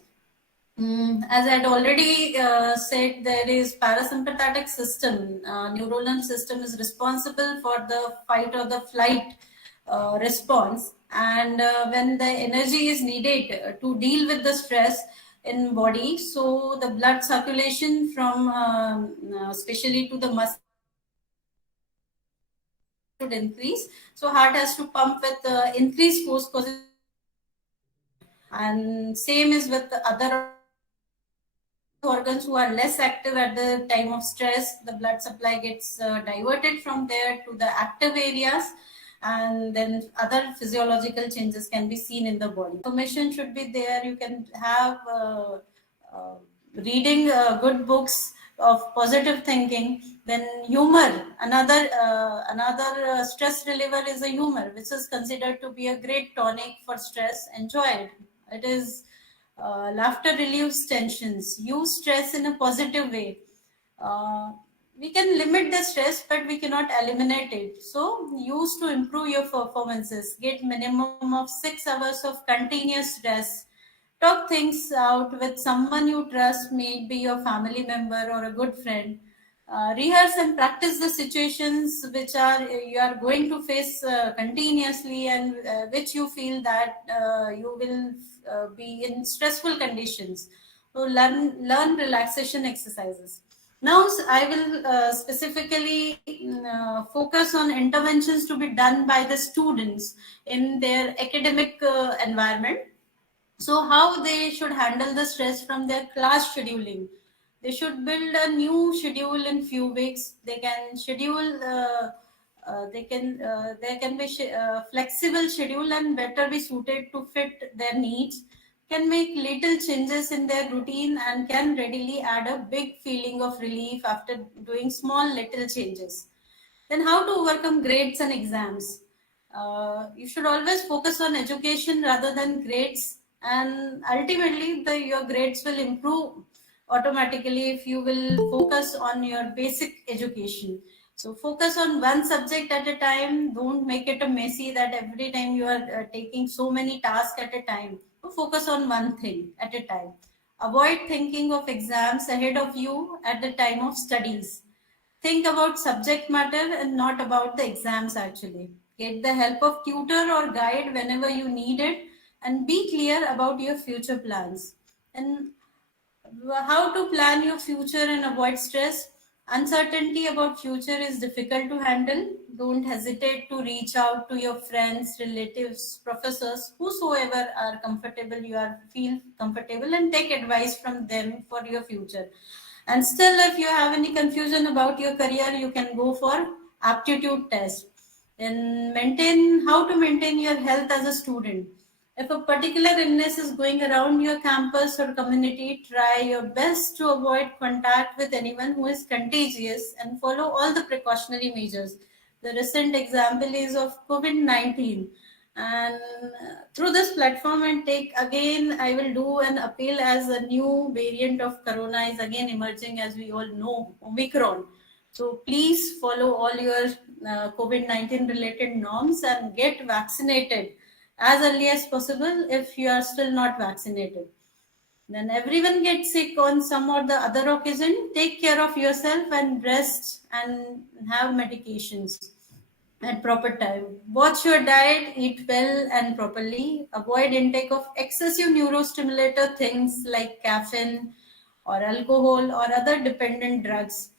As I had already said, there is parasympathetic system. Neuronal system is responsible for the fight or the flight response, and when the energy is needed to deal with the stress in body, so the blood circulation from especially to the muscle should increase. So heart has to pump with increased force, causes, and same is with the other organs who are less active at the time of stress. The blood supply gets diverted from there to the active areas, and then other physiological changes can be seen in the body. Information should be there. You can have reading good books of positive thinking. Then humor, another stress reliever is a humor, which is considered to be a great tonic for stress. Enjoy it. It is laughter relieves tensions. Use stress in a positive way. We can limit the stress, but we cannot eliminate it. So use to improve your performances. Get minimum of 6 hours of continuous rest. Talk things out with someone you trust, maybe your family member or a good friend. Rehearse and practice the situations which are you are going to face continuously, and which you feel that you will be in stressful conditions. So learn relaxation exercises. Now I will specifically focus on interventions to be done by the students in their academic environment. So how they should handle the stress from their class scheduling. They should build a new schedule in few weeks. They can schedule there can be flexible schedule and better be suited to fit their needs. Can make little changes in their routine and can readily add a big feeling of relief after doing small little changes. Then how to overcome grades and exams. You should always focus on education rather than grades, and ultimately your grades will improve automatically if you will focus on your basic education. So focus on one subject at a time. Don't make it a messy that every time you are taking so many tasks at a time. So focus on one thing at a time. Avoid thinking of exams ahead of you at the time of studies. Think about subject matter and not about the exams actually. Get the help of tutor or guide whenever you need it, and be clear about your future plans. And how to plan your future and avoid stress. Uncertainty about future is difficult to handle. Don't hesitate to reach out to your friends, relatives, professors, whosoever are comfortable, you are feel comfortable, and take advice from them for your future. And still, if you have any confusion about your career, you can go for aptitude test. Then how to maintain your health as a student. If a particular illness is going around your campus or community, try your best to avoid contact with anyone who is contagious and follow all the precautionary measures. The recent example is of COVID-19. And through this platform and I will do an appeal, as a new variant of corona is again emerging, as we all know, Omicron. So please follow all your COVID-19 related norms and get vaccinated as early as possible if you are still not vaccinated. Then everyone gets sick on some or the other occasion. Take care of yourself and rest and have medications. at proper time. Watch your diet, eat well and properly. Avoid intake of excessive neurostimulator things like caffeine or alcohol or other dependent drugs.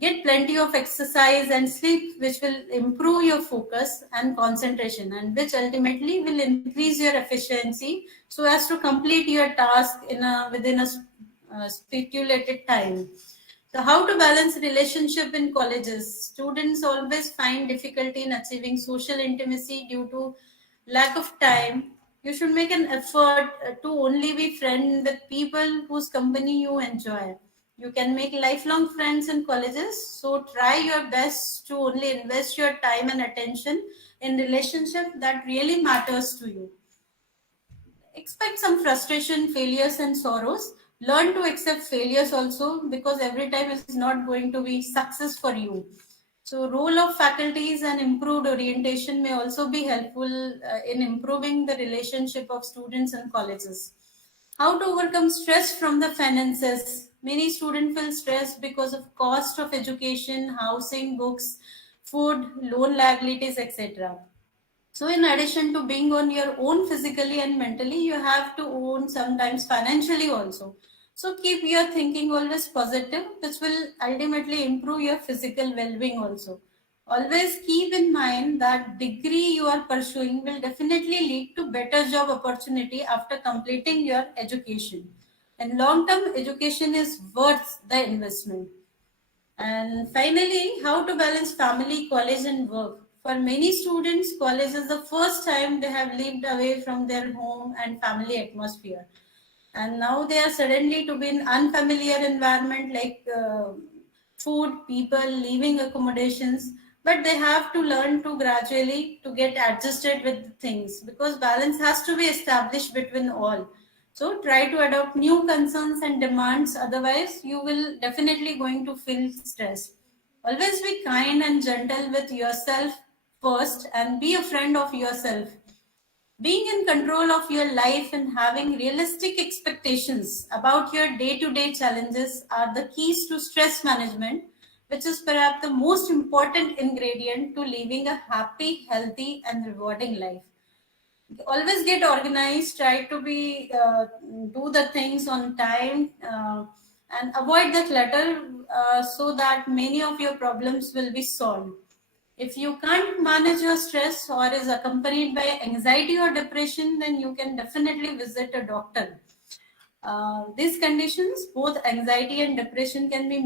Get plenty of exercise and sleep, which will improve your focus and concentration, and which ultimately will increase your efficiency so as to complete your task within a stipulated time. So, how to balance relationship in colleges? Students always find difficulty in achieving social intimacy due to lack of time. You should make an effort to only be friend with people whose company you enjoy. You can make lifelong friends in colleges, so try your best to only invest your time and attention in relationship that really matters to you. Expect some frustration, failures, and sorrows. Learn to accept failures also, because every time is not going to be success for you. So, role of faculties and improved orientation may also be helpful in improving the relationship of students and colleges. How to overcome stress from the finances? Many students feel stressed because of cost of education, housing, books, food, loan liabilities, etc. So, in addition to being on your own physically and mentally, you have to own sometimes financially also. So, keep your thinking always positive, which will ultimately improve your physical well being also. Always keep in mind that degree you are pursuing will definitely lead to better job opportunity after completing your education. And long term education is worth the investment. And finally, how to balance family, college, and work. For many students, college is the first time they have lived away from their home and family atmosphere. And now they are suddenly to be in unfamiliar environment like food, people, living accommodations. But they have to learn to gradually to get adjusted with things, because balance has to be established between all. So try to adopt new concerns and demands, otherwise you will definitely going to feel stress. Always be kind and gentle with yourself first, and be a friend of yourself. Being in control of your life and having realistic expectations about your day to day challenges are the keys to stress management, which is perhaps the most important ingredient to living a happy, healthy, and rewarding life. Always get organized, try to be do the things on time, and avoid the clutter, so that many of your problems will be solved. If you can't manage your stress or is accompanied by anxiety or depression, then you can definitely visit a doctor. These conditions, both anxiety and depression, can be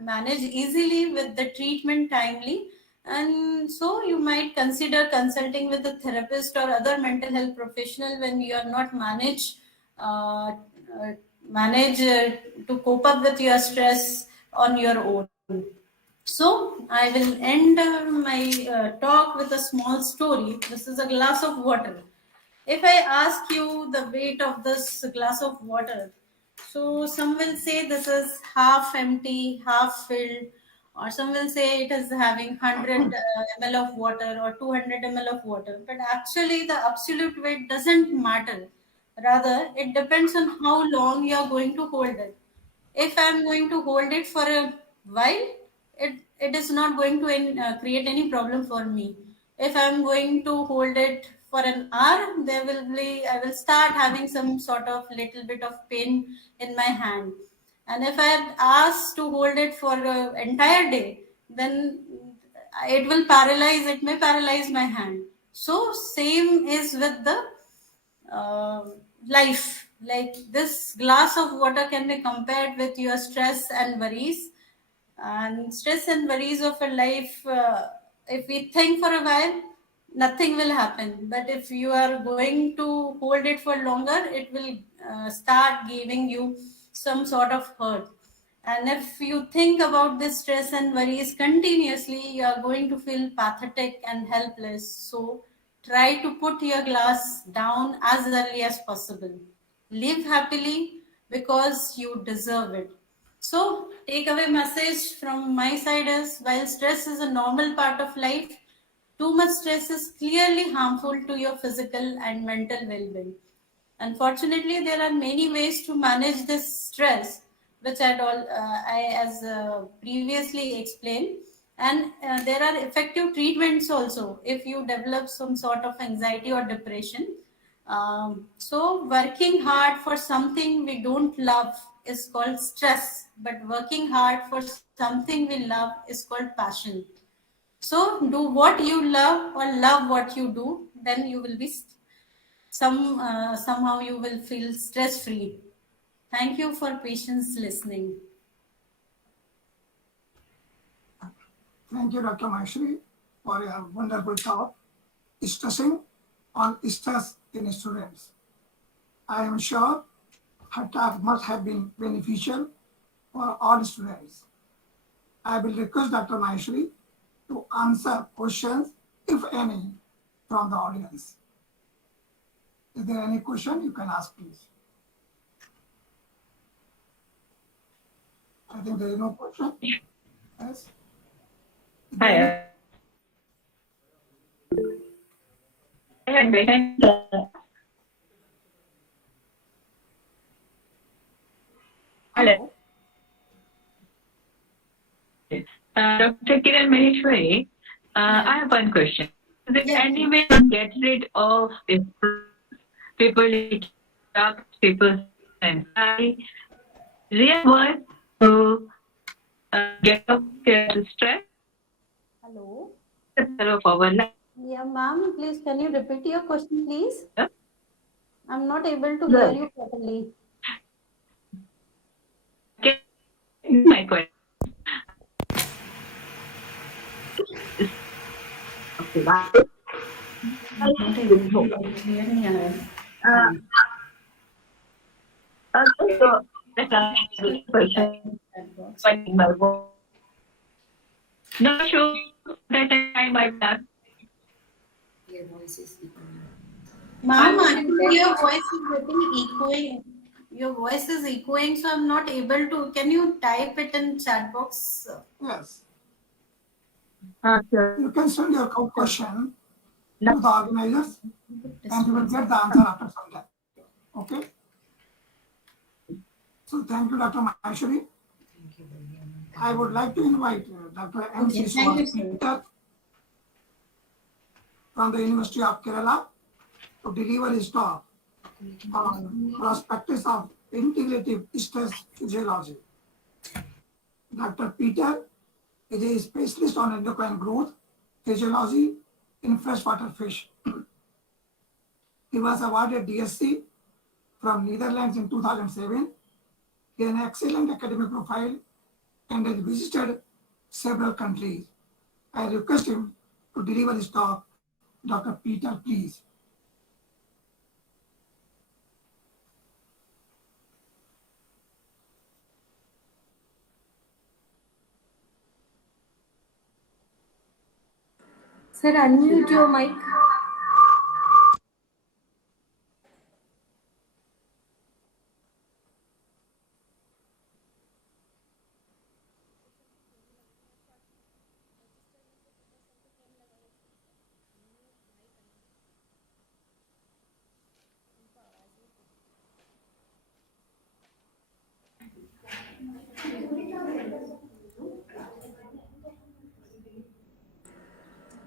managed easily with the treatment timely. And so you might consider consulting with a therapist or other mental health professional when you are not uh, uh, manage to cope up with your stress on your own. So I will end my talk with a small story. This is a glass of water. If I ask you the weight of this glass of water, so some will say this is half empty, half filled, or some will say it is having 100 ml of water or 200 ml of water. But actually, the absolute weight doesn't matter. Rather, it depends on how long you are going to hold it. If I'm going to hold it for a while, it is not going to create any problem for me. If I'm going to hold it for an hour, I will start having some sort of little bit of pain in my hand. And if I am asked to hold it for an entire day, then it may paralyze my hand. So same is with the uh, life. Like this glass of water can be compared with your stress and worries. And stress and worries of a life, if we think for a while, nothing will happen. But if you are going to hold it for longer, it will start giving you some sort of hurt. And if you think about this stress and worries continuously, you are going to feel pathetic and helpless. So try to put your glass down as early as possible. Live happily because you deserve it. So, takeaway message from my side is, while stress is a normal part of life, too much stress is clearly harmful to your physical and mental well being. Unfortunately, there are many ways to manage this stress, which I, as previously explained. And there are effective treatments also if you develop some sort of anxiety or depression. So working hard for something we don't love is called stress, but working hard for something we love is called passion. So do what you love or love what you do, then you will be somehow you will feel stress free. Thank you for patience listening. Thank you, Dr. Maheshwari, for your wonderful talk. Stressing on stress in students. I am sure her talk must have been beneficial for all students. I will request Dr. Maheshwari to answer questions, if any, from the audience. Is there any question you can ask, please? I think there is no question. Yes. Hi. Hello. Dr. Kiran Maheshwari, I have one question. Is there any way to get rid of people and I really want to get off their stress? Hello. Of our life. Yeah, ma'am, please can you repeat your question, please? Yeah. I'm not able to hear you properly. Okay. My question. So that question. Not sure that I might not. Ma'am, actually your voice is getting echoing. Your voice is echoing, so I'm not able to. Can you type it in chat box? Yes. Sure. You can send your question to the organizers and you will get the answer after some time. Okay? So thank you, Dr. Maheshwari. I would like to invite Dr. M.C. Peter from the University of Kerala to deliver his talk on prospects of integrative stress physiology. Dr. Peter is a specialist on endocrine growth physiology in freshwater fish. He was awarded DSc from Netherlands in 2007. He has an excellent academic profile and has visited several countries. I request him to deliver his talk. Dr. Peter, please. Sir, unmute your mic.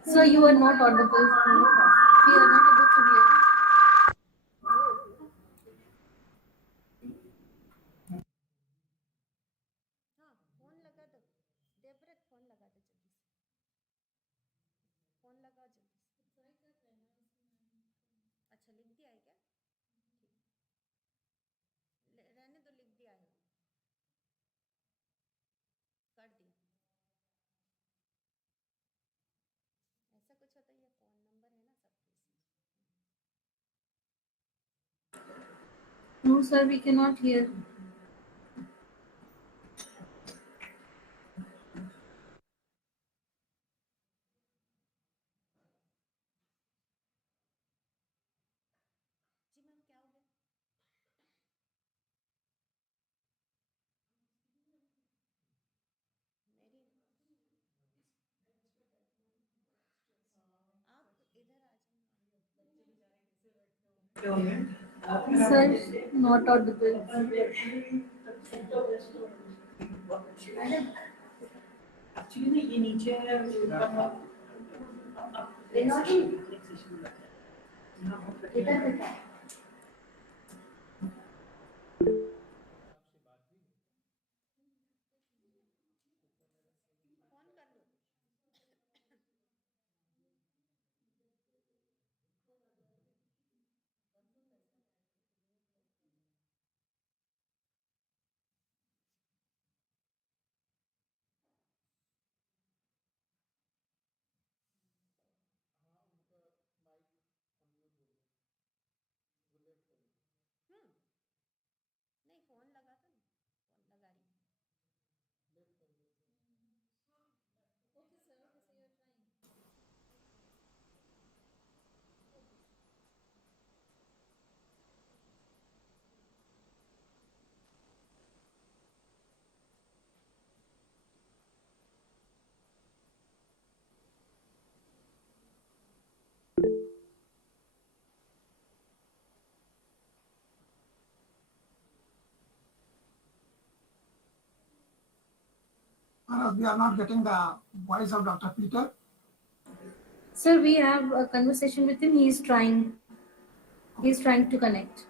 So you are not audible. We are not able to hear. No, sir, we cannot hear. Sir, not audible. Actually ये नीचे है We are not getting the voice of Dr. Peter. Sir, we have a conversation with him. He's trying to connect.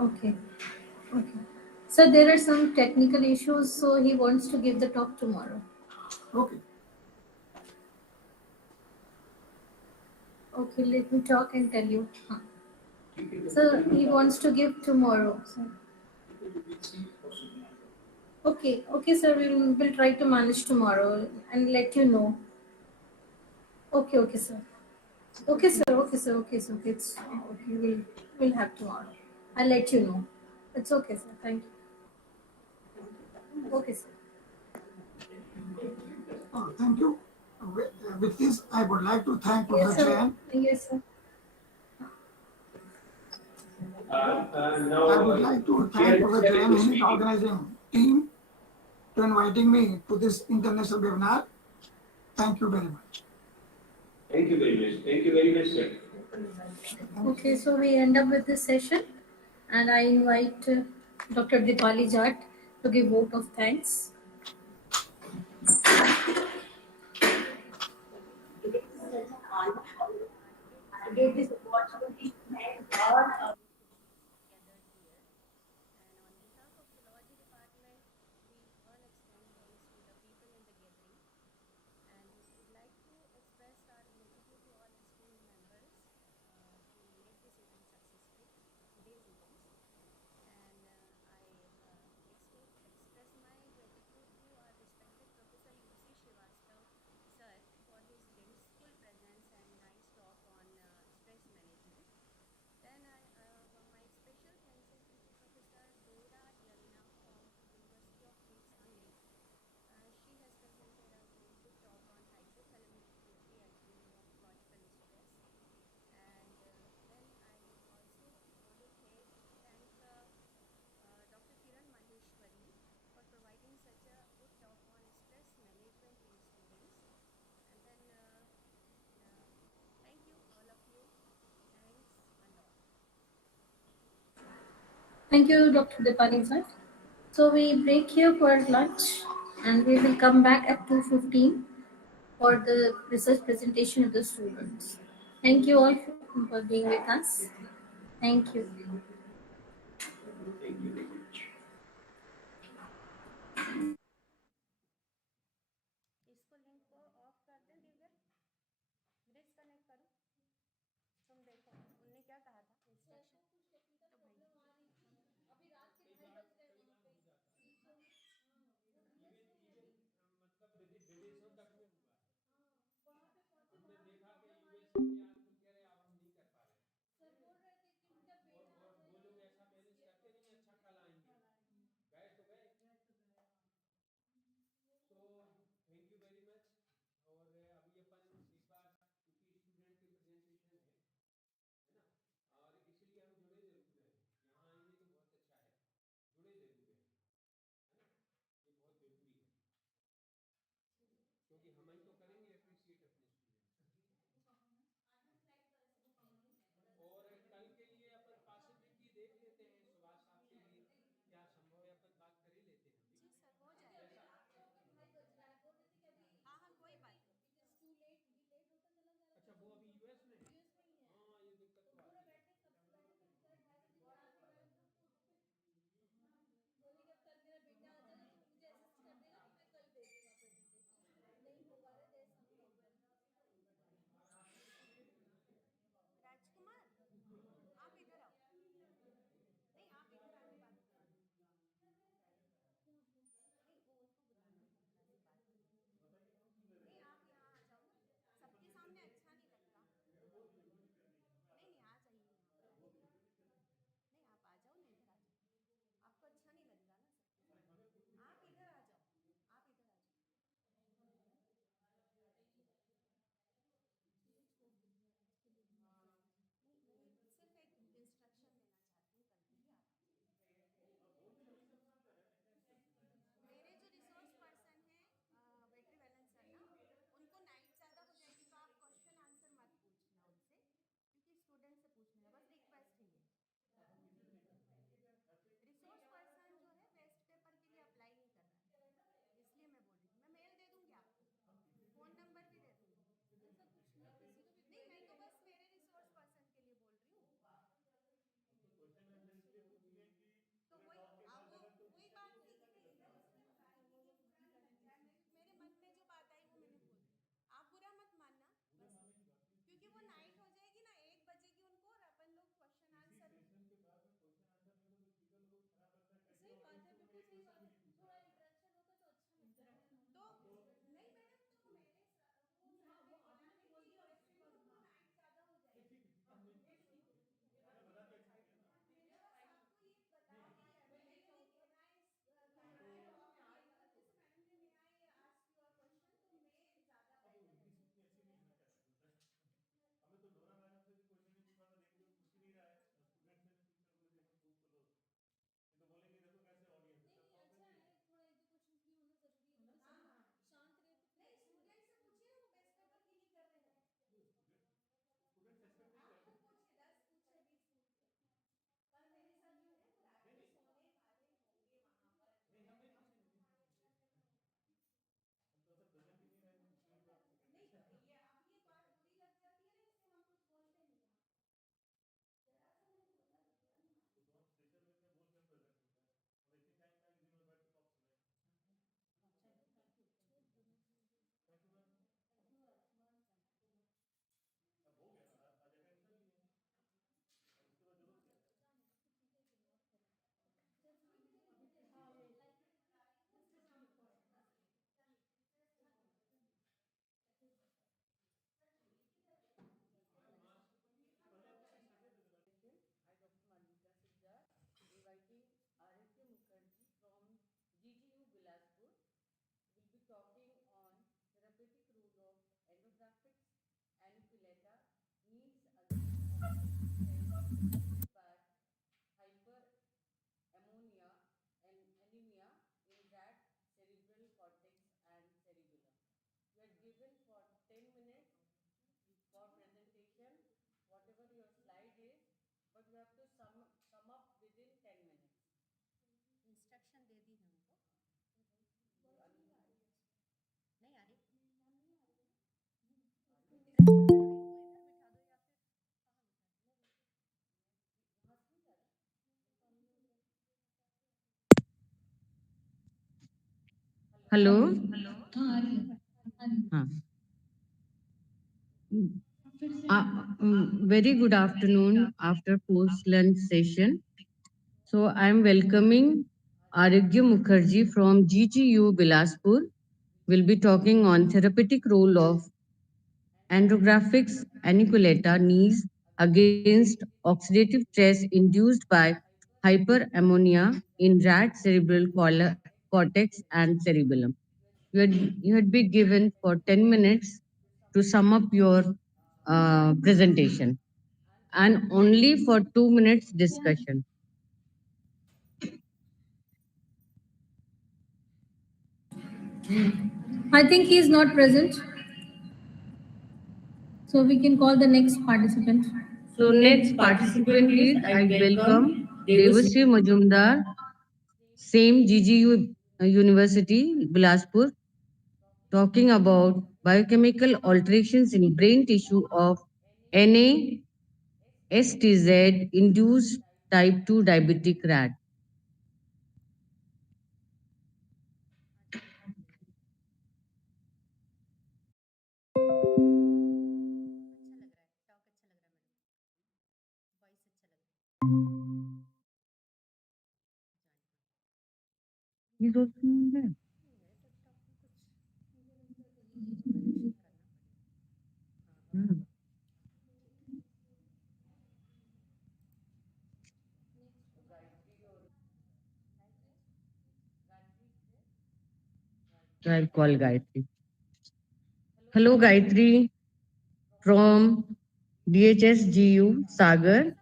Okay. Okay. So there are some technical issues, so he wants to give the talk tomorrow. Okay. Okay, let me talk and tell you. So he wants to give tomorrow. So. Okay, sir. We'll try to manage tomorrow and let you know. Okay, sir. Okay, sir. Okay. It's okay. We'll have tomorrow. I'll let you know. It's okay, sir. Thank you. Okay, sir. Thank you. With this, I would like to thank Yes, Professor sir. Jain. Yes, sir. I would like to thank Professor Jain and his organizing team to inviting me to this international webinar. Thank you very much. Thank you very much. Thank you very much, sir. Okay, so we end up with this session, and I invite Dr. Dipali Jat to give vote of thanks. to get this opportunity to help all gathered here. And on behalf of Zoology Department, we all extend thanks to the people in the gathering. And we would like to express our gratitude to all esteemed members who made this event successful, today's event. And express my gratitude to our respected Professor UC Srivastav sir for his graceful presence and nice talk on stress management. Then my special thanks is due to Professor Dora Yelena from University of Leeds, Hungary. She has presented a very good talk on hypothalamic pituitary axis of logical stress. And then I also want to thank Dr. Kiran Maheshwari for providing such a good talk on stress management in students. And then thank you all of you. Thanks a lot. Thank you, Dr. Dipani sir. So we break here for lunch and we will come back at 2:15 for the research presentation of the students. Thank you all for being with us. Thank you. Thank you very much. इसको link को of कर दें Divya, disconnect करूं, तुम देखो उनने क्या कहा था इंस्ट्रक्शन तो भाई अभी रात के 2:30 बज रहे हैं वहां पे मतलब विदेशों तक में हुआ है। वहां पे पहुंचे, हमने देखा कि यूएस के आजकल कह रहे अब हम नहीं कर पा रहे, सर बोल रहे थे कि उनका बेटा और वो लोग ऐसा मैनेज करते नहीं, अच्छा कल आएंगे, गए तो गए। तो थैंक यू वेरी मच। और अभी अपन एक बार क्योंकि स्टूडेंट के प्रेजेंटेशन है ना, और इसलिए हम जुड़े जरूर रहे, यहाँ आएंगे तो बहुत अच्छा है, जुड़े जरूर रहे, है ना, ये बहुत जरूरी है, क्योंकि हम ही तो करेंगे अप्रिशिएट अपने स्टूडेंट। और कल के लिए अपन पॉसिबिलिटी देख लेते हैं सुभाष साहब के लिए, क्या संभव है, अपन बात कर ही लेते हैं अभी। जी सर हो जाएगा, हाँ हाँ कोई बात नहीं। अच्छा वो अभी यूएस में है, हाँ ये दिक्कत तो आती है। बोले कि अब कल मेरा बेटा आ जाएगा तो मुझे असिस्ट कर देगा तो मैं कल दे दूंगा प्रेजेंटेशन, नहीं हो पा रहा, देयर सम प्रॉब्लम। राजकुमार आप इधर आओ, नहीं आप इधर आके बात करो, नहीं वो उनको बुलाना है, बात करनी है, नहीं आप यहाँ आ जाओ ना, सबके सामने अच्छा नहीं लगता। हेलो हाँ very good afternoon after post lunch session. So I am welcoming Arigya Mukherjee from GGU Bilaspur. Will be talking on therapeutic role of andrographics aniculata knees against oxidative stress induced by hyperammonia in rat cerebral cortex and cerebellum. You had been given for 10 minutes to sum up your presentation and only for 2 minutes discussion. I think he is not present. So we can call the next participant. So next participant is I welcome Devasri Majumdar, same GGU University, Bilaspur, talking about biochemical alterations in brain tissue of NASTZ induced type 2 diabetic rat. He's also not there. I'll call Gayatri. Hello, Gayatri from DHSGU Sagar.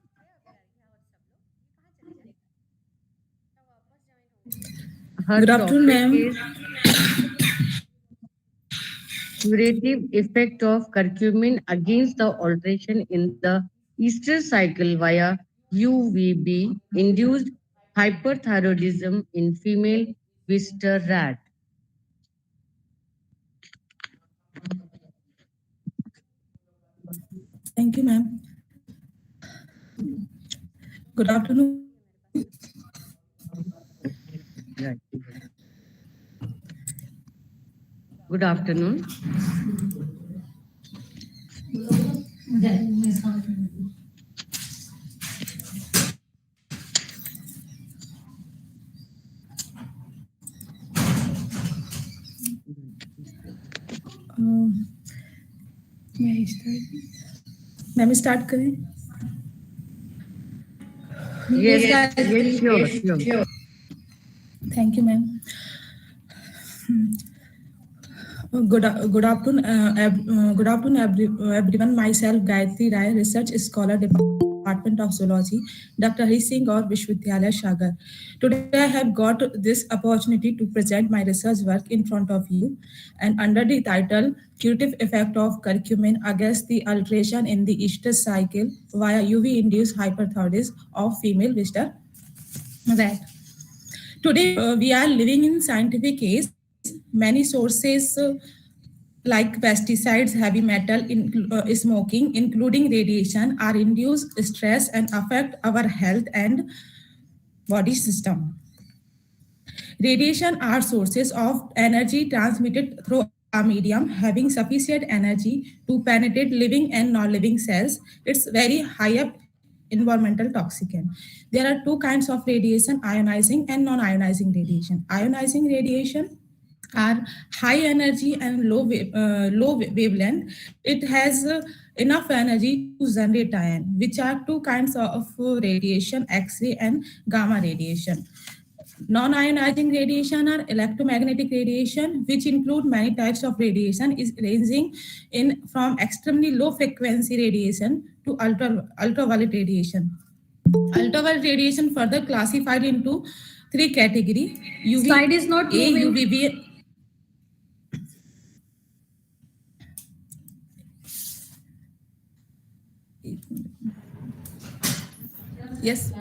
Her Good afternoon, topic ma'am. is curative effect of curcumin against the alteration in the Easter cycle via UVB induced hyperthyroidism in female Wister rat. Thank you, ma'am. Good afternoon. Good afternoon. Ma'am start करें Yes, sure. Thank you, ma'am. Good afternoon, everyone. Myself, Gayatri Rai, research scholar, Department of Zoology, Dr. Hari Singh or Vishwavidyalaya Sagar. Today, I have got this opportunity to present my research work in front of you, and under the title "Curative Effect of Curcumin Against the Alteration in the Estrous Cycle via UV-Induced Hyperthyroidism of Female Wister Rat." Today, we are living in scientific age. Many sources like pesticides, heavy metal, smoking, including radiation, are induced stress and affect our health and body system. Radiation are sources of energy transmitted through a medium having sufficient energy to penetrate living and non-living cells. It's very high up environmental toxicant. There are two kinds of radiation, ionizing and non-ionizing radiation. Ionizing radiation are high energy and low wavelength. It has enough energy to generate ion, which are two kinds of radiation, X-ray and gamma radiation. Non-ionizing radiation or electromagnetic radiation, which include many types of radiation, is ranging in from extremely low frequency radiation to ultraviolet radiation. Ultraviolet radiation further classified into three categories: UVA, Slide is not moving. UVB. Yes.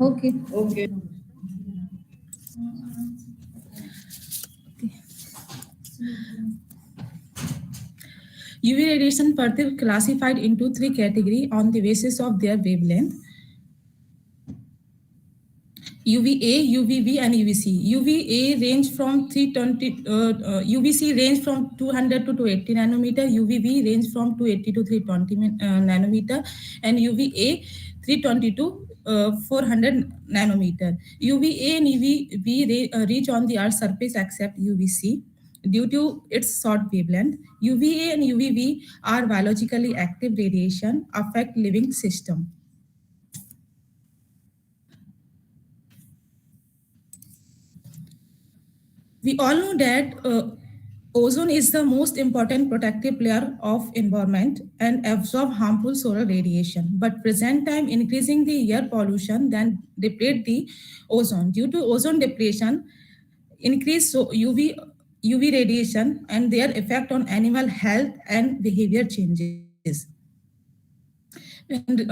Okay. Okay. UV radiation further classified into three categories on the basis of their wavelength: UVA, UVB, and UVC. UVA range from 320, UVC range from 200 to 280 nanometer. UVB range from 280 to 320 nanometer, and UVA 320 to 400 nanometer. UVA and UVB reach on the Earth's surface except UVC due to its short wavelength. UVA and UVB are biologically active radiation, affect living system. We all know that ozone is the most important protective layer of environment and absorb harmful solar radiation. But present time increasing the air pollution then deplete the ozone. Due to ozone depletion, increase UV radiation and their effect on animal health and behavior changes. And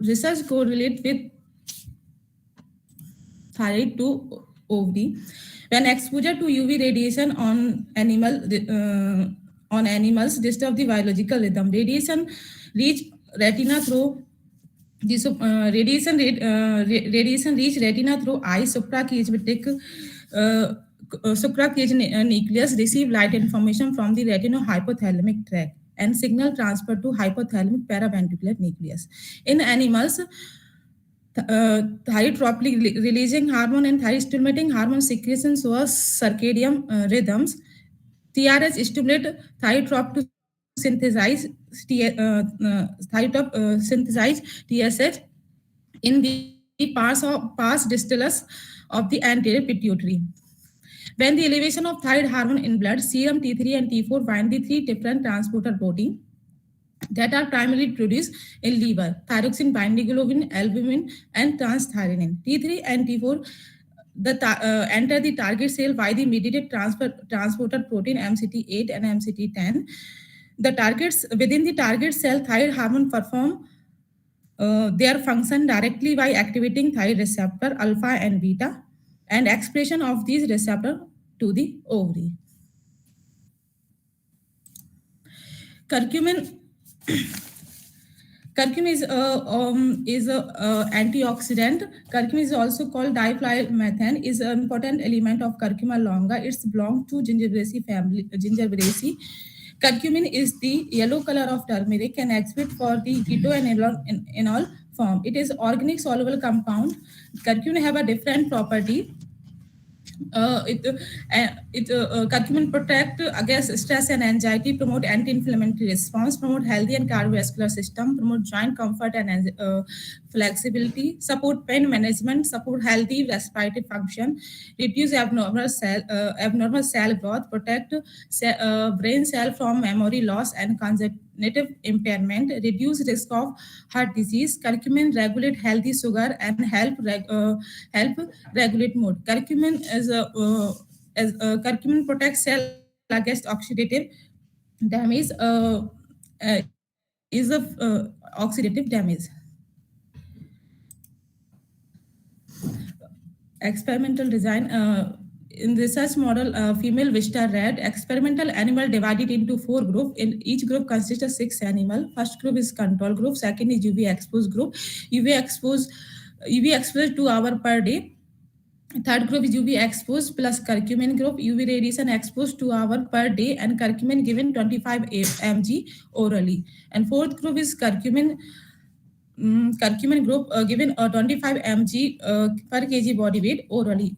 research correlate with thyroid to ovary. When exposure to UV radiation on animals disturb the biological rhythm. Radiation reach retina through radiation reach retina through eye supracage nucleus, receive light information from the retinohypothalamic tract and signal transfer to hypothalamic paraventricular nucleus. In animals, thyrotropically releasing hormone and thyroid-stimulating hormone secretion shows circadian rhythms. TRH stimulate thyrotrop to synthesize TSH in the pars distillus of the anterior pituitary. When the elevation of thyroid hormone in blood, serum T3 and T4 bind the three different transporter protein that are primarily produced in liver: thyroxine binding globulin, albumin, and transthyretin. T3 and T4 enter the target cell by the mediated transporter protein MCT8 and MCT10. The targets within the target cell, thyroid hormone perform their function directly by activating thyroid receptor alpha and beta and expression of these receptors to the ovary. Curcumin is a antioxidant. Curcumin is also called diphenylmethane. Is an important element of Curcuma longa. It's belong to Gingeraceae family. Curcumin is the yellow color of turmeric and exhibit for the ketoenol form. It is organic soluble compound. Curcumin have a different property. Curcumin protect against stress and anxiety, promote anti-inflammatory response, promote healthy and cardiovascular system, promote joint comfort and flexibility, support pain management, support healthy respiratory function, reduce abnormal cell growth, protect brain cell from memory loss and cognitive impairment, reduce risk of heart disease. Curcumin regulate healthy sugar and help regulate mood. Curcumin curcumin protects cell against oxidative damage. Oxidative damage. Experimental design. In research model, female Vista rat, experimental animal divided into 4 groups. In each group consists of 6 animals. First group is control group. Second is UV exposed group. UV exposed 2 hours per day. Third group is UV exposed plus curcumin group. UV radiation exposed 2 hours per day and curcumin given 25 mg orally. And fourth group is curcumin group given 25 mg per kg body weight orally.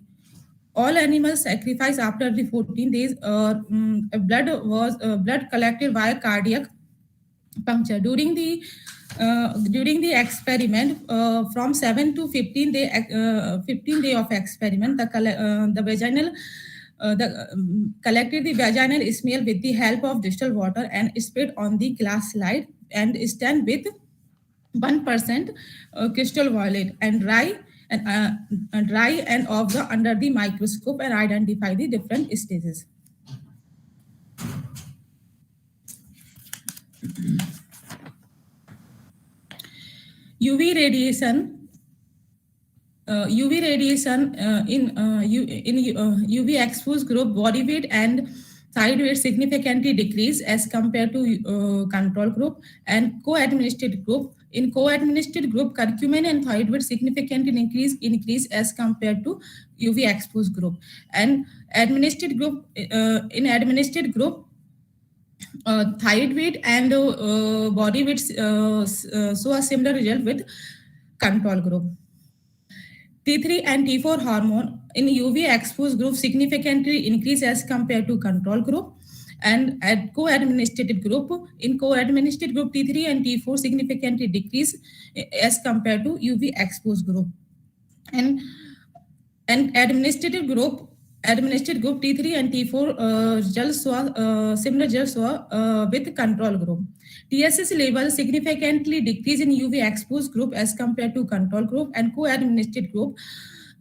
All animals sacrificed after the 14 days. Blood collected via cardiac puncture. During the during the experiment, from 7 to 15 day of experiment, the vaginal collected the vaginal smell with the help of distilled water and spit on the glass slide and stand with 1% crystal violet and dry and of the under the microscope and identify the different stages. UV radiation. UV radiation in UV exposed group, body weight and side weight significantly decrease as compared to control group, and co-administered group. In co-administered group, curcumin and thyroid weight significantly increase as compared to UV exposed group. And administered group, in administered group, thyroid weight and body weight show a similar result with control group. T3 and T4 hormone in UV exposed group significantly increase as compared to control group, and at co-administered group, in co-administered group, T3 and T4 significantly decrease as compared to UV exposed group. And administered group T3 and T4 similar results with control group. TSS level significantly decrease in UV exposed group as compared to control group, and co-administered group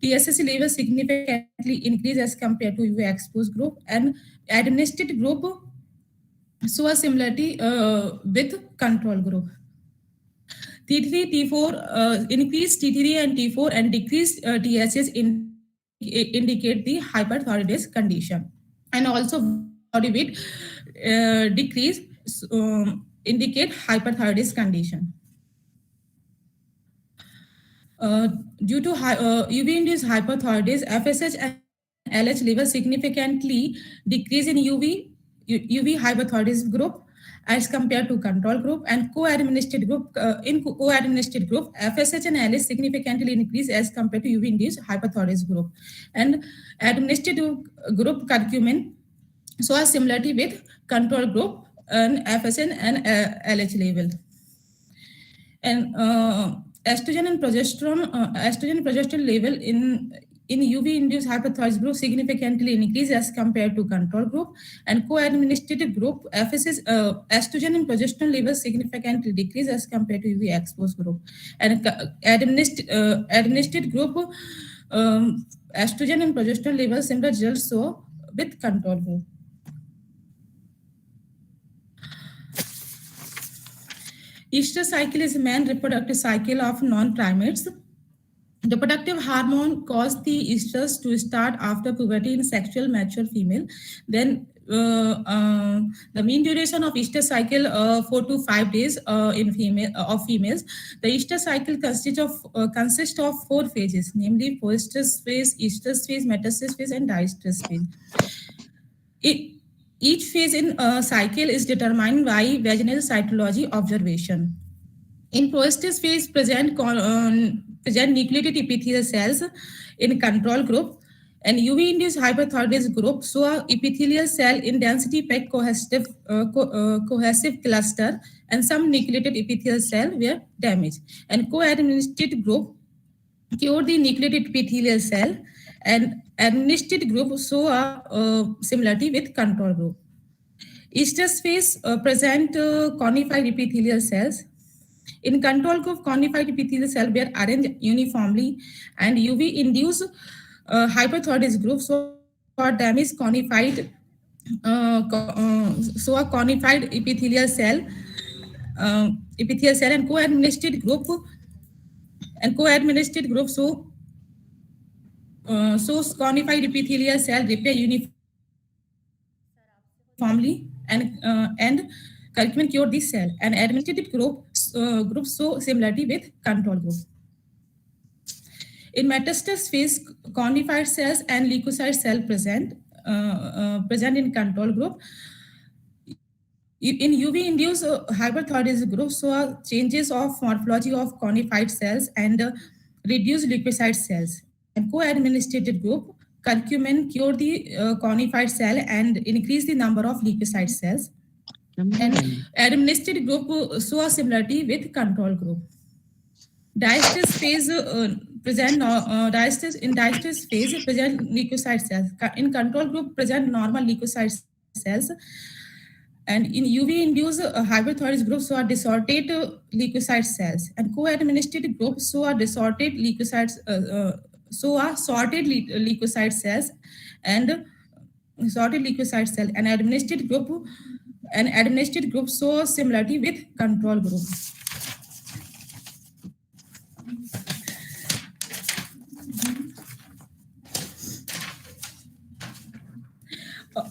TSS level significantly increase as compared to UV exposed group, and administered group show a similarity with control group. T3, T4 increase T3 and T4 and decrease TSS indicate the hyperthyroidism condition, and also body weight decrease indicate hyperthyroidism condition. Due to UV-induced hyperthyroidism, FSH and LH level significantly decrease in UV hyperthyroidism group as compared to control group, and co-administered group. In co-administered group, FSH and LH significantly increase as compared to UV-induced hyperthyroidism group, and administered group curcumin show a similarity with control group and FSH and LH level. And estrogen and progesterone level in UV-induced hyperthyroidism group significantly increase as compared to control group, and co-administered group estrogen and progesterone levels significantly decrease as compared to UV exposed group, and administered group estrogen and progesterone levels similar results show with control group. Estrous cycle is man reproductive cycle of non-primates. Reproductive hormone cause the estrus to start after puberty in sexual mature female. Then the mean duration of estrous cycle 4 to 5 days in females. The estrous cycle consists of 4 phases, namely poestrus phase, estrus phase, metastrus phase, and diestrus phase. Each phase in a cycle is determined by vaginal cytology observation. In proestrus phase, present nucleated epithelial cells in control group, and UV-induced hyperthyroidism group show epithelial cell in density packed cohesive cluster, and some nucleated epithelial cell were damaged. And co-administered group cure the nucleated epithelial cell, and administered group show a similarity with control group. Estrus phase present conified epithelial cells. In control group, conified epithelial cells were arranged uniformly, and UV-induced hyperthyroidism group show damaged conified epithelial cell, and co-administered group shows conified epithelial cell repair uniformly, and curcumin cure this cell, and administered group show similarity with control group. In metastasis phase, conified cells and leukocyte cell present in control group. In UV-induced hyperthyroidism group show changes of morphology of conified cells and reduced leukocyte cells. And co-administered group, curcumin cure the conified cell and increase the number of leukocyte cells. And administered group show a similarity with control group. Diastasis phase in diastasis phase present leukocyte cells. In control group present normal leukocyte cells. And in UV-induced hyperthyroid groups show disordered leukocyte cells, and co-administered groups show disordered leukocytes, sorted leukocyte cells, and sorted leukocyte cell. And administered group show similarity with control group.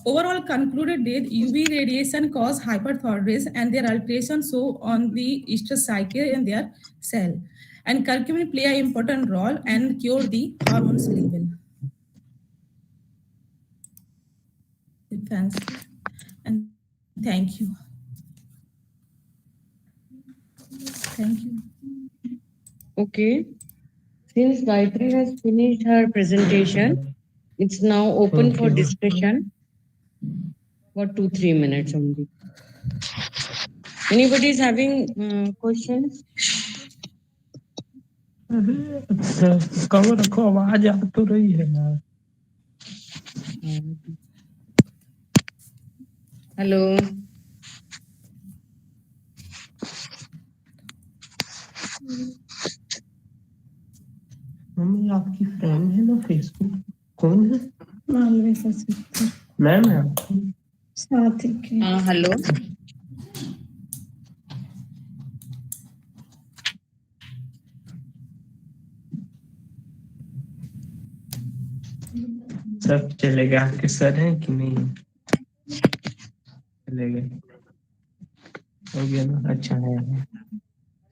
Overall concluded that UV radiation cause hyperthyroidism and their alteration show on the estrous cycle in their cell. And curcumin play an important role and cure the hormones level. Thanks. And thank you. Thank you. Okay. Since Gayatri has finished her presentation, it's now open for discussion for 2-3 minutes only. Anybody is having questions? Cover रखो, आवाज आ तो रही है यार. Hello. Mummy आपकी friend है ना Facebook, कौन है? मैम है आपकी साथी की. हेलो. सब चलेगा, आपके सर हैं कि नहीं? चलेगा, हो गया ना, अच्छा है.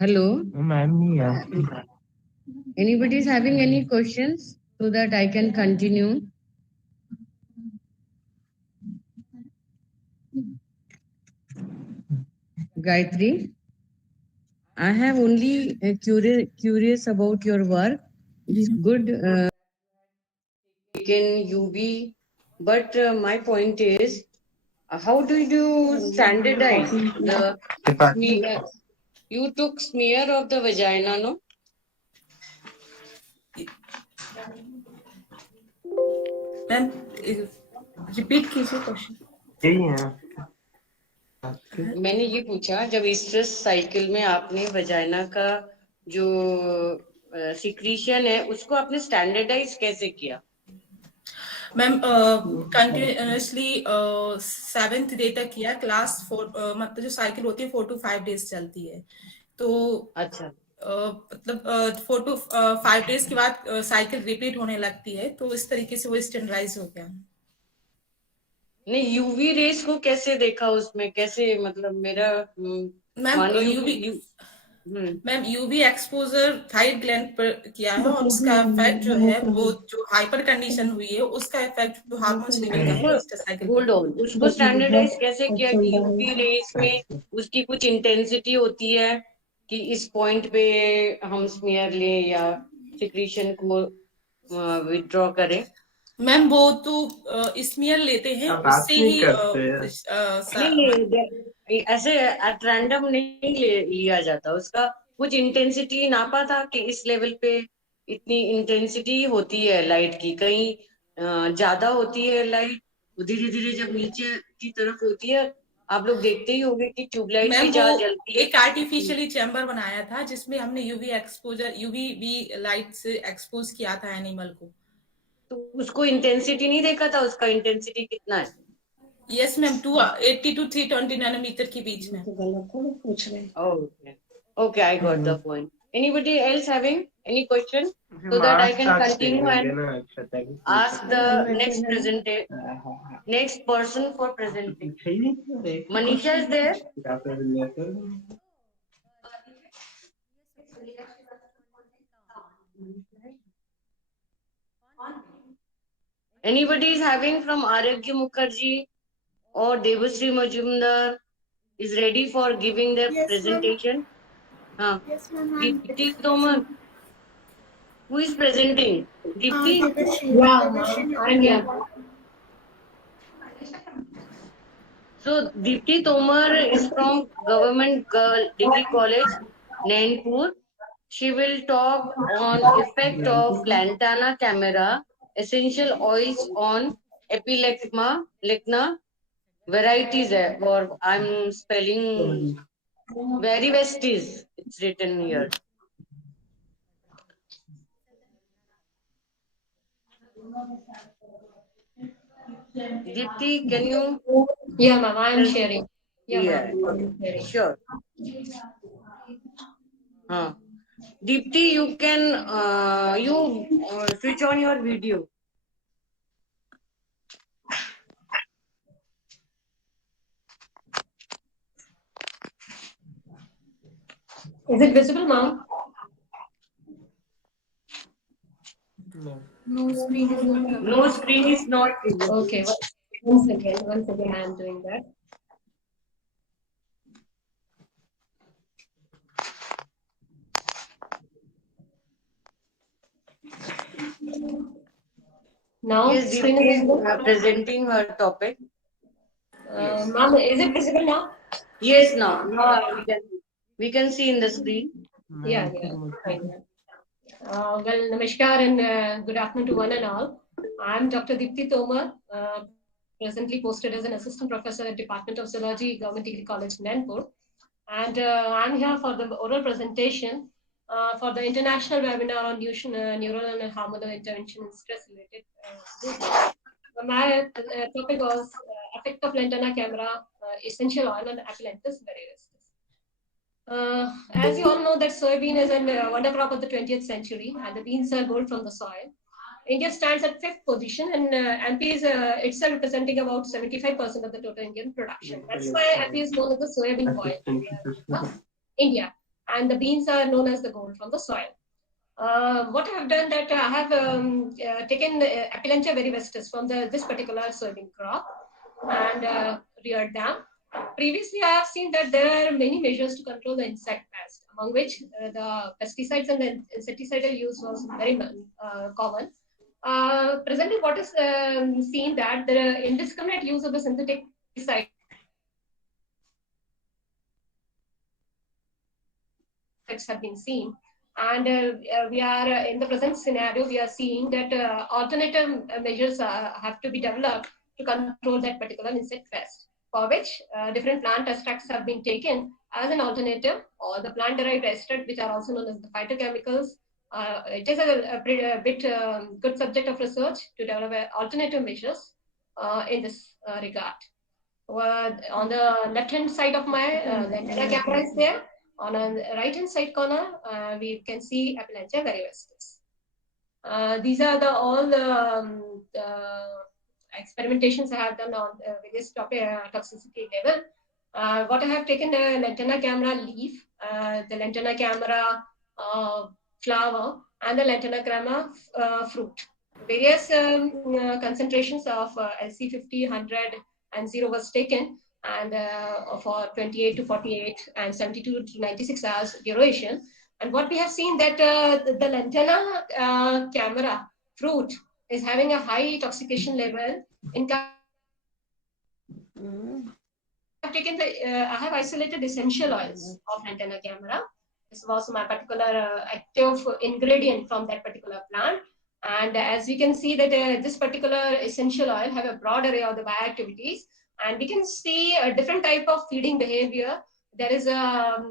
हेलो. मैम नहीं है. Anybody is having any questions so that I can continue? Gayatri, I have only curious about your work. It's good in UV, but my point is, how do you standardize the smear? You took smear of the vagina, no? Ma'am, repeat कीजिए question. मैंने ये पूछा, जब stress cycle में आपने vagina का जो secretion है उसको आपने स्टैंडर्डाइज कैसे किया? मैम कंटिन्यूसली 7th डे तक किया. क्लास 4 मतलब जो साइकिल होती है 4 to 5 डेज चलती है. तो अच्छा, मतलब 4 to 5 डेज के बाद साइकिल रिपीट होने लगती है. तो इस तरीके से वो स्टैंडर्डाइज हो गया. नहीं, यूवी रेस को कैसे देखा उसमें, कैसे मतलब मेरा मैम यूवी एक्सपोजर थाइड ग्लैंड पर किया है और उसका इफेक्ट जो है वो जो हाइपर कंडीशन हुई है उसका इफेक्ट जो हार्मोन्स लेवल का है होल्ड ऑन, उसको स्टैंडर्डाइज कैसे किया कि यूवी रेस में उसकी कुछ इंटेंसिटी होती है कि इस पॉइंट पे हम स्मीयर लें या सिक्रीशन को विथड्रॉ करें? मैम वो तो स्मीयर लेते हैं, उससे ही नहीं, ऐसे एट रैंडम नहीं लिया जाता. उसका कुछ इंटेंसिटी नापा था कि इस लेवल पे इतनी इंटेंसिटी होती है लाइट की, कहीं ज्यादा होती है लाइट, धीरे धीरे जब नीचे की तरफ होती है. आप लोग देखते ही होंगे कि ट्यूबलाइट भी जहाँ जलती है. एक आर्टिफिशियली चैम्बर बनाया था जिसमें हमने यूवी लाइट से एक्सपोज किया था एनिमल को. तो उसको इंटेंसिटी नहीं देखा था, उसका इंटेंसिटी कितना है? यस मैम, 280 to 320 नैनोमीटर के बीच में. Okay, I got the point. Anybody else having any question so that I can continue and ask the next person for presenting? Manisha is there? Anybody is having from Aragya Mukherjee or Devasri Majumdar is ready for giving their presentation? Yes, ma'am. Deepti Tomar. Who is presenting? Deepti? Yeah, I'm here. So Deepti Tomar is from Government Girl Degree College, Nainpur. She will talk on effect of lantana camera, essential oils on epilecma, lecna, varieties है और I'm spelling varivestis. It's written here. Deepti, can you? Yeah, ma'am, I am sharing. Yeah, Yeah, ma'am, I am sharing. sure. Deepti, you can switch on your video. Is it visible, ma'am? No screen is not coming. No screen is not visible. Okay, once again, I am doing that. Now, Yes, screen is Deepti visible. is presenting her topic. Ma'am, is it visible now? Yes, now we can see in the screen. Yeah, fine. Well, namaskar and good afternoon to one and all. I'm Dr. Deepti Tomar, presently posted as an assistant professor at Department of Zoology, Government Degree College, Nainpur. And I'm here for the oral presentation for the international webinar on neuronal and hormonal intervention in stress-related diseases. My topic was effect of lantana camera, essential oil on Aphelentus variegatus. As you all know that soybean is a wonder crop of the 20th century and the beans are gold from the soil. India stands at 5th position and MP is itself representing about 75% of the total Indian production. That's why MP is known as the soybean oil of India and the beans are known as the gold from the soil. What I have done that I have taken Aphelentia varivestis from this particular soybean crop and reared them. Previously, I have seen that there are many measures to control the insect pest, among which the pesticides and the insecticidal use was very common. Presently, what is seen that the indiscriminate use of the synthetic pesticide have been seen. And we are in the present scenario, we are seeing that alternative measures have to be developed to control that particular insect pest, for which different plant extracts have been taken as an alternative, or the plant-derived extract, which are also known as the phytochemicals. It is a bit good subject of research to develop alternative measures in this regard. On the left-hand side of my the camera is there. On the right-hand side corner, we can see Aphelentia varivestis. These are all the experimentations I have done on various toxicity level. What I have taken the lantana camera leaf, the lantana camera flower, and the lantana camera fruit. Various concentrations of LC50, 100, and 0 was taken, and for 28 to 48 and 72 to 96 hours duration. And what we have seen that the lantana camera fruit is having a high intoxication level. I have isolated essential oils of lantana camera. This was my particular active ingredient from that particular plant. And as we can see that this particular essential oil have a broad array of the bioactivities, and we can see a different type of feeding behavior. There is a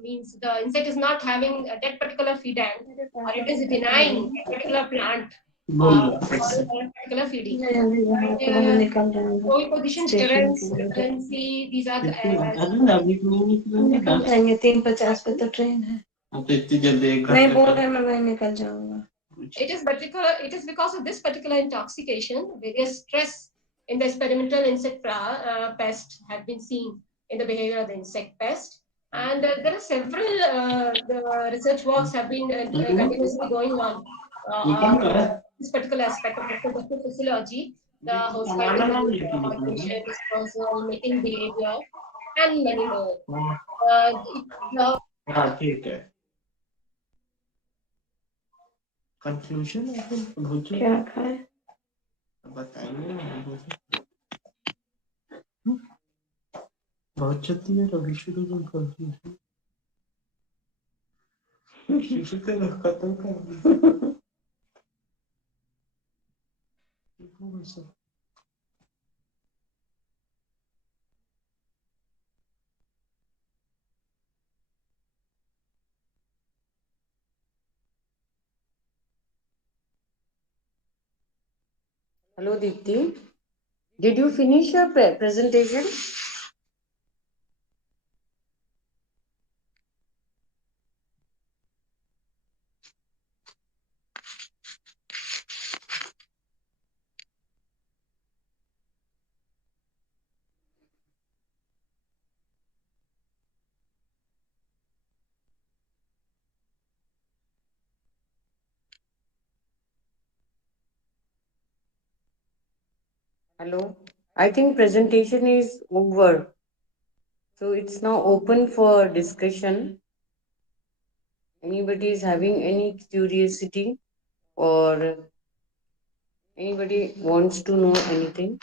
means the insect is not having that particular feed end, or it is denying a particular plant or particular feeding. Pole position, currency, these are जाएंगे 3:50 पे तो train है नहीं बोल रहे मैं वहीं निकल जाऊंगा It is because of this particular intoxication, various stress in the experimental insect pest have been seen in the behavior of the insect pest. And there are several the research works have been continuously going on this particular aspect of reproductive physiology, the host migration, dispersal, mating behavior, and many more. ठीक है conclusion क्या खाए बताएंगे Hello, Deepti. Did you finish your presentation? Hello. I think presentation is over. So it's now open for discussion. Anybody is having any curiosity or anybody wants to know anything?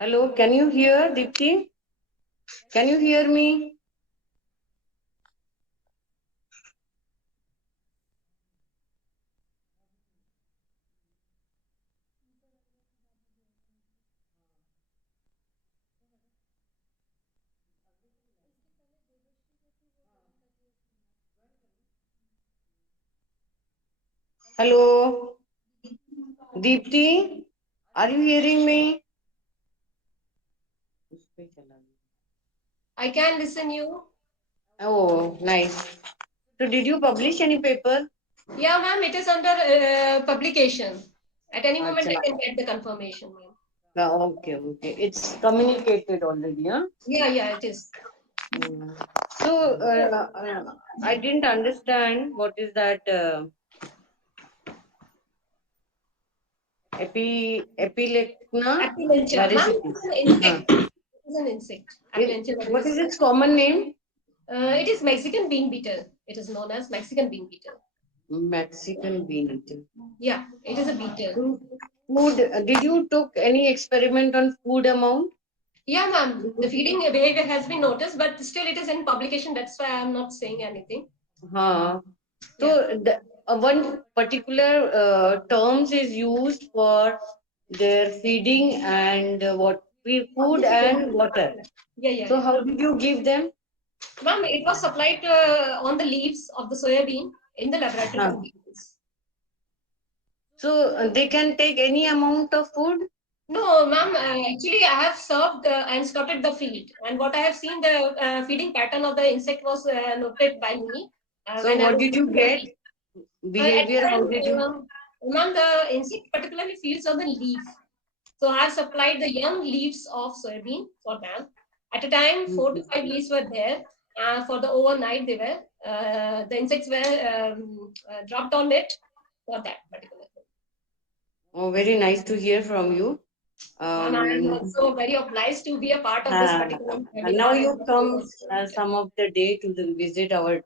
Hello, can you hear Deepti? Can you hear me? Hello, Deepti, are you hearing me? I can listen you. Oh, nice. So did you publish any paper? Yeah, ma'am, it is under publication. At any moment, I Acha. can get the confirmation, ma'am. Okay, okay. It's communicated already, huh? Yeah, yeah, it is. So I didn't understand what is that epilecna Appelentia. Ma'am, it varicosities. is an insect. It is an insect. Appelentia What is varicosities. its common name? It is Mexican bean beetle. It is known as Mexican bean beetle. Mexican beetle. Yeah, it is a beetle. Food. Did you took any experiment on food amount? Yeah, ma'am. The feeding behavior has been noticed, but still it is in publication. That's why I'm not saying anything. So the, one particular terms is used for their feeding and what food and water. Yeah, yeah. So how did you give them? Ma'am, it was supplied on the leaves of the soybean in the laboratory conditions. So they can take any amount of food? No, ma'am. Actually, I have served and started the feed, and what I have seen, the feeding pattern of the insect was noted by me. So what did you get? Behavior? How did you? Ma'am, the insect particularly feeds on the leaf. So I have supplied the young leaves of soybean for them. At a time, 4 to 5 leaves were there. For the overnight, they were the insects were dropped on it for that particular thing. Oh, very nice to hear from you. And I am also very obliged to be a part of this particular And now webinar. you come some of the day to visit our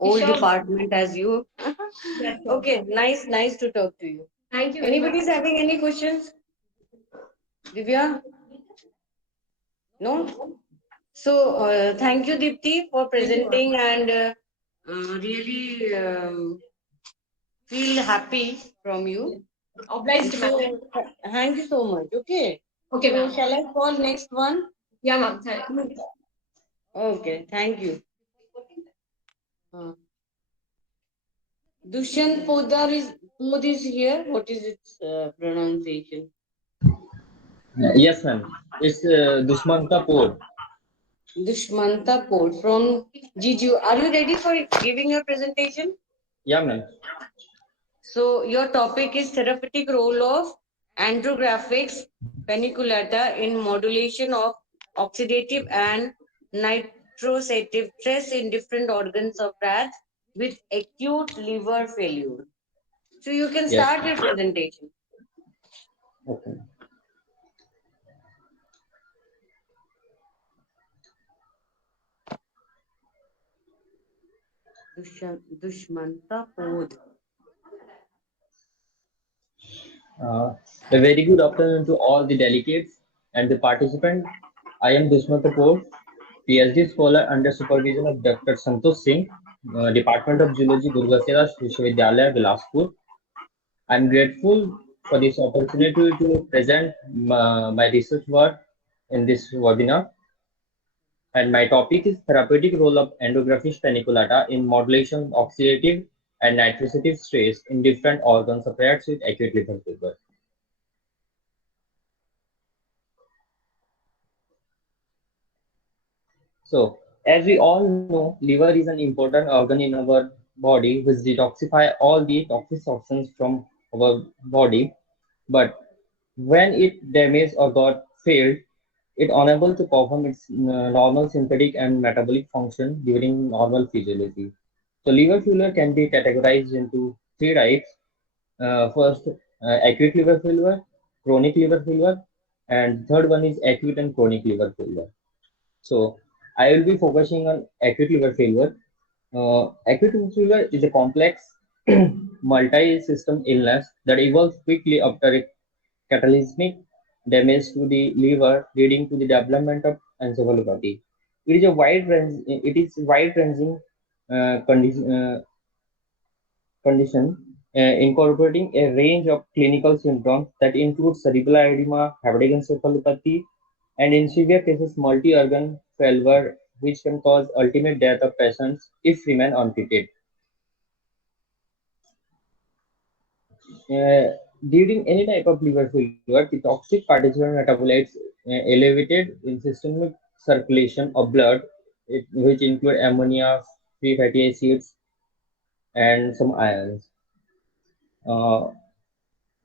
old Sure. department as you. Yes, sir. Okay, nice to talk to you. Thank you very much. Anybody's having any questions? Divya? No? So, thank you, Deepti, for presenting and really feel happy from you. Obliged, So, thank you so much. Okay. Okay, So, ma'am. shall I call next one? Yeah, ma'am. Okay, thank you. Dushyant Podar is here. What is its pronunciation? Yes, ma'am. It's Dushmanta Pod. Dushmanta Pod from GGU. Are you ready for giving your presentation? Yeah, ma'am. So your topic is therapeutic role of andrographics paniculata in modulation of oxidative and nitrosative stress in different organs of rats with acute liver failure. So you can Yes. start your presentation. Okay. Dushmanta Pod. A very good afternoon to all the delegates and the participants. I am Dushman Kapoor, PhD scholar under supervision of Dr. Santosh Singh, Department of Zoology, Durgasela Vishwavidyalaya, Bilaspur. I am grateful for this opportunity to present my research work in this webinar. And my topic is therapeutic role of endographis paniculata in modulation of oxidative and nitrosative stress in different organs of rats with acute liver fever. So, as we all know, liver is an important organ in our body which detoxify all the toxic substances from our body. But when it damaged or got failed, it unable to perform its normal synthetic and metabolic function during normal physiology. So, liver failure can be categorized into three types. First, acute liver failure, chronic liver failure, and third one is acute and chronic liver failure. So I will be focusing on acute liver failure. Acute liver failure is a complex multi-system illness that evolves quickly after a catalytic damage to the liver, leading to the development of encephalopathy. It is a wide-ranging condition incorporating a range of clinical symptoms that include cerebral edema, hepatic encephalopathy, and in severe cases, multi-organ failure, which can cause ultimate death of patients if remain untreated. During any type of liver failure, the toxic particulate metabolites elevated in systemic circulation of blood, which include ammonia, free fatty acids, and some ions.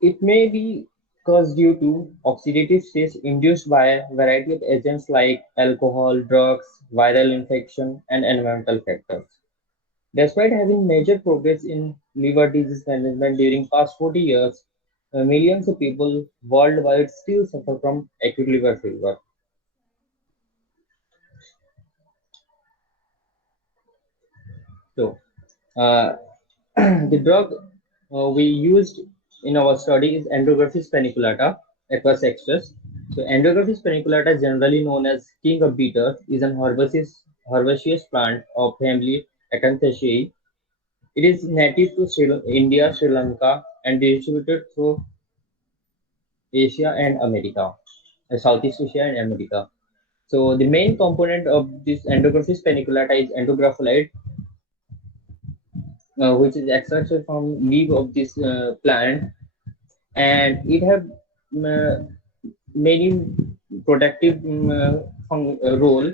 It may be caused due to oxidative stress induced by a variety of agents like alcohol, drugs, viral infection, and environmental factors. Despite having major progress in liver disease management during past 40 years, millions of people worldwide still suffer from acute liver failure. So, the drug we used in our study is Endographis paniculata, aqueous extras. So, Endographis paniculata, generally known as king of beetles, is an herbaceous plant of family Acanthaceae. It is native to India, Sri Lanka, and distributed through Asia and America, Southeast Asia and America. So, the main component of this Endographis paniculata is endographolide, which is extracted from leaf of this plant, and it have many protective role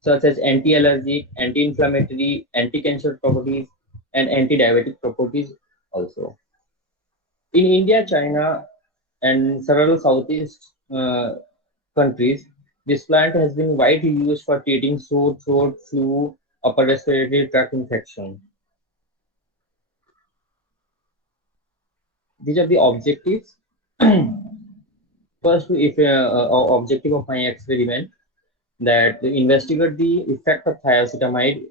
such as anti-allergic, anti-inflammatory, anti-cancer properties, and anti-diabetic properties also. In India, China, and several Southeast countries, this plant has been widely used for treating sore throat, flu, upper respiratory tract infection. These are the objectives. First, if objective of my experiment that to investigate the effect of thiacetamide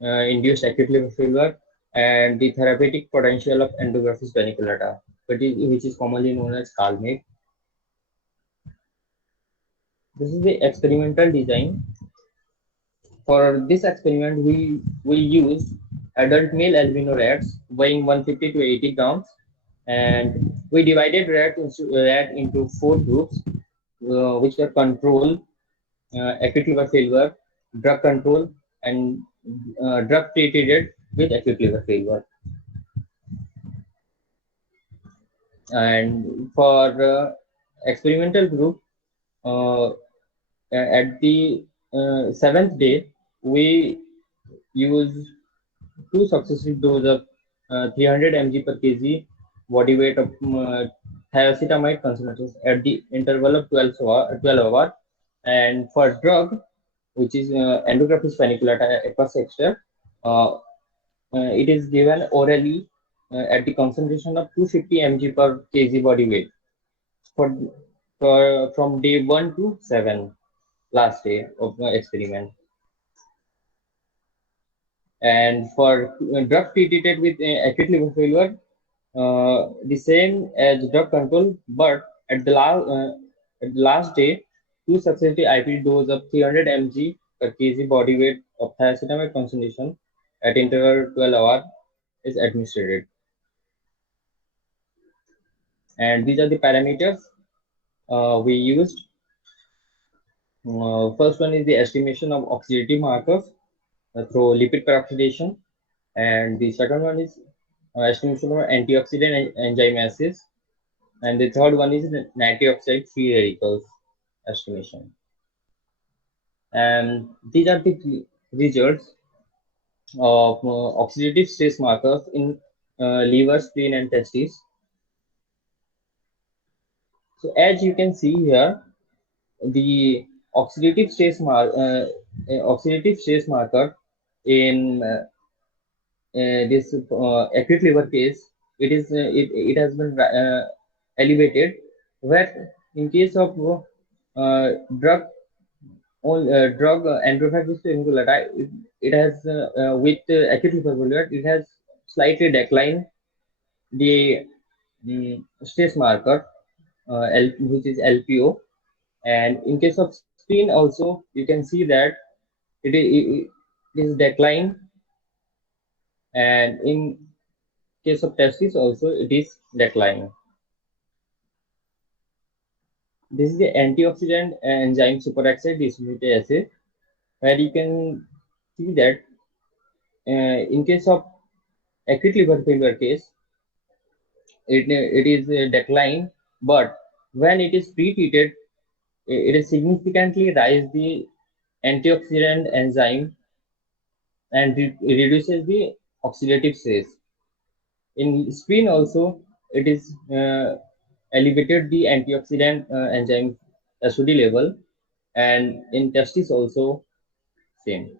induced acute liver failure and the therapeutic potential of Endographis paniculata, which is commonly known as Calmate. This is the experimental design. For this experiment, we used adult male albino rats weighing 150 to 80 grams, and we divided rat into 4 groups, which are control, acute liver failure, drug control, and drug treated with acute liver failure. And for experimental group, at the 7th day, we use 2 successive doses of 300 mg per kg body weight of thiacetamide concentration at the interval of 12 hours. And for drug, which is Endographis paniculata aqueous extract, it is given orally at the concentration of 250 mg per kg body weight from day 1 to 7, last day of my experiment. And for drug treated with acute liver failure, the same as drug control, but at the last day, two successive IP dose of 300 mg per kg body weight of thiacetamide concentration at interval 12 hours is administered. And these are the parameters we used. First one is the estimation of oxidative markers through lipid peroxidation, and the second one is estimation of antioxidant enzyme assays, and the third one is the nitric oxide free radicals estimation. And these are the results of oxidative stress markers in liver, spleen, and testes. So as you can see here, the oxidative stress marker in this acute liver case, it has been elevated, where in case of drug enterophagous inclusion, it has with acute liver failure, it has slightly declined the stress marker, which is LPO, and in case of spleen also, you can see that it is declined, and in case of testis also it is declining. This is the antioxidant enzyme superoxide dissociation assay, where you can see that in case of acute liver failure case, it is declined, but when it is pre-treated, it is significantly rise the antioxidant enzyme and reduces the oxidative stress. In spleen also, it is elevated the antioxidant enzyme SOD level, and in testis also same.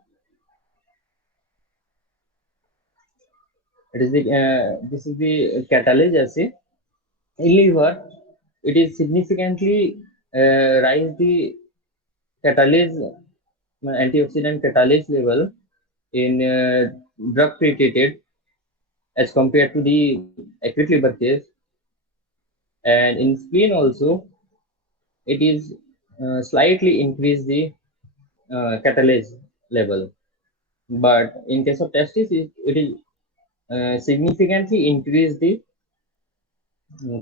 It is the this is the catalase assay. In liver, it is significantly rise the catalase antioxidant catalase level in drug pre-treated as compared to the acute liver case, and in spleen also it is slightly increase the catalase level, but in case of testis it is significantly increase the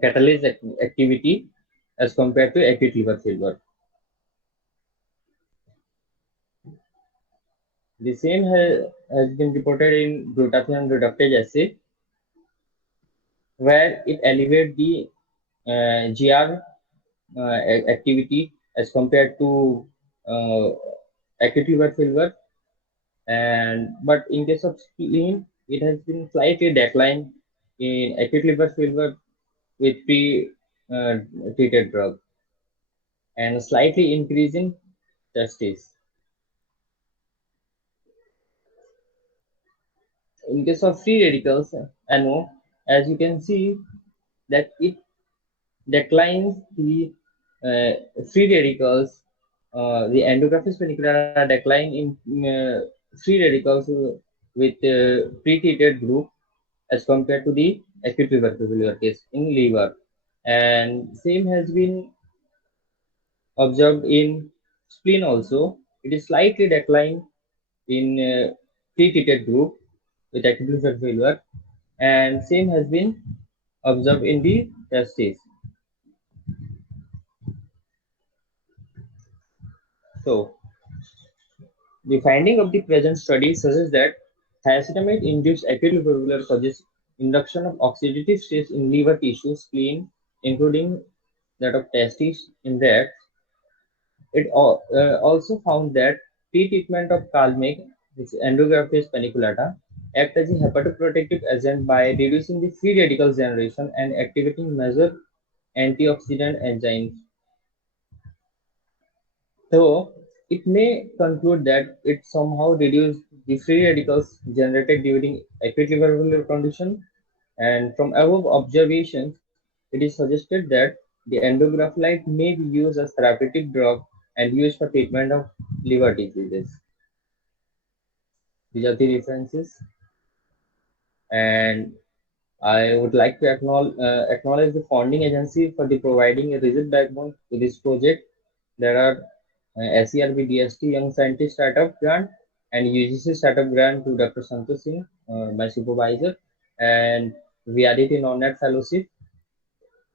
catalase activity as compared to acute liver failure. The same has been reported in glutathione reductase assay, where it elevates the GR activity as compared to acute liver failure, and but in case of spleen, it has been slightly declined in acute liver failure with pre-treated drug, and slightly increase in testis. In case of free radicals, NO, as you can see that it declines the free radicals, the endographis paniculata decline in free radicals with pre-treated group as compared to the acute liver failure case in liver, and same has been observed in spleen also. It is slightly declined in pre-treated group with acute liver failure, and same has been observed in the testes. So, the finding of the present study suggests that thiacetamide-induced acute liver failure causes induction of oxidative stress in liver tissue, spleen, including that of testes in rats. It also found that pre-treatment of calmic, which is endographis paniculata, act as a hepatoprotective agent by reducing the free radical generation and activating major antioxidant enzymes. So, it may conclude that it somehow reduced the free radicals generated during acute liver failure condition, and from above observations, it is suggested that the endographlite may be used as therapeutic drug and used for treatment of liver diseases. These are the references, and I would like to acknowledge the funding agency for the providing a rigid backbone to this project. There are SERB DST Young Scientist Startup Grant and UGC Startup Grant to Dr. Santosh Singh, my supervisor, and VRDT Non-Net Fellowship.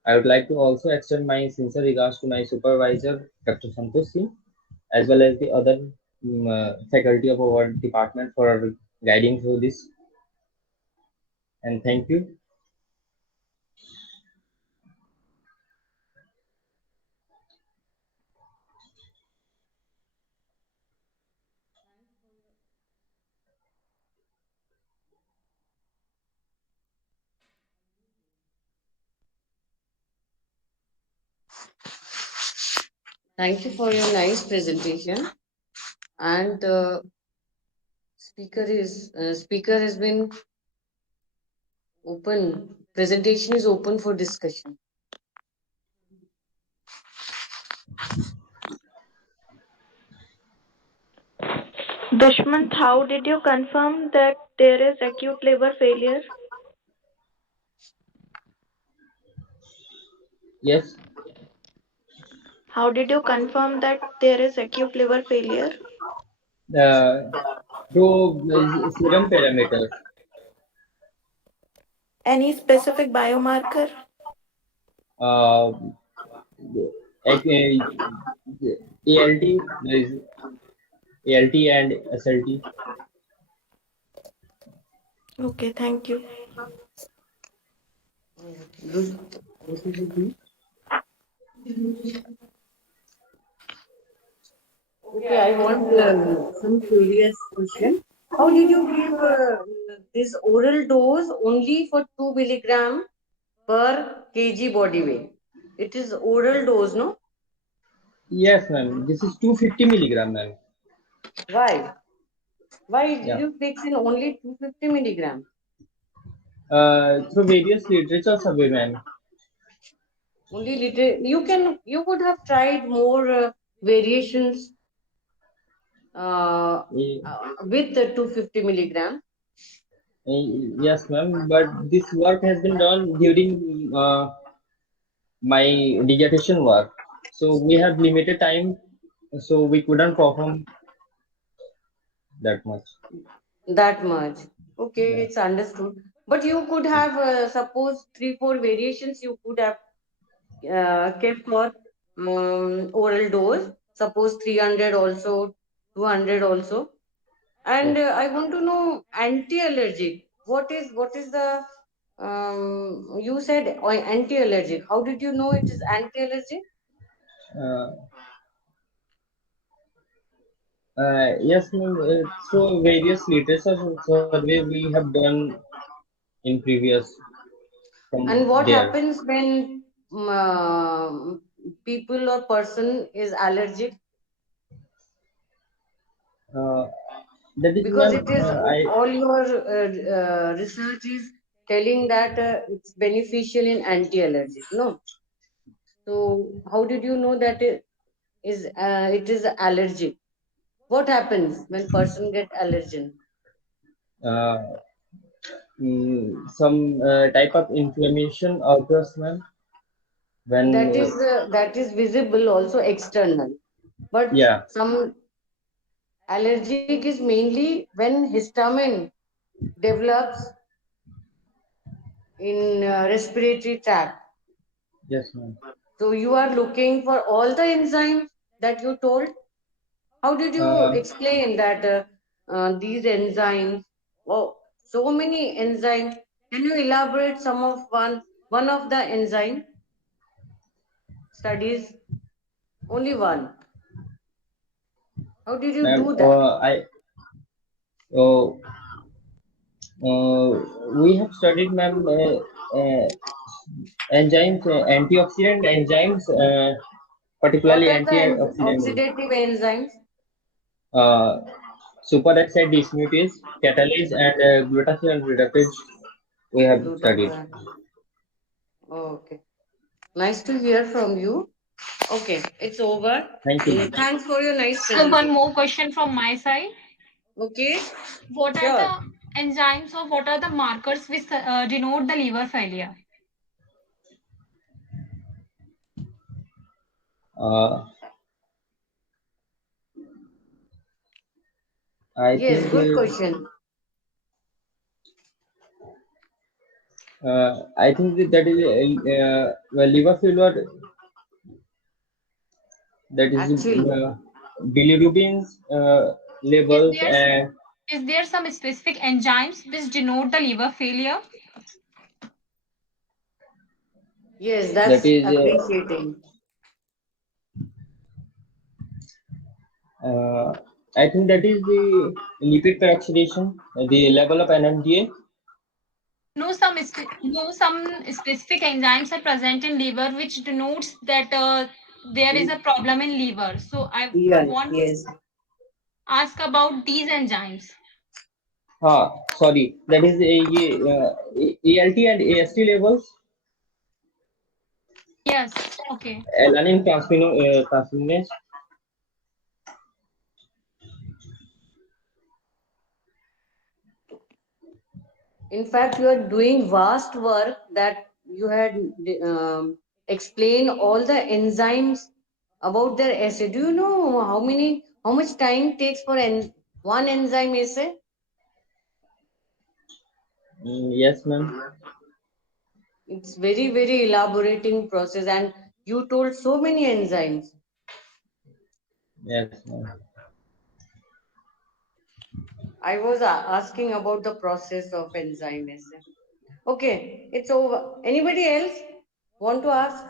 I would like to also extend my sincere regards to my supervisor, Dr. Santosh Singh, as well as the other faculty of our department for guiding through this. And thank you. Thank you for your nice presentation. And speaker has been open. Presentation is open for discussion. Dushmant, how did you confirm that there is acute liver failure? Yes. How did you confirm that there is acute liver failure? Through serum parameters. Any specific biomarker? ALT, there is ALT and SLT. Okay, thank you. Okay, I want some curious question. How did you give this oral dose only for 2 milligram per kg body weight? It is oral dose, no? Yes, ma'am. This is 250 milligram, ma'am. Why? Why did you fix in only 250 milligram? Through various literature survey, ma'am. Only you could have tried more variations with the 250 milligram. Yes, ma'am. But this work has been done during my dissertation work. So we have limited time, so we couldn't perform that much. That much. Okay, it's understood. But you could have, suppose 3-4 variations you could have kept for oral dose. Suppose 300 also, 200 also. And I want to know anti-allergic. What is the you said anti-allergic. How did you know it is anti-allergic? Yes, ma'am. Through various literature survey we have done in previous. And what happens when people or person is allergic? That is, because ma'am, it is all your research is telling that it's beneficial in anti-allergic, no? So how did you know that it is allergic? What happens when person get allergen? Some type of inflammation occurs, ma'am. When that is visible also external, but some allergic is mainly when histamine develops in respiratory tract. Yes, ma'am. So you are looking for all the enzymes that you told. How did you explain that these enzymes? Oh, so many enzymes. Can you elaborate some of one of the enzyme studies? Only one. How did you do that? We have studied, ma'am, enzymes, antioxidant enzymes, particularly What are the antioxidant. oxidative enzymes? Superoxide dismutase, catalase, and glutathione reductase. We have studied. Okay. Nice to hear from you. Okay, it's over. Thank you. Thanks for your nice So presentation. one more question from my side. Okay. What Sure. are enzymes or what are the markers which denote the liver failure? I Yes, think good question. that is well, liver failure. That is Actually, bilirubin Is levels there and is there some specific enzymes which denote the liver failure? yes, that that's is appreciating. I think that is the lipid peroxidation, the level of NMDA. Some specific enzymes are present in liver which denotes that there is a problem in liver. So I Yes, want to yes. ask about these enzymes. Sorry, that is ALT and AST levels, Yes. Okay. alanine transferase. In fact, you are doing vast work that you had explained all the enzymes about their assay. Do you know how much time takes for one enzyme assay? Yes, ma'am. It's very, very elaborating process, and you told so many enzymes. Yes, ma'am. I was asking about the process of enzyme assay. Okay, it's over. Anybody else want to ask?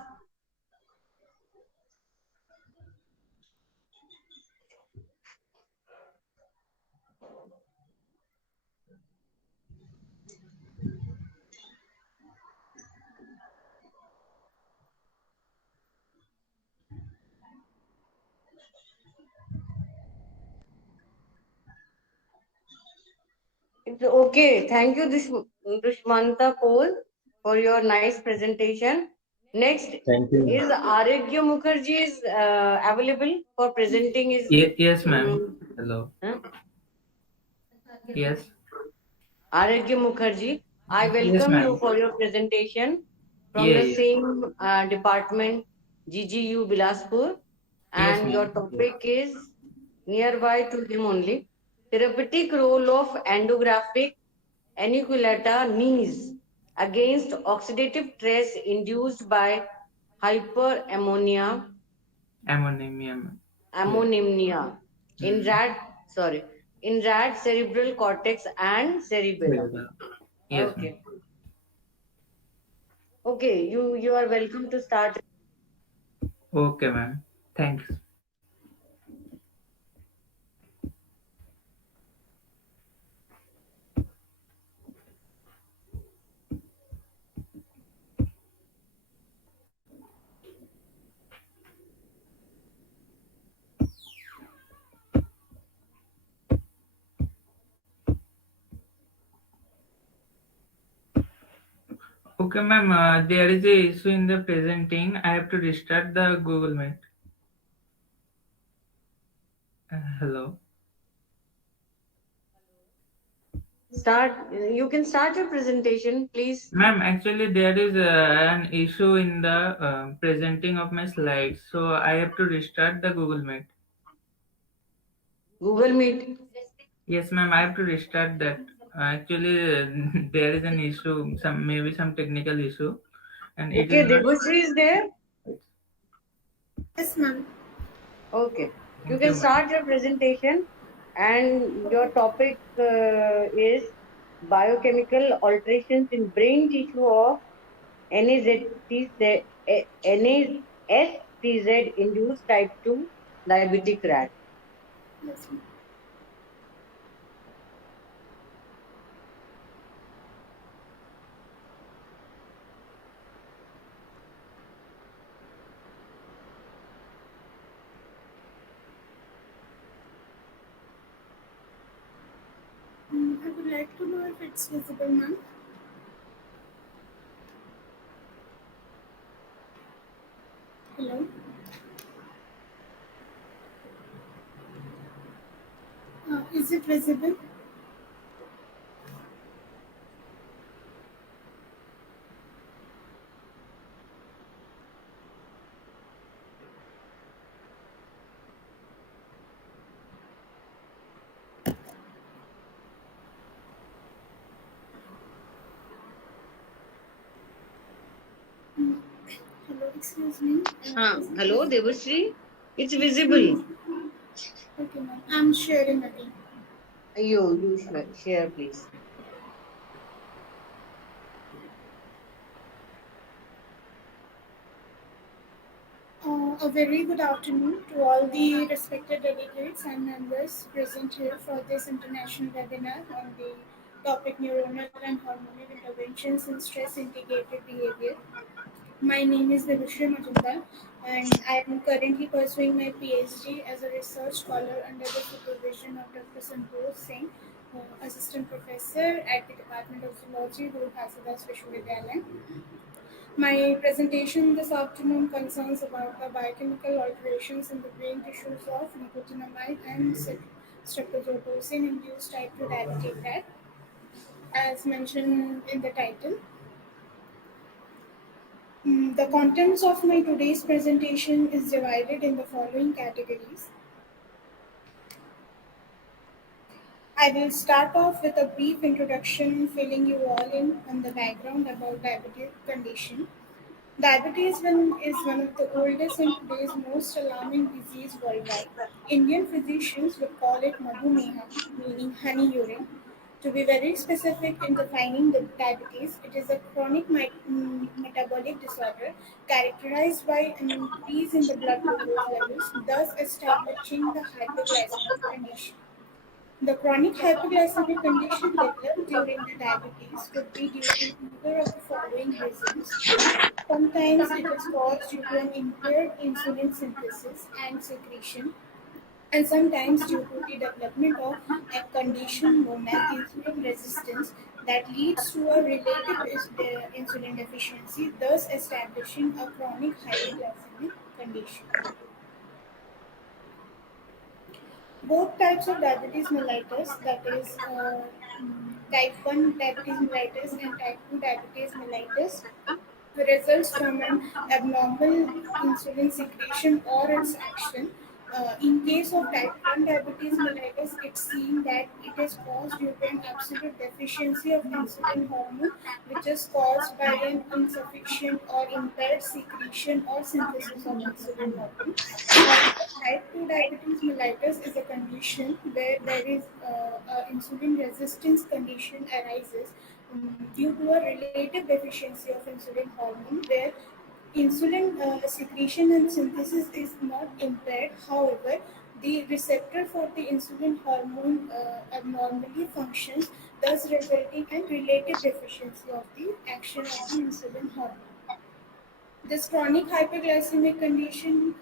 It's okay. Thank you, Dushmanta Paul, for your nice presentation. Next Thank you. is Aragya Mukherjee is available for presenting his. Yes, ma'am. Hello. Huh? Yes. Aragya Mukherjee, I Yes, welcome you ma'am. for your presentation from Yeah, the yeah. same department, GGU Bilaspur, Yes, and your ma'am. Yeah. topic is nearby to him only. Therapeutic role of endographic aniculata knees against oxidative stress induced by hyperammonia Ammonia, ma'am. Yeah. ammonimia in rat cerebral cortex and cerebellum. Cerebral. Yes, ma'am. Okay. Okay, you are welcome to start. Okay, ma'am. Thanks. Okay, ma'am. There is a issue in the presenting. I have to restart the Google Meet. Hello. You can start your presentation, please. Ma'am, actually there is an issue in the presenting of my slides, so I have to restart the Google Meet. Google Meet. Yes, ma'am, I have to restart that. Actually, there is an issue, maybe some technical issue, and it Okay, is not. Debashri is there? Yes, ma'am. Okay, you Thank can you, ma'am. start your presentation, and your topic is biochemical alterations in brain tissue of NASTZ, induced type 2 diabetic rat. Yes, ma'am. I would like to know if it's visible, ma'am. Hello. Is it visible? Excuse me. Hello, Devashri. It's Excuse visible. me. Okay, ma'am. I'm sharing again. You share, please. A very good afternoon to all the respected delegates and members present here for this international webinar on the topic neuronal and hormonal interventions in stress integrated behavior. My name is Devashri Majumdar, and I am currently pursuing my PhD as a research scholar under the supervision of Dr. Santosh Singh, Assistant Professor at the Department of Zoology, Guru Ghazidas Vishwavidyalaya. My presentation this afternoon concerns about the biochemical alterations in the brain tissues of nicotinamide and streptozotocin induced type 2 diabetic, as mentioned in the title. The contents of my today's presentation is divided in the following categories. I will start off with a brief introduction filling you all in on the background about diabetic condition. Diabetes is one of the oldest and today's most alarming disease worldwide. Indian physicians would call it Madhumeha, meaning honey urine. To be very specific in defining the diabetes, it is a chronic metabolic disorder characterized by an increase in the blood glucose levels, thus establishing the hyperglycemic condition. The chronic hyperglycemic condition developed during the diabetes could be due to either of the following reasons. Sometimes it is caused due to an impaired insulin synthesis and secretion, and sometimes due to the development of a condition known as insulin resistance that leads to a related insulin deficiency, thus establishing a chronic hyperglycemic condition. Both types of diabetes mellitus, that is type 1 diabetes mellitus and type 2 diabetes mellitus, results from an abnormal insulin secretion or its action. In case of type 1 diabetes mellitus, it's seen that it is caused due to an absolute deficiency of insulin hormone, which is caused by an insufficient or impaired secretion or synthesis of insulin hormone. However, type 2 diabetes mellitus is a condition where there is insulin resistance condition arises due to a relative deficiency of insulin hormone where insulin secretion and synthesis is not impaired. However, the receptor for the insulin hormone abnormally functions, thus resulting in relative deficiency of the action of the insulin hormone. This chronic hyperglycemic condition,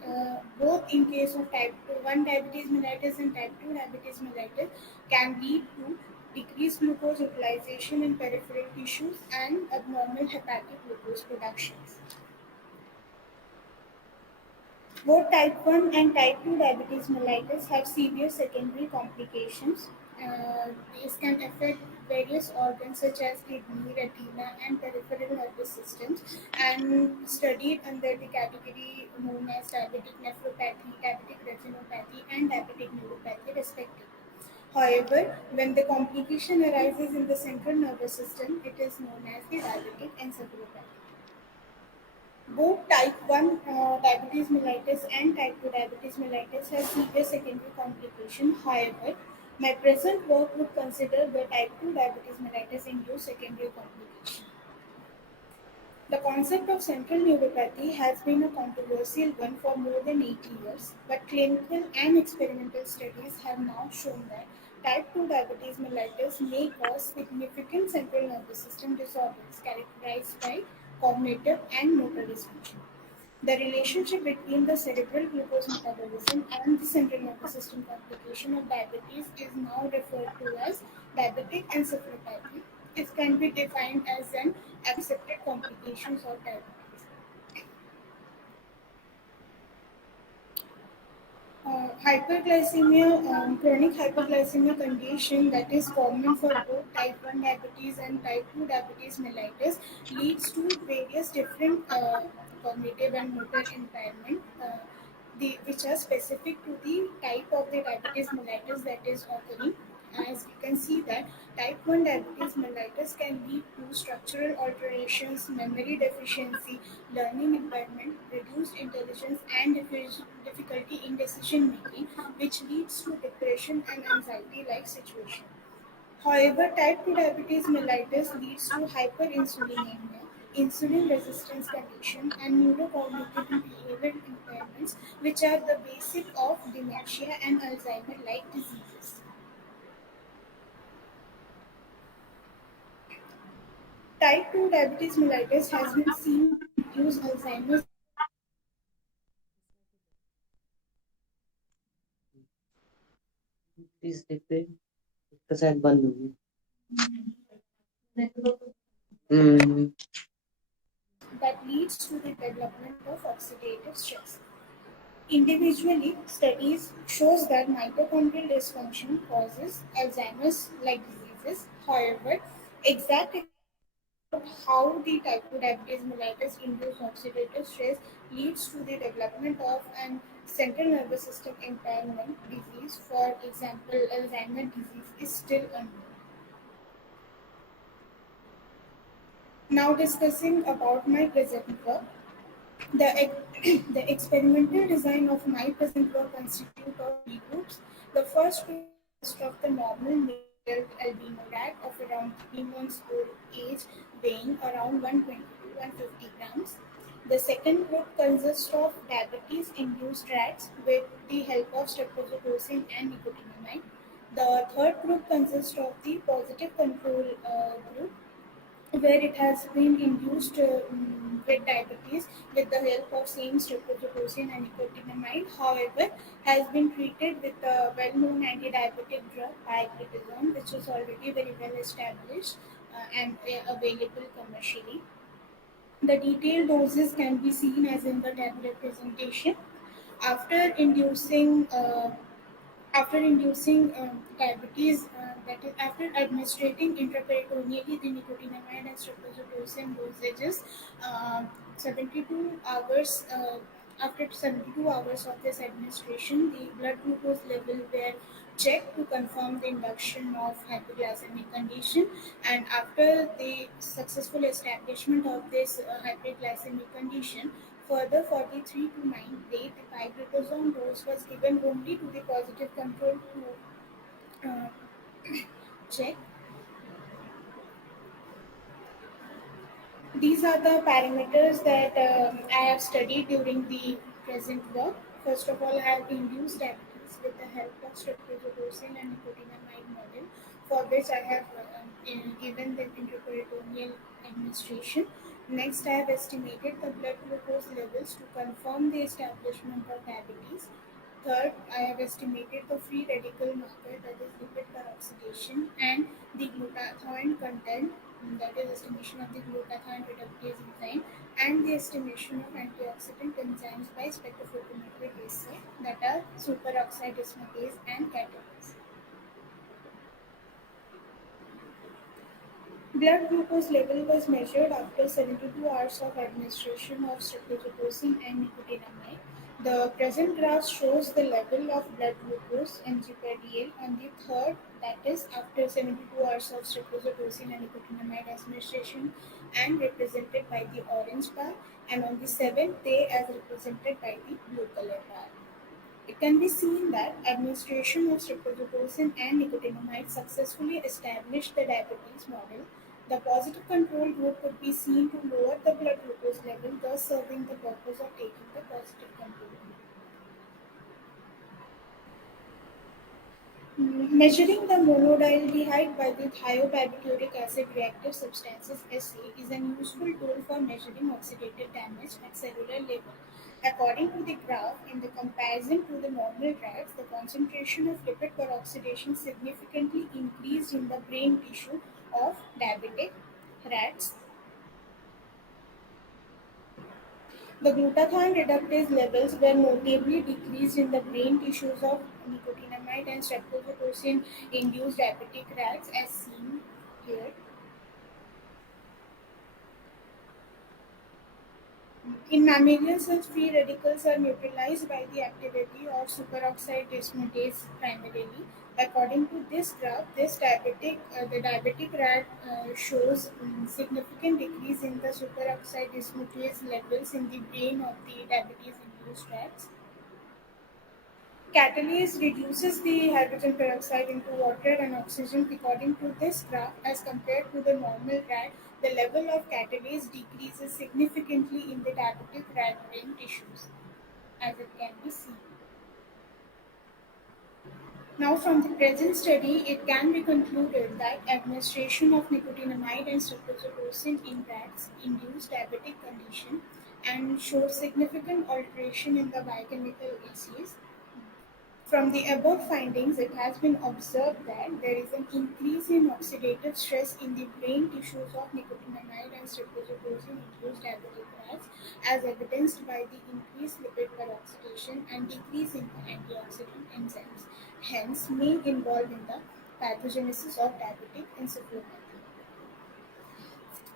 both in case of type 1 diabetes mellitus and type 2 diabetes mellitus, can lead to decreased glucose utilization in peripheral tissues and abnormal hepatic glucose productions. Both type 1 and type 2 diabetes mellitus have severe secondary complications. These can affect various organs such as kidney, retina, and peripheral nervous systems, and studied under the category known as diabetic nephropathy, diabetic retinopathy, and diabetic neuropathy, respectively. However, when the complication arises in the central nervous system, it is known as the diabetic encephalopathy. Both type 1 diabetes mellitus and type 2 diabetes mellitus have severe secondary complication. However, my present work would consider the type 2 diabetes mellitus induced secondary complication. The concept of central neuropathy has been a controversial one for more than 80 years, but clinical and experimental studies have now shown that type 2 diabetes mellitus may cause significant central nervous system disorders characterized by cognitive and motor dysfunction. The relationship between the cerebral glucose metabolism and the central nervous system complication of diabetes is now referred to as diabetic encephalopathy. It can be defined as an accepted complications of diabetes. Hyperglycemia, chronic hyperglycemia condition that is common for both type 1 diabetes and type 2 diabetes mellitus leads to various different cognitive and motor impairment, which are specific to the type of the diabetes mellitus that is occurring. as we can see that type 1 diabetes mellitus can lead to structural alterations, memory deficiency, learning impairment, reduced intelligence, and difficulty in decision making, which leads to depression and anxiety-like situations. However, type 2 diabetes mellitus leads to hyperinsulinemia, insulin resistance condition, and neurocognitive and behavioral impairments, which are the basic of dementia and Alzheimer-like diseases. Type 2 diabetes mellitus has been seen to reduce Alzheimer's. Please देखते इसका शायद बंद हो गया That leads to the development of oxidative stress. Individually, studies shows that mitochondrial dysfunction causes Alzheimer's-like diseases. However, exact explanation about how the type 2 diabetes mellitus induced oxidative stress leads to the development of an central nervous system impairment disease, for example, Alzheimer's disease, is still unknown. Now discussing about my present work. The experimental design of my present work constitutes of three groups. The first group consists of the normal male adult albino rat of around 3 months old age, weighing around 120 to 150 grams. The second group consists of diabetes-induced rats with the help of streptozotocin and nicotinamide. The third group consists of the positive control group where it has been induced with diabetes with the help of same streptozotocin and nicotinamide. However, has been treated with a well-known anti-diabetic drug, pioglitazone, which is already very well established and available commercially. The detailed doses can be seen as in the tablet presentation. After inducing diabetes, that is, after administrating intraperitoneally the nicotinamide and streptozotocin dosages, 72 hours. After 72 hours of this administration, the blood glucose level were checked to confirm the induction of hypoglycemic condition, and after the successful establishment of this hypoglycemic condition, further 43 to 98, the pioglitazone dose was given only to the positive control to check. These are the parameters that I have studied during the present work. First of all, I have induced diabetes with the help of streptozotocin and nicotinamide model, for which I have given the intraperitoneal administration. Next, I have estimated the blood glucose levels to confirm the establishment of diabetes. Third, I have estimated the free radical marker, that is lipid peroxidation, and the glutathione content, that is estimation of the glutathione reductase enzyme, and the estimation of antioxidant enzymes by spectrophotometric assay, that are superoxide dismutase and catalase. Blood glucose level was measured after 72 hours of administration of streptozotocin and nicotinamide. The present graph shows the level of blood glucose (mg/dl) on the third, that is, after 72 hours of streptozotocin and nicotinamide administration, and represented by the orange bar, and on the seventh day as represented by the blue color bar. It can be seen that administration of streptozotocin and nicotinamide successfully established the diabetes model. The positive control group could be seen to lower the blood glucose level, thus serving the purpose of taking the positive control group. Measuring the monodialdehyde by the thiobarbituric acid reactive substances assay is a useful tool for measuring oxidative damage at cellular level. According to the graph, in the comparison to the normal rats, the concentration of lipid peroxidation significantly increased in the brain tissue of diabetic rats. The glutathione reductase levels were notably decreased in the brain tissues of nicotinamide and streptozotocin-induced diabetic rats, as seen here. In mammalian cells, free radicals are neutralized by the activity of superoxide dismutase primarily. According to this graph, the diabetic rat shows significant decrease in the superoxide dismutase levels in the brain of the diabetes-induced rats. Catalase reduces the hydrogen peroxide into water and oxygen. According to this graph, as compared to the normal rat, the level of catalase decreases significantly in the diabetic rat brain tissues, as it can be seen. Now, from the present study, it can be concluded that administration of nicotinamide and streptozotocin in rats induced diabetic condition and showed significant alteration in the biochemical assays. From the above findings, it has been observed that there is an increase in oxidative stress in the brain tissues of nicotinamide and streptozotocin-induced diabetic rats, as evidenced by the increased lipid peroxidation and decrease in the antioxidant enzymes, hence may involve in the pathogenesis of diabetic encephalopathy.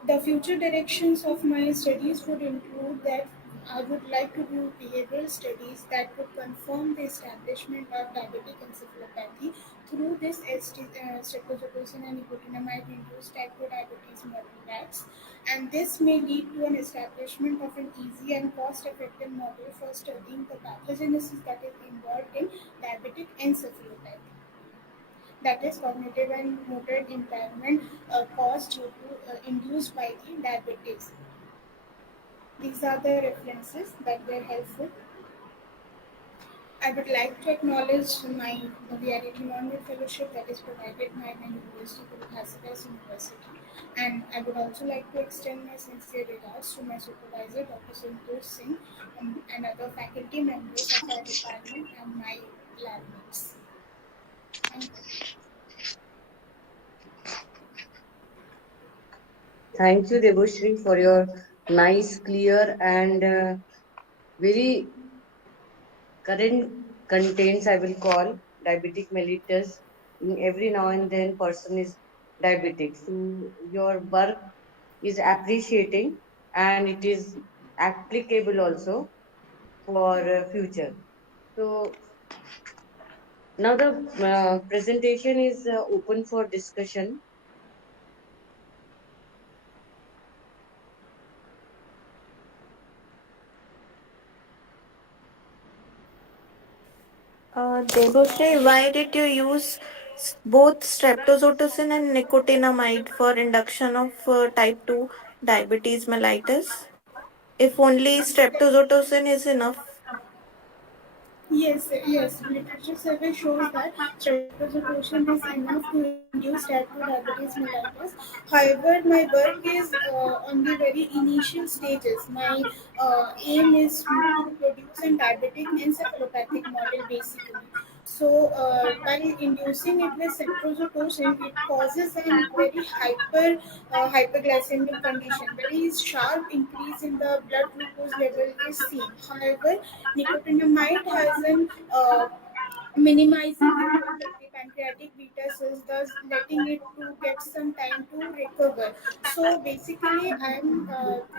The future directions of my studies would include that I would like to do behavioral studies that would confirm the establishment of diabetic encephalopathy through this streptozotocin and nicotinamide-induced type 2 diabetes model rats, and this may lead to an establishment of an easy and cost-effective model for studying the pathogenesis that is involved in diabetic encephalopathy, that is cognitive and motor impairment caused due to induced by the diabetes. These are the references that were helpful. I would like to acknowledge my VRT Environment Fellowship that is provided by my university, Guru Ghazidas University, and I would also like to extend my sincere regards to my supervisor, Dr. Santosh Singh, and other faculty members of our department and my lab mates. Thank you. Thank you, Devoshri, for your nice, clear, and very current contents, I will call diabetic mellitus. In every now and then, person is diabetic. So your work is appreciating and it is applicable also for future. So now the presentation is open for discussion. Deboshree, why did you use both streptozotocin and nicotinamide for induction of type 2 diabetes mellitus? If only streptozotocin is enough. Yes. Literature survey shows that streptozotocin is enough to induce type 2 diabetes mellitus. However, my work is on the very initial stages. My aim is to produce a diabetic encephalopathic model basically. So, by inducing it with streptozotocin, it causes a very hyperglycemic condition. Very sharp increase in the blood glucose level is seen. However, nicotinamide has an minimizing effect of the pancreatic beta cells, thus letting it to get some time to recover. So basically,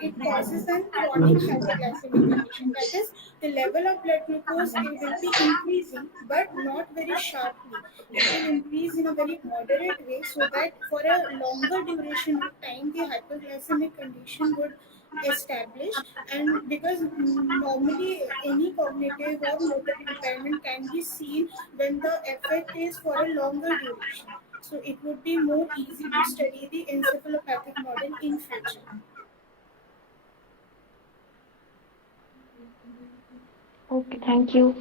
it causes a chronic hyperglycemic condition. That is, the level of blood glucose it will be increasing, but not very sharply. It will increase in a very moderate way, so that for a longer duration of time, the hyperglycemic condition would establish. And because normally any cognitive or motor impairment can be seen when the effect is for a longer duration, so it would be more easy to study the encephalopathic model in future. Okay, thank you.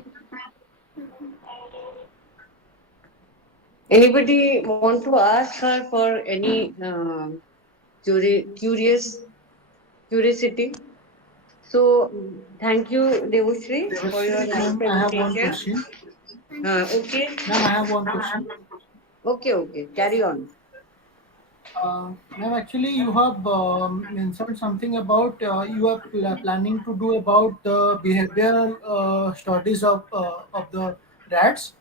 Anybody want to ask her for any curiosity? So thank you, Devoshri, for your nice Ma'am, I have one presentation. question. Okay. Ma'am, I have one question. Okay. Carry on. Ma'am, actually, you have mentioned something about you are planning to do about the behavioral studies of the rats.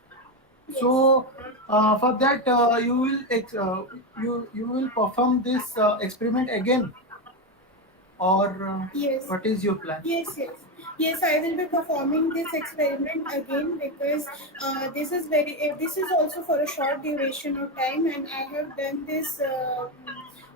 So, for that, you will perform this experiment again. or Yes. what is your plan? Yes, yes. Yes, I will be performing this experiment again because this is also for a short duration of time, and I have done this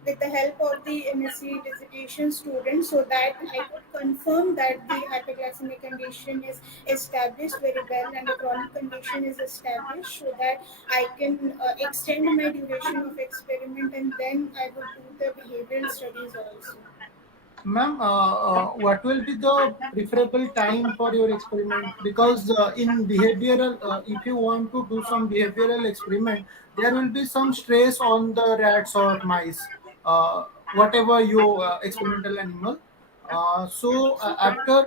with the help of the MSc dissertation students so that I could confirm that the hyperglycemic condition is established very well and the chronic condition is established so that I can extend my duration of experiment, and then I would do the behavioral studies also. Ma'am, what will be the preferable time for your experiment? Because in behavioral, if you want to do some behavioral experiment, there will be some stress on the rats or mice, whatever your experimental animal. After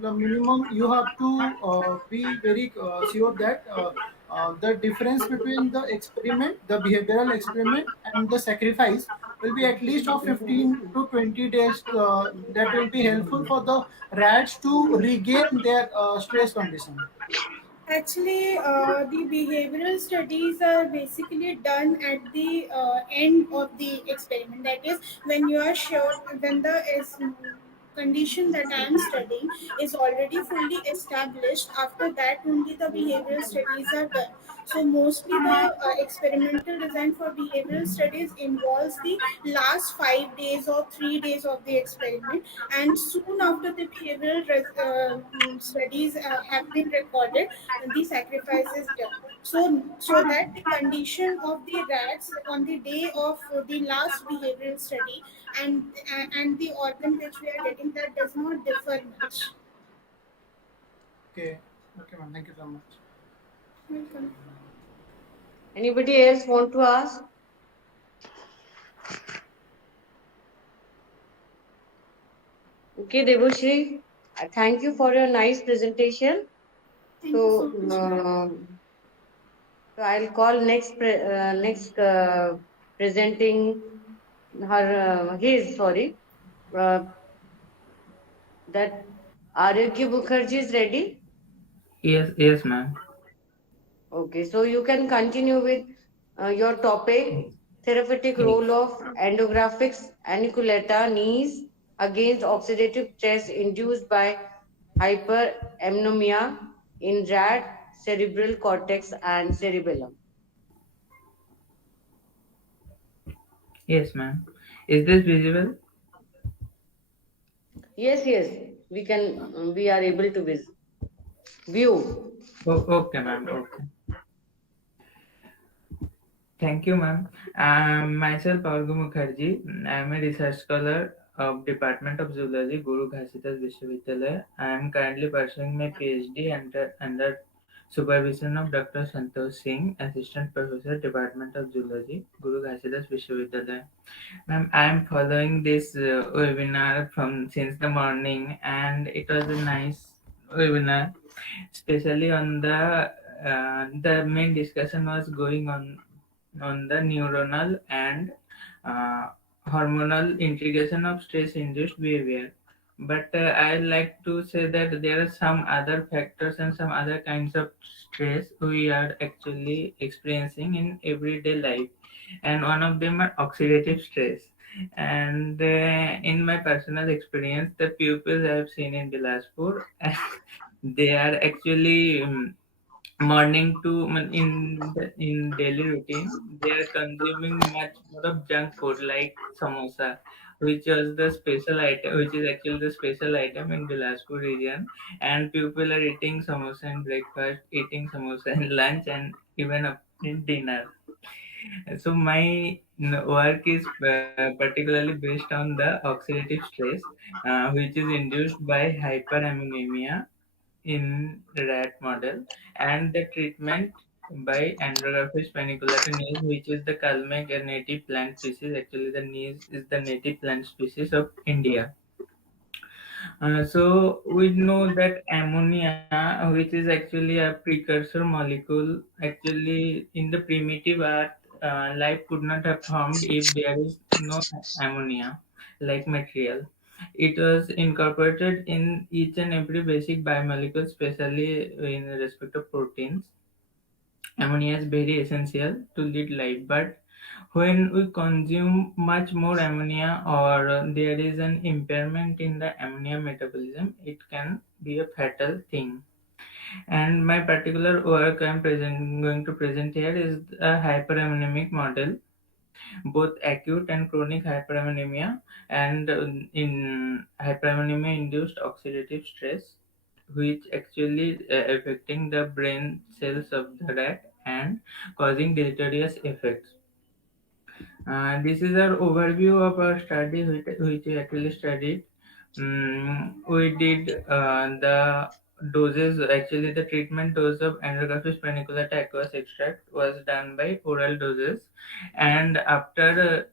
the minimum, you have to be very sure that the difference between the experiment, the behavioral experiment, and the sacrifice will be at least of 15 to 20 days. That will be helpful for the rats to regain their stress condition. Actually, the behavioral studies are basically done at the end of the experiment. That is, when you are sure, when the condition that I am studying is already fully established, after that only the behavioral studies are done. So mostly the experimental design for behavioral studies involves the last 5 days or 3 days of the experiment, and soon after the behavioral studies have been recorded, the sacrifice is done. So that the condition of the rats on the day of the last behavioral study and and the organ which we are getting, that does not differ much. Okay, okay, ma'am. Thank you so much. Welcome. Anybody else want to ask? Okay, Debushri, thank you for your nice presentation. Thank you So, so much, ma'am. so I'll call next presenting his sorry uh, that Arogya Mukherjee is ready. Yes, ma'am. Okay, so you can continue with your topic, therapeutic role of endographics aniculata knees against oxidative stress induced by hyperammonemia in rat, cerebral cortex and cerebellum. Yes, ma'am. Is this visible? Yes, we are able to view. Oh, okay, ma'am. Okay. Thank you, ma'am. Myself, Argu Mukherjee. I am a research scholar of Department of Zoology, Guru Ghasidas Vishwavidyalaya. I am currently pursuing my PhD under supervision of Dr. Santosh Singh, Assistant Professor, Department of Zoology, Guru Ghasidas Vishwavidyalaya. Ma'am, I am following this webinar from since the morning, and it was a nice webinar, especially on the main discussion was going on the neuronal and uh, hormonal integration of stress-induced behavior. But I like to say that there are some other factors and some other kinds of stress we are actually experiencing in everyday life, and one of them are oxidative stress. And in my personal experience, the pupils I have seen in Bilaspur, they are actually morning to in daily routine they are consuming much more of junk food like samosa, which was the special item, which is actually the special item in Bilaspur region. And people are eating samosa in breakfast, eating samosa in lunch, and even up in dinner. So my work is particularly based on the oxidative stress, which is induced by hyperammonemia in rat model, and the treatment by Andrographis paniculata knees, which is the Kalmek a native plant species. Actually, the knees is the native plant species of India. So we know that ammonia, which is actually a precursor molecule, actually in the primitive earth, life could not have formed if there is no ammonia like material. It was incorporated in each and every basic biomolecule, especially in respect of proteins. Ammonia is very essential to lead life, but When we consume much more ammonia or there is an impairment in the ammonia metabolism, it can be a fatal thing. And my particular work going to present here is a hyperammonemic model, both acute and chronic hyperammonemia, and in hyperammonemia induced oxidative stress, which actually affecting the brain cells of the rat and causing deleterious effects. This is our overview of our study, which we actually studied. We did the doses, actually the treatment dose of Andrographis paniculata aqueous extract was done by oral doses, and after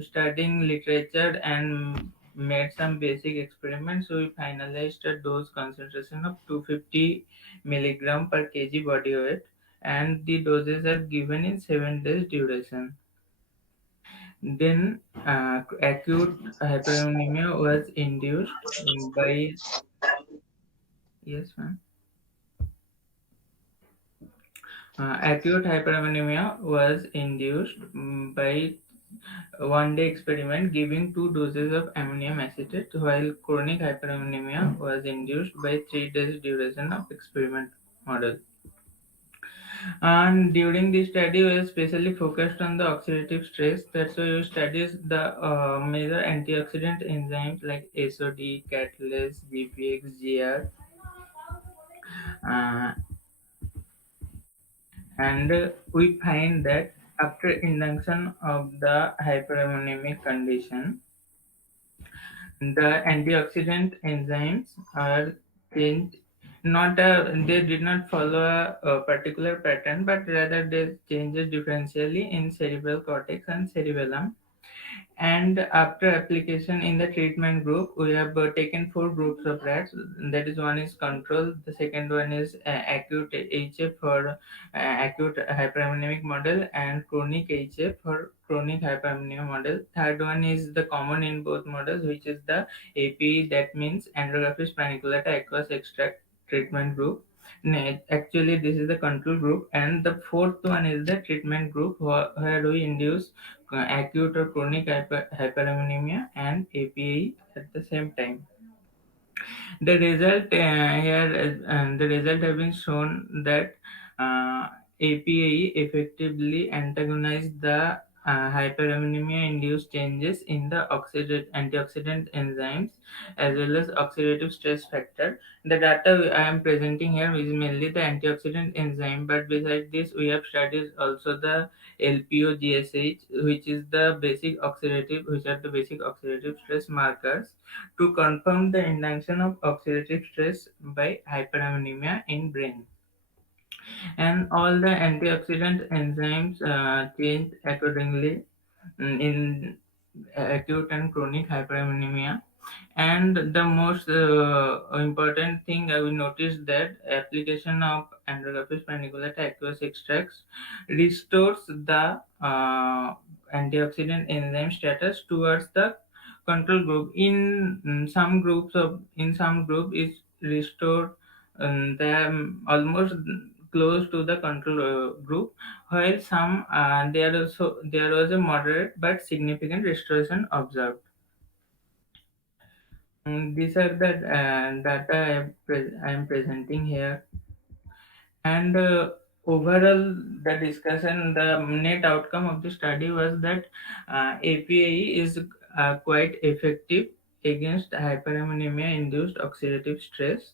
studying literature and made some basic experiments, we finalized a dose concentration of 250 milligram per kg body weight, and the doses are given in 7 days duration. Then acute hyperammonemia was induced by, yes ma'am. Acute hyperammonemia was induced by 1 day experiment giving 2 doses of ammonium acetate, while chronic hyperammonemia was induced by 3 days duration of experiment model. And during this study, we especially focused on the oxidative stress. That's why we studied the major antioxidant enzymes like SOD, catalase, GPX, GR, uh, and we find that after induction of the hyperammonemic condition, the antioxidant enzymes are changed. Not they did not follow a particular pattern, but rather they changes differentially in cerebral cortex and cerebellum. And after application in the treatment group, we have taken 4 groups of rats. That is, one is control, the second one is acute HF for acute hyperammonemic model, and chronic HF for chronic hyperammonemia model. Third one is the common in both models, which is the APE, that means Andrographis paniculata aqueous extract treatment group. Actually, this is the control group, and the fourth one is the treatment group, where we induce acute or chronic hyperammonemia and API at the same time. The result the result have been shown that API effectively antagonize the hyperammonemia-induced changes in the antioxidant enzymes as well as oxidative stress factor. The data I am presenting here is mainly the antioxidant enzyme, but besides this, we have studied also the LPO GSH, which are the basic oxidative stress markers to confirm the induction of oxidative stress by hyperammonemia in brain. And all the antioxidant enzymes change accordingly in acute and chronic hyperammonemia. And the most important thing I will notice that application of Andrographis paniculata aqueous extracts restores the antioxidant enzyme status towards the control group. In some group is restored them almost close to the control group, while some there was a moderate but significant restoration observed. These are the data I am presenting here, and overall the discussion, the net outcome of the study was that API is quite effective against hyperammonemia induced oxidative stress,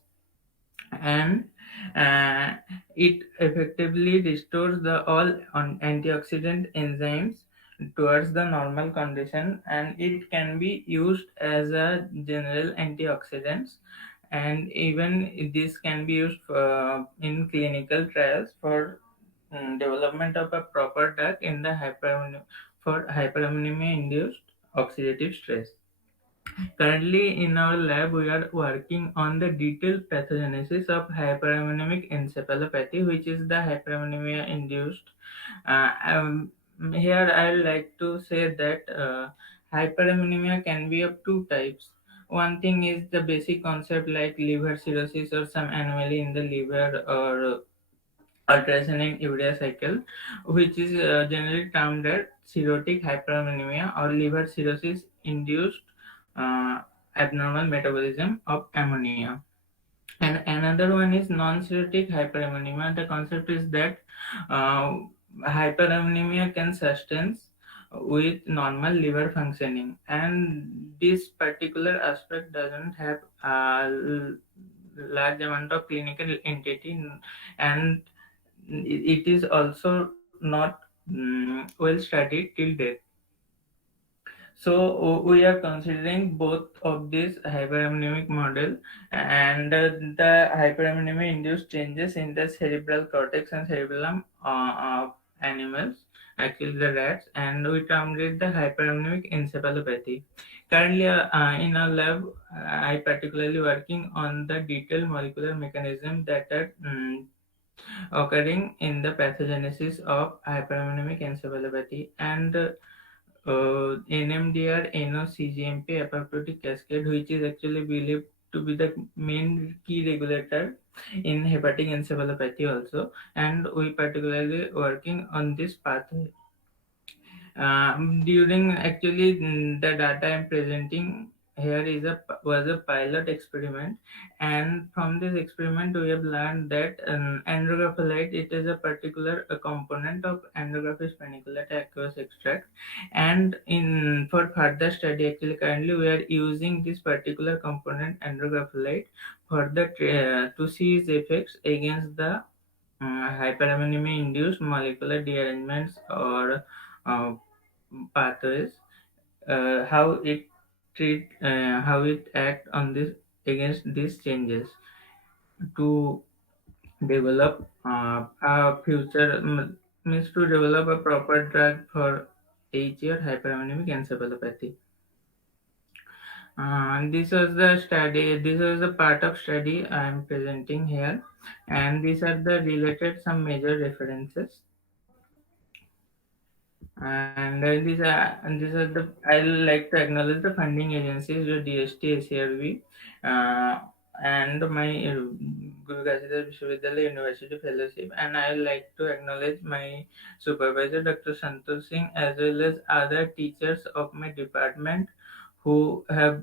and uh, it effectively restores the all antioxidant enzymes towards the normal condition, and it can be used as a general antioxidants, and even this can be used in clinical trials for development of a proper drug in the for hyperammonemia induced oxidative stress. Currently, in our lab, we are working on the detailed pathogenesis of hyperammonemic encephalopathy, which is the hyperammonemia induced. Here, I would like to say that hyperammonemia can be of 2 types. One thing is the basic concept like liver cirrhosis or some anomaly in the liver, or ultrasonic urea cycle, which is generally termed as cirrhotic hyperammonemia or liver cirrhosis induced uh, abnormal metabolism of ammonia. And another one is non-cirrhotic hyperammonemia. The concept is that uh, hyperammonemia can sustain with normal liver functioning, and this particular aspect doesn't have a large amount of clinical entity, and it is also not well studied till date. So we are considering both of these hyperammonemic model, and the hyperammonemia induced changes in the cerebral cortex and cerebellum of animals, actually the rats, and we termed it the hyperammonemic encephalopathy. Currently, in our lab, I particularly working on the detailed molecular mechanism that are occurring in the pathogenesis of hyperammonemic encephalopathy, and NMDR NOCGMP apoptotic cascade, which is actually believed to be the main key regulator in hepatic encephalopathy also, and we particularly working on this pathway. During actually the data I'm presenting here was a pilot experiment, and from this experiment we have learned that andrographylite, it is a particular component of Andrographis paniculata aqueous extract, and in for further study actually currently we are using this particular component andrographylite for the to see its effects against the hyperammonemia induced molecular dearrangements or uh, pathways, how it act on this against these changes to develop a future means to develop a proper drug for HE or hyperammonemic encephalopathy. This was the study. This was the part of study I am presenting here, and these are the related some major references. And these are the I like to acknowledge the funding agencies, the DST, ACRV, uh, and my Guru Ghazidas Vishwavidyalaya University Fellowship, and I like to acknowledge my supervisor Dr. Santosh Singh, as well as other teachers of my department who have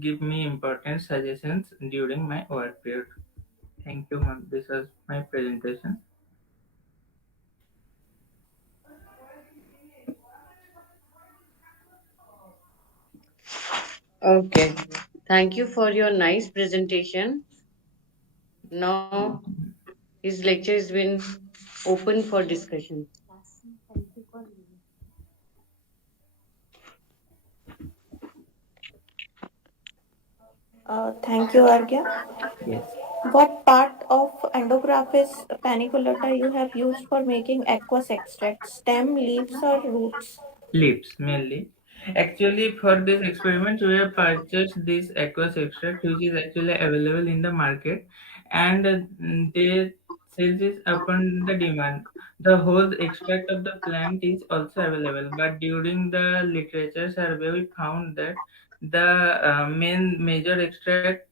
give me important suggestions during my work period. Thank you, ma'am. This was my presentation. Okay. Thank you for your nice presentation. Now his lecture has been open for discussion. Thank you, Argya. Yes. What part of Endographis paniculata you have used for making aqueous extract? Stem, leaves, or roots? Leaves mainly. Actually, for this experiment, we have purchased this aqueous extract, which is actually available in the market, and they sell this upon the demand. The whole extract of the plant is also available, but during the literature survey, we found that the main major extract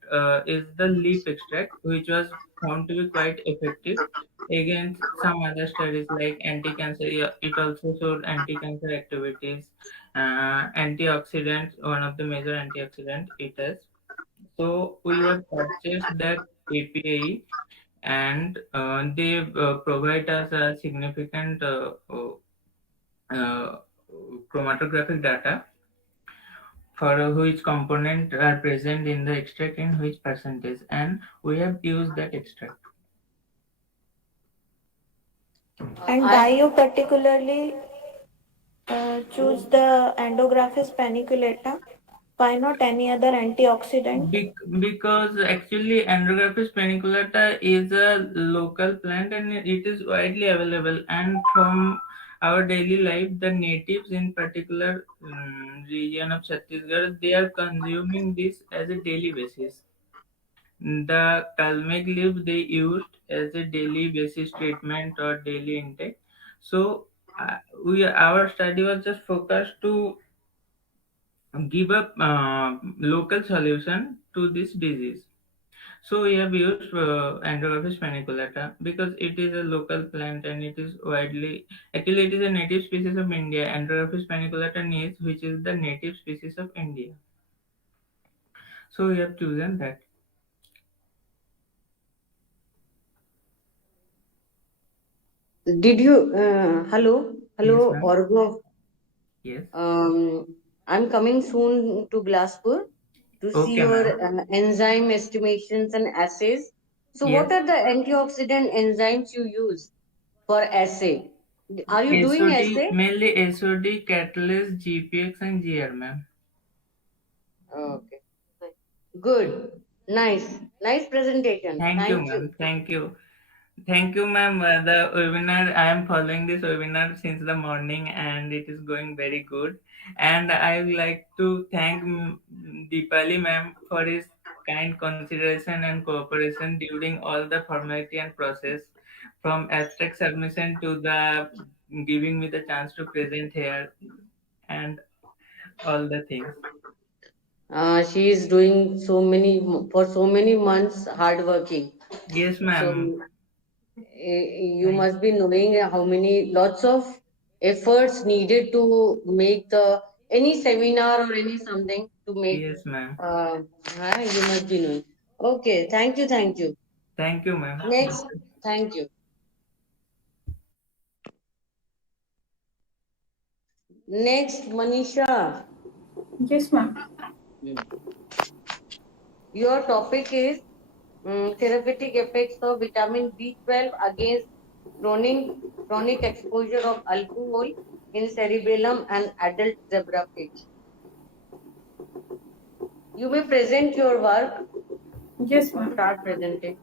is the leaf extract, which was found to be quite effective against some other studies like anti-cancer. Yeah, it also showed anti-cancer activities, antioxidants, one of the major antioxidant it has. So we have purchased that API, and they provide us a significant uh, chromatographic data for which component are present in the extract in which percentage, and we have used that extract. And why you particularly choose the Endographis paniculata? Why not any other antioxidant? Because actually Andrographis paniculata is a local plant and it is widely available, and from our daily life the natives in particular region of Chhattisgarh, they are consuming this as a daily basis. The kalmek leaf they used as a daily basis treatment or daily intake. So we our study was just focused to give a local solution to this disease. So we have used Andrographis paniculata because it is a local plant and it is actually it is a native species of India. Andrographis paniculata nis, which is the native species of India. So we have chosen that. Did you, Yes, hello, ma'am. Orgo. Yes. I'm coming soon to Glasspur to see Okay, your ma'am. enzyme estimations and assays. So, what Yes. are the antioxidant enzymes you use for assay? Are you doing SOD, assay? mainly SOD, Catalyst, GPX, and GR, ma'am. Okay, good, nice presentation. Thank you, Thank you. ma'am. Thank you. Thank you, ma'am. The webinar, I am following this webinar since the morning and it is going very good. And I would like to thank Deepali ma'am for his kind consideration and cooperation during all the formality and process from abstract submission to the giving me the chance to present here and all the things. She is doing for so many months hard working. Yes, So ma'am. you must be knowing how many lots of efforts needed to make the any seminar or any something to make. Yes, ma'am. You must be knowing. Okay, thank you. Thank you, ma'am. Next, thank you. Next, Manisha. Yes, ma'am. Your topic is therapeutic effects of vitamin B12 against chronic chronic exposure of alcohol in cerebellum and adult zebrafish. You may present your work. Yes, ma'am. Start presenting.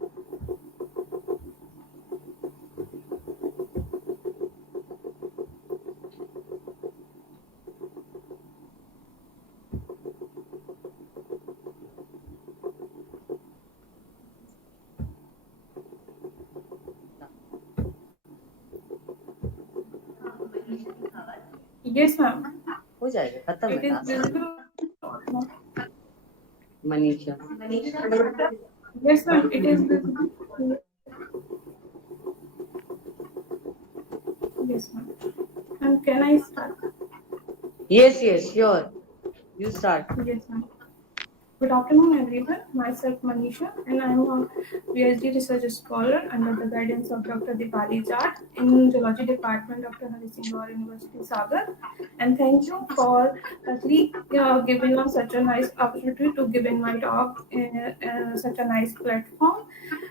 Yes, ma'am. हो जाएगा खत्म It है is task visible or not? Manisha Yes, ma'am. It is visible. Yes, ma'am. And can I start? yes sure you start. Yes, ma'am. Good afternoon, everyone. Myself, Manisha, and I am a PhD research scholar under the guidance of Dr. Dipali Jat in Zoology Department, Dr. Hari Singh Gaur University, Sagar. And thank you for actually giving us such a nice opportunity to give in my talk in such a nice platform.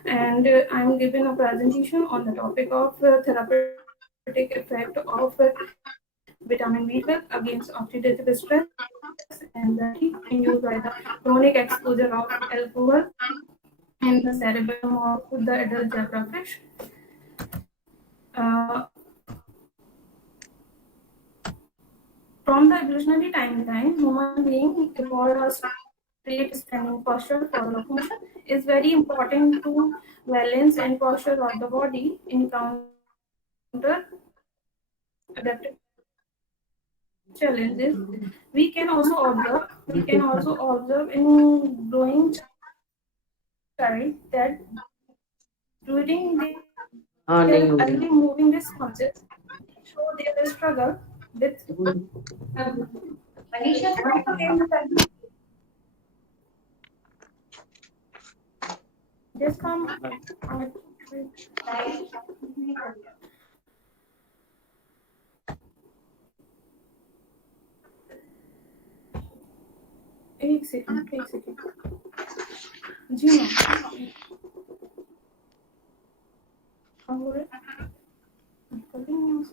And I'm giving a presentation on the topic of therapeutic effect of vitamin B12 against oxidative stress and anxiety in use by the chronic exposure of alcohol in the cerebellum of the adult zebrafish. Uh, from the evolutionary timeline, human being evolved a straight standing posture for locomotion is very important to balance and posture of the body encounter adaptive challenges. We can also observe in growing child that during their early moving responses show their struggle नहीं with होगी Manisha, just come एक second जी ma'am हाँ बोल रहे निकल रही हूँ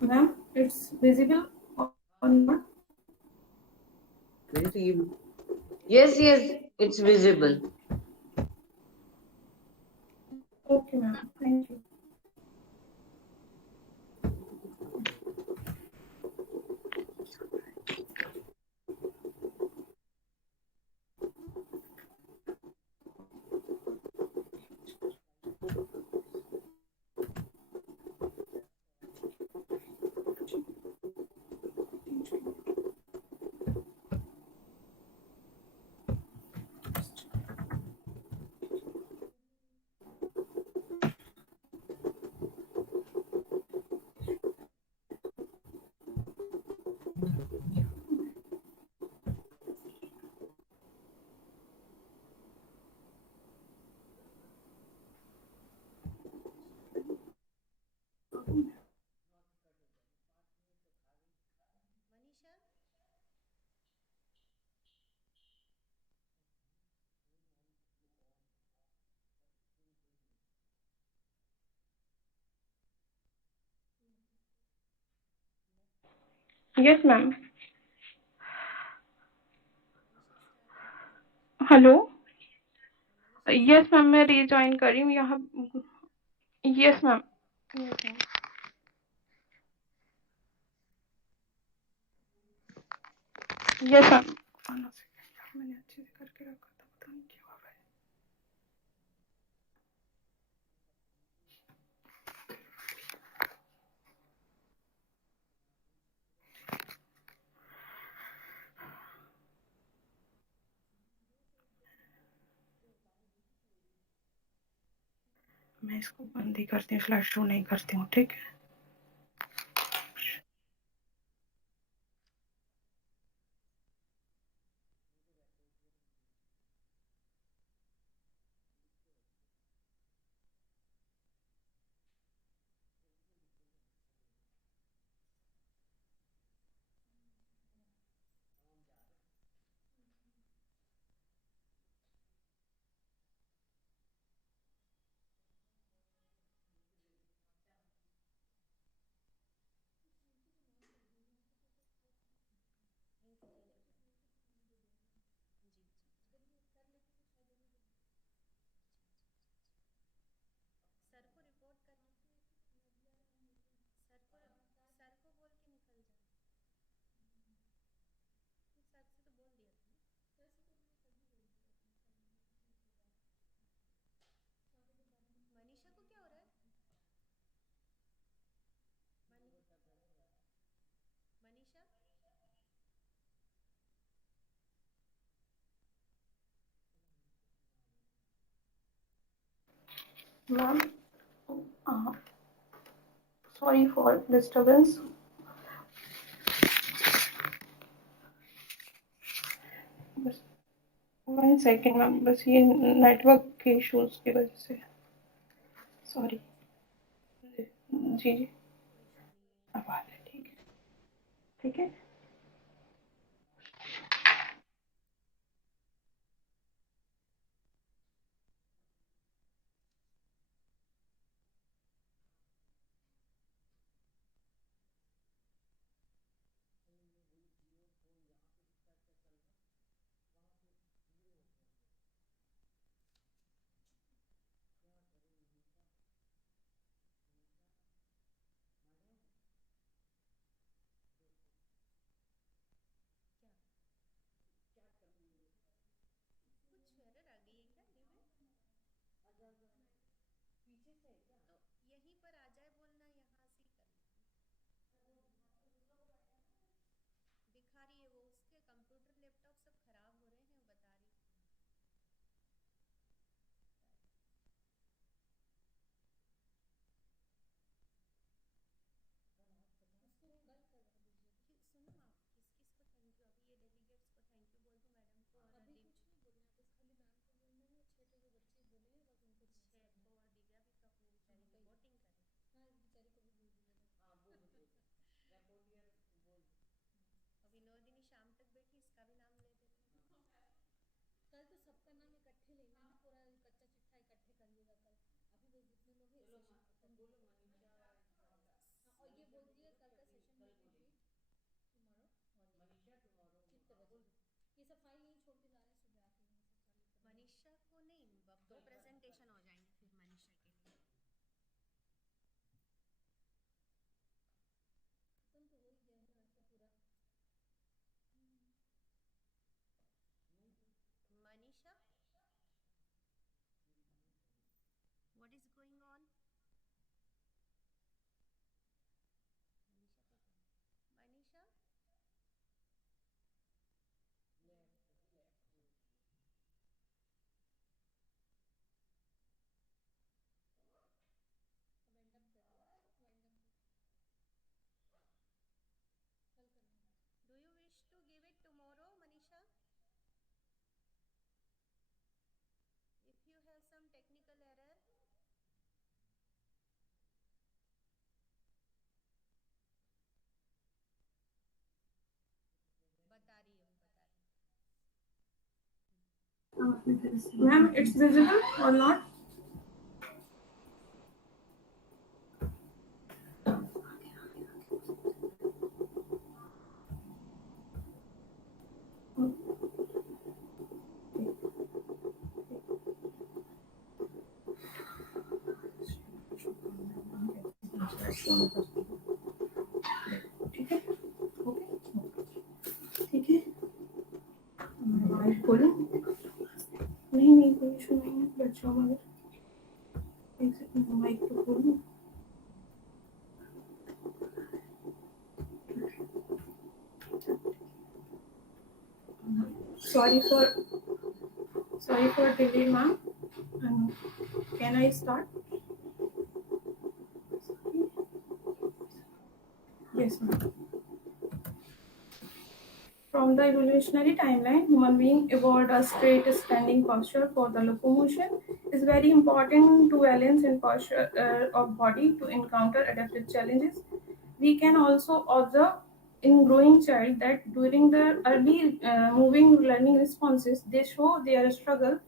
Ma'am, it's visible or not? Yes, yes, it's visible. Okay, ma'am. Thank you. Yes, ma'am. Hello. Yes ma'am, मैं रीजॉइन कर रही हूँ यहाँ। Yes ma'am. Yes ma'am. मैंने अच्छे से करके रखा था, पता नहीं क्या हुआ है। मैं इसको बंद ही करती हूँ, फ्लैश शो नहीं करती हूँ, ठीक है। Ma'am, sorry for disturbance. बस 1 सेकेंड मैम, बस ये नेटवर्क के इश्यूज की वजह से। सॉरी। जी जी, अब आ रहा है, ठीक है। ठीक है। मनीषा को नहीं, दो प्रेजेंटेशन हो जाएंगे फिर मनीषा के लिए। Manisha, what is going on? Manisha? Do you wish to give it tomorrow, Manisha? If you have some technical error, बता रही हूँ। Ma'am, it's visible or not? ठीक है, ओके, ठीक है, माइक खोलो। नहीं कोई इशू नहीं है, बच्चों मगर एक सेकंड माइक तो खोलो। Sorry for delay, ma'am. Can I start? Yes, ma'am. From the evolutionary timeline, human beings evolved a straight standing posture for the locomotion. Is very important to balance in posture of body to encounter adaptive challenges. We can also observe in growing child that during the early moving learning responses, they show their struggle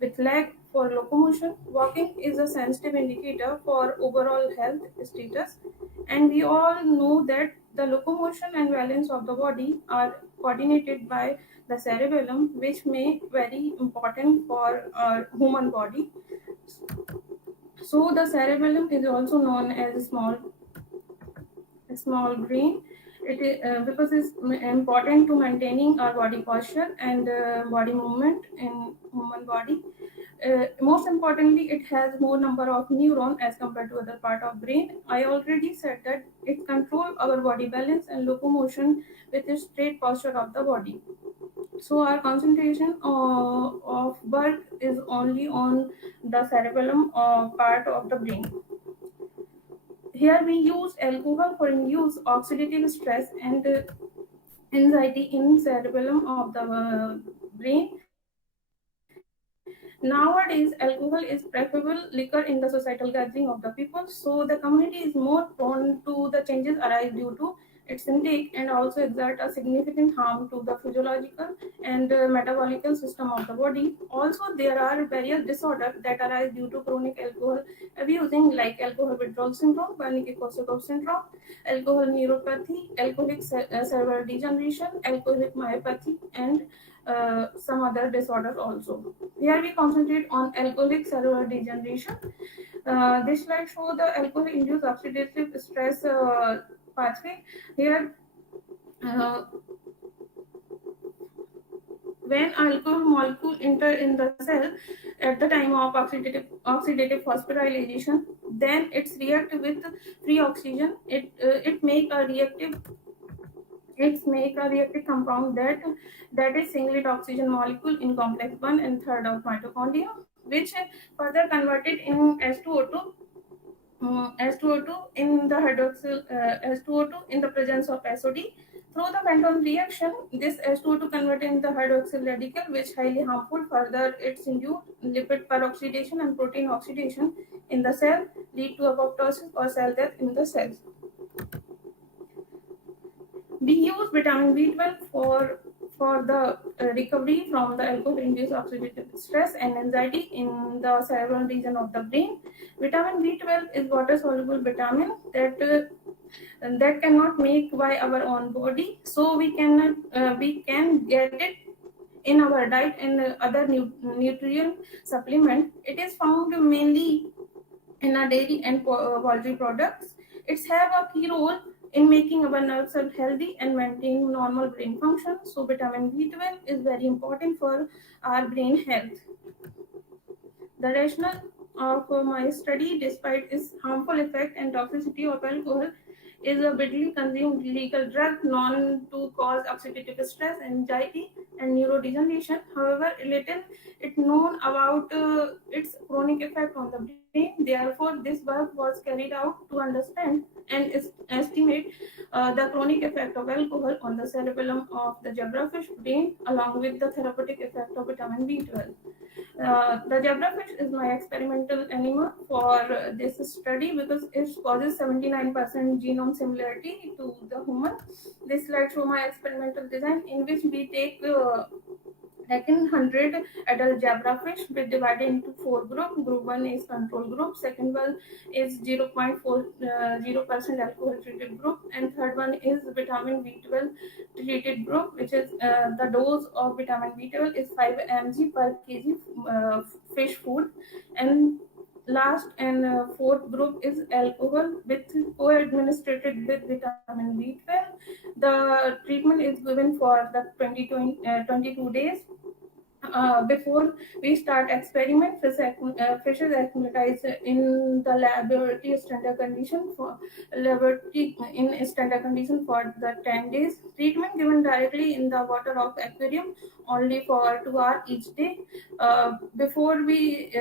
with leg for locomotion. Walking is a sensitive indicator for overall health status, and we all know that the locomotion and balance of the body are coordinated by the cerebellum, which may very important for our human body. So the cerebellum is also known as small brain. It is because it's important to maintaining our body posture and body movement in human body. Most importantly, it has more number of neurons as compared to other part of brain. I already said that it controls our body balance and locomotion with a straight posture of the body. So our concentration of work is only on the cerebellum part of the brain. Here we use alcohol for induce oxidative stress and anxiety in cerebellum of the brain. Nowadays, alcohol is preferable liquor in the societal gathering of the people, so the community is more prone to the changes arise due to its intake and also exert a significant harm to the physiological and metabolical system of the body. Also, there are various disorders that arise due to chronic alcohol abusing, like alcohol withdrawal syndrome, Wernicke-Korsakoff syndrome, alcohol neuropathy, alcoholic cerebral degeneration, alcoholic myopathy, and some other disorders also. Here we concentrate on alcoholic cerebral degeneration. This slide shows the alcohol-induced oxidative stress pathway. Here, when alcohol molecule enter in the cell at the time of oxidative phosphorylation, then it's react with free oxygen. It make a reactive compound that is singlet oxygen molecule in complex 1 and 3 of mitochondria, which further converted in S2O2 in the hydroxyl S2O2 in the presence of SOD. Through the Benton reaction, this S2O2 converted in the hydroxyl radical, which highly harmful. Further, it's induced lipid peroxidation and protein oxidation in the cell, lead to apoptosis or cell death in the cells. We use vitamin B12 for the recovery from the alcohol-induced oxidative stress and anxiety in the cerebral region of the brain. Vitamin B12 is water-soluble vitamin that cannot make by our own body, so we can get it in our diet and other nutrient supplement. It is found mainly in our dairy and poultry products. It's have a key role in making our nerves healthy and maintaining normal brain function. So vitamin B12 is very important for our brain health. The rationale of my study, despite its harmful effect and toxicity of alcohol, is a widely consumed legal drug known to cause oxidative stress, anxiety, and neurodegeneration. However, little is known about its chronic effect on the brain. Therefore, this work was carried out to understand and estimate the chronic effect of alcohol on the cerebellum of the zebrafish brain, along with the therapeutic effect of vitamin B12. The zebrafish is my experimental animal for this study because it causes 79% genome similarity to the human. This slide show my experimental design in which we take taken 100 adult zebrafish with divided into four groups. Group 1 is control group, second one is 0.40% alcohol treated group, and third one is vitamin B12 treated group, which is the dose of vitamin B12 is 5 mg per kg fish food, and last and fourth group is alcohol with co-administered with vitamin B12. The treatment is given for the 22 days. Before we start experiment, fishes acclimatize in the laboratory standard condition for standard condition for the 10 days. Treatment given directly in the water of aquarium only for 2 hours each day. Before we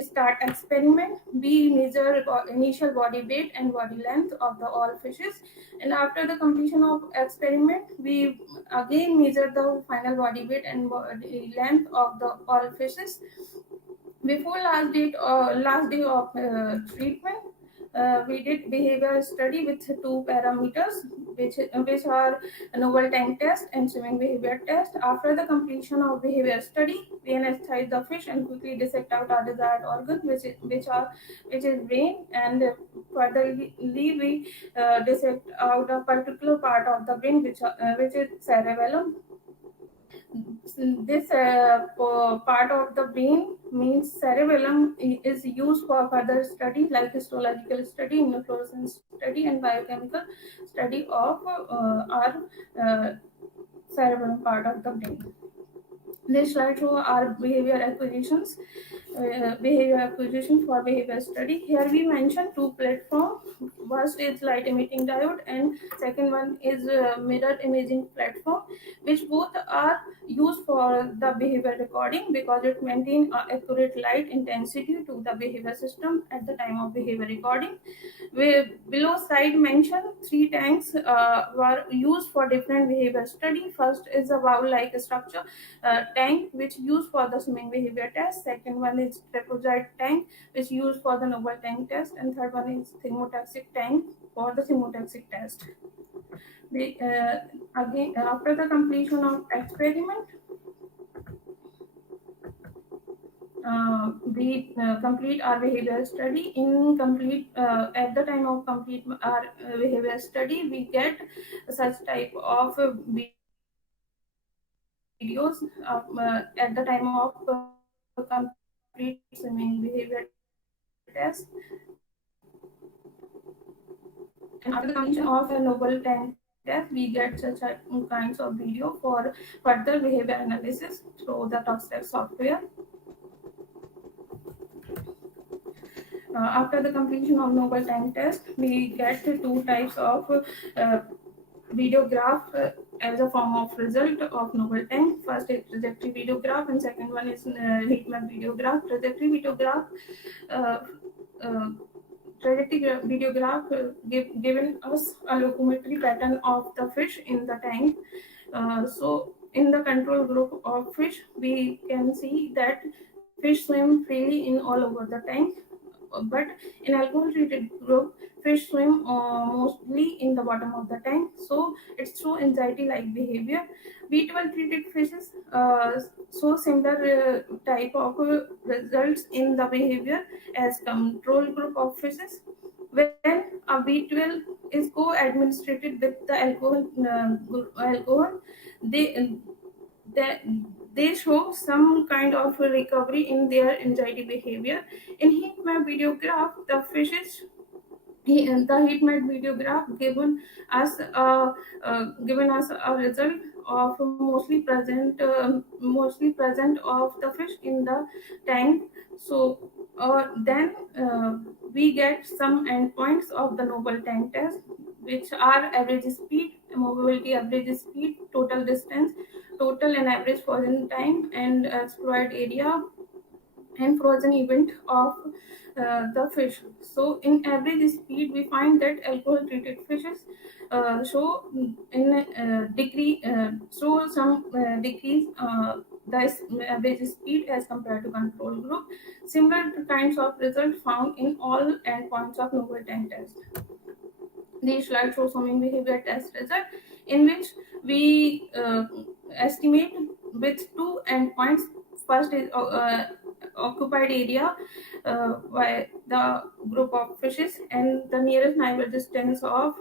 start experiment, we measure initial body weight and body length of the all fishes, and after the completion of experiment, we again measure the final body weight and body length of the all fishes. Before last day of treatment, we did behavior study with two parameters, which are novel tank test and swimming behavior test. After the completion of behavior study, we anesthetize the fish and quickly dissect out our desired organ, which is brain, and furtherly we dissect out a particular part of the brain, which is cerebellum. This part of the brain means cerebellum is used for further study like histological study, immunofluorescence study, and biochemical study of our cerebellum part of the brain. This slide show our behavior acquisition for behavior study. Here we mention two platforms. First is light emitting diode, and second one is mirror imaging platform, which both are used for the behavior recording because it maintains accurate light intensity to the behavior system at the time of behavior recording. Below slide mention three tanks were used for different behavior study. First is a bowl-like structure tank which used for the swimming behavior test. Second one is trapezoid tank which used for the noble tank test, and third one is thermotoxic tank for the thermotoxic test. Again, after the completion of experiment, we complete our behavior study. At the time of complete our behavior study, we get such type of videos at the time of complete swimming behavior test. And after the completion of a noble tank test, we get such kinds of video for further behavior analysis through the TalkStack software. After the completion of noble tank test, we get two types of video graph as a form of result of noble tank. First is trajectory video graph, and second one is heat map video graph. Trajectory video graph given us a locomotory pattern of the fish in the tank. So in the control group of fish, we can see that fish swim freely in all over the tank. But in alcohol treated group, fish swim mostly in the bottom of the tank, so it's through anxiety like behavior. B12 treated fishes show similar type of results in the behavior as control group of fishes. When a B12 is co-administrated with the alcohol, they they show some kind of a recovery in their anxiety behavior. In heat map video graph, the fishes the heat map video graph given us a result of mostly present of the fish in the tank. So then we get some endpoints of the noble tank test, which are average speed, mobility average speed, total distance, total and average frozen time, and explored area and frozen event of the fish. So in average speed, we find that alcohol treated fishes show in decrease show some decrease the average speed as compared to control group. Similar kinds of results found in all endpoints of novel tank test. These slides show some behavior test result in which we estimate with two endpoints. First is occupied area by the group of fishes and the nearest neighbor distance of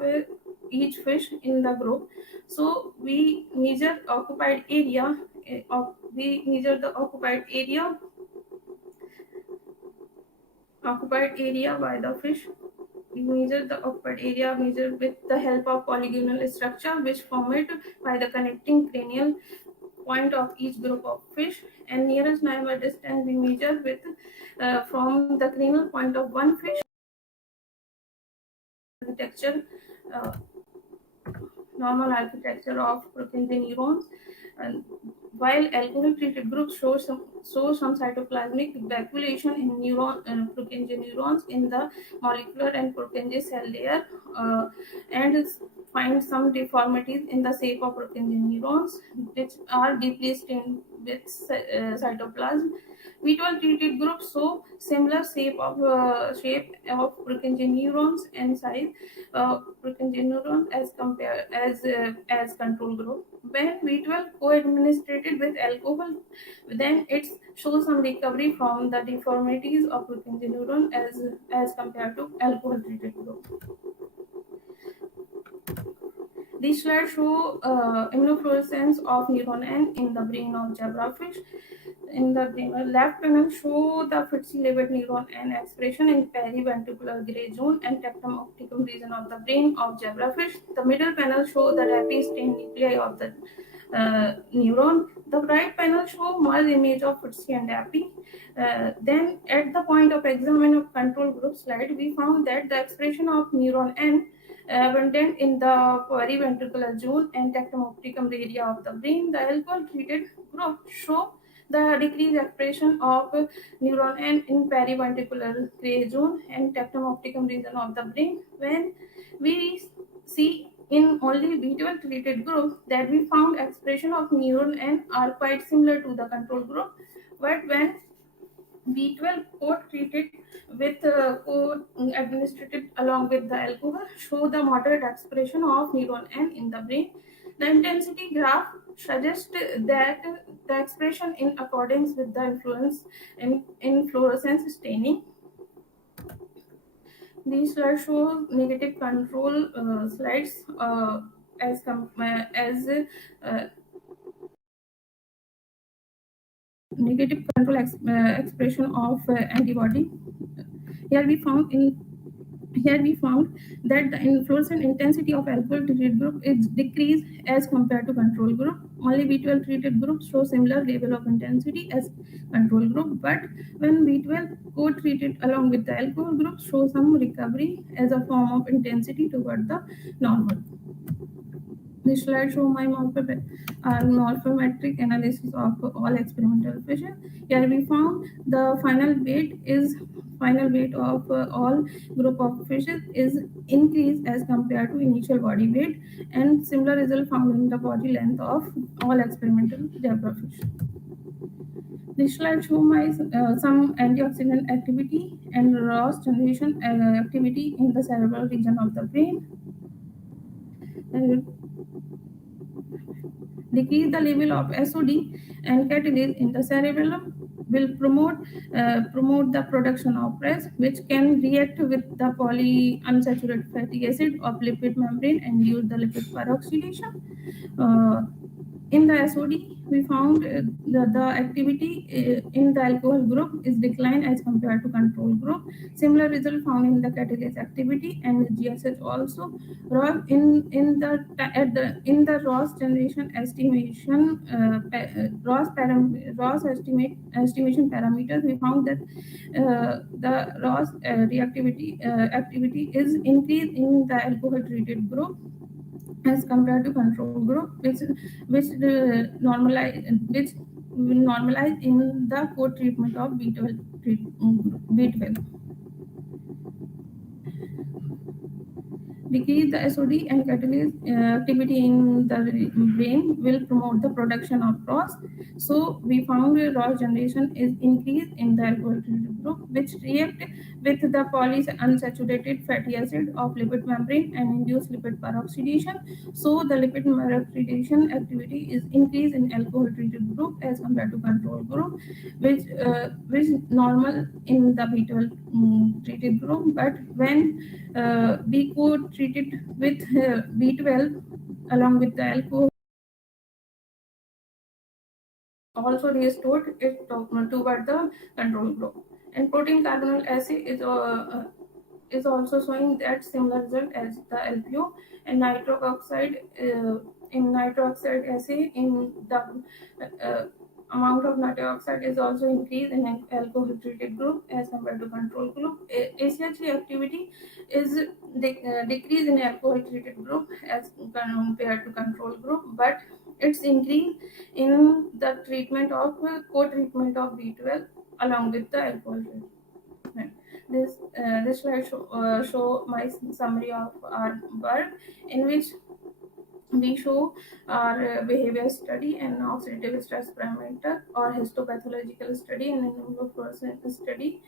each fish in the group. So we measure occupied area. We measure the occupied area by the fish. We measure the occupied area measured with the help of polygonal structure which formed by the connecting cranial point of each group of fish, and nearest neighbor distance we measure with from the cranial point of one fish. Architecture, uh, normal architecture of Purkinje neurons. And while alcohol-treated groups show some cytoplasmic evacuation in Purkinje neurons in the molecular and Purkinje cell layer, and find some deformities in the shape of Purkinje neurons, which are deeply stained with cytoplasm. B12 treated groups show similar shape of Purkinje neurons and size Purkinje neuron as control group. When B12 co-administrated with alcohol, then it shows some recovery from the deformities of Purkinje neuron as compared to alcohol treated group. These slides show immunofluorescence of neuron N in the brain of zebrafish. In the left panel show the Fitzy-Levet neuron N expression in periventricular gray zone and tectum opticum region of the brain of zebrafish. The middle panel show the rapid stained nuclei of the neuron. The right panel show merged image of Fitzy and Dappy. Then at the point of examine of control group slide, we found that the expression of neuron N abundant in the periventricular zone and tectum opticum area of the brain. The alcohol treated group show the decreased expression of neuron N in periventricular gray zone and tectum opticum region of the brain. When we see in only B12 treated group that we found expression of neuron N are quite similar to the control group, but when B12 co-treated with co-administered along with the alcohol show the moderate expression of neuron N in the brain. The intensity graph suggests that the expression in accordance with the influence in fluorescence staining. These slides show negative control slides as negative control expression of antibody. Here we found that the fluorescent intensity of alcohol treated group is decreased as compared to control group. Only B12 treated groups show similar level of intensity as control group, but when B12 co-treated along with the alcohol group show some recovery as a form of intensity toward the normal. This slide show my morphometric analysis of all experimental fishes. Here we found the final weight of all group of fishes is increased as compared to initial body weight, and similar result found in the body length of all experimental zebrafish. This slide show my some antioxidant activity and ROS generation activity in the cerebral region of the brain. Decrease the level of SOD and catalase in the cerebellum will promote the production of PRES, which can react with the polyunsaturated fatty acid of lipid membrane and induce the lipid peroxidation. In the SOD, we found the activity in the alcohol group is declined as compared to control group. Similar result found in the catalase activity and GSH also. In the Ross generation estimation, Ross estimation parameters, we found that the Ross reactivity activity is increased in the alcohol treated group as compared to control group, which will normalize in the co-treatment of B12. Decrease the SOD and catalase activity in the brain will promote the production of ROS. So we found ROS generation is increased in the alcohol group, which react with the polyunsaturated fatty acid of lipid membrane and induce lipid peroxidation. So the lipid peroxidation activity is increased in alcohol treated group as compared to control group, which normal in the B12 treated group. But when B co-treated with B12 along with the alcohol, also restored it toward the control group. And protein carbonyl assay is also showing that similar result as the LPO. And nitric oxide in nitric oxide assay in the amount of nitric oxide is also increased in an alcohol treated group as compared to control group. ACH3 activity is decreased in alcohol treated group as compared to control group, but it's increased in the treatment of co-treatment of B12 along with the alcohol treatment. This slide show my summary of our work, in which we show our behavior study and oxidative stress parameter or histopathological study and immunofluorescence study.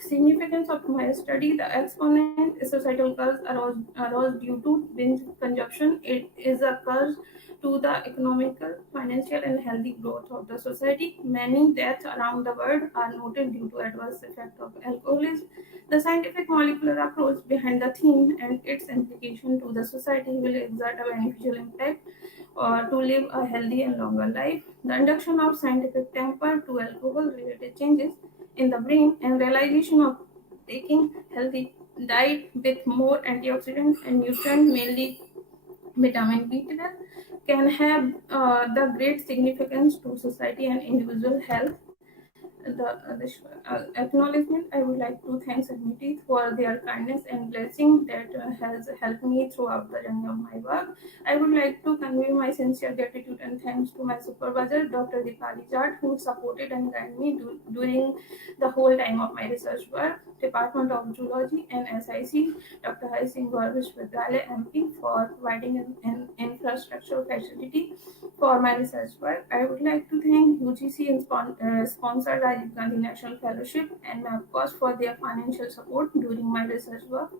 Significance of my study: the exponent societal curves arose due to binge consumption. It is a curve to the economical, financial, and healthy growth of the society. Many deaths around the world are noted due to adverse effect of alcoholism. The scientific molecular approach behind the theme and its implication to the society will exert a beneficial impact to live a healthy and longer life. The induction of scientific temper to alcohol-related changes in the brain and realization of taking healthy diet with more antioxidants and nutrients, mainly vitamin B12, can have the great significance to society and individual health. This acknowledgement, I would like to thank Submittees for their kindness and blessing that has helped me throughout the journey of my work. I would like to convey my sincere gratitude and thanks to my supervisor, Dr. Dipali Jat, who supported and guided me during the whole time of my research work, Department of Zoology and SIC, Dr. Hari Singh Gaur Vishwavidyalaya MP, for providing an infrastructure facility for my research work. I would like to thank UGC and sponsored Rajiv Gandhi National Fellowship and MAPCOS for their financial support during my research work.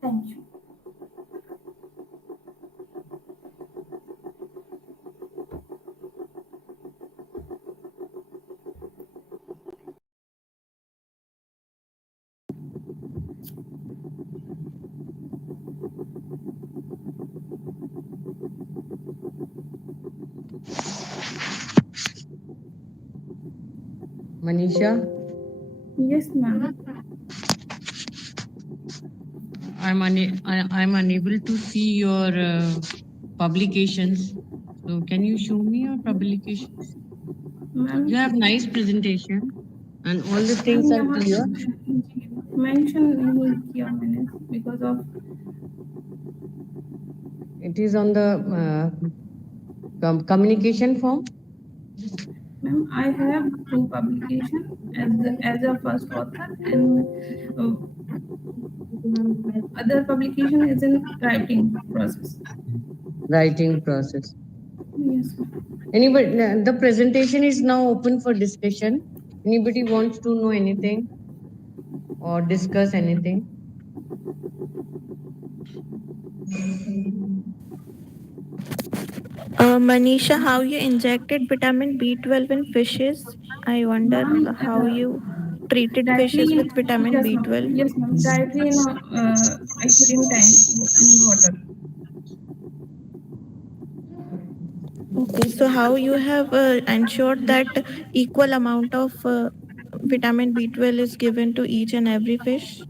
Thank you. Manisha? Yes, ma'am. I'm unable to see your publications. So can you show me your publications? You have nice presentation and all the things are clear. Mention नहीं किया मैंने because of It is on the communication form. Ma'am, I have 2 publications as a first author, and other publication is in writing process. Writing process. Yes. Anybody, the presentation is now open for discussion. Anybody wants to know anything or discuss anything? Manisha, how you injected vitamin B12 in fishes? I wonder how you treated fishes with vitamin yes, B12. Yes, ma'am. Directly in aquarium tank in water. Okay, so how you have ensured that equal amount of vitamin B12 is given to each and every fish?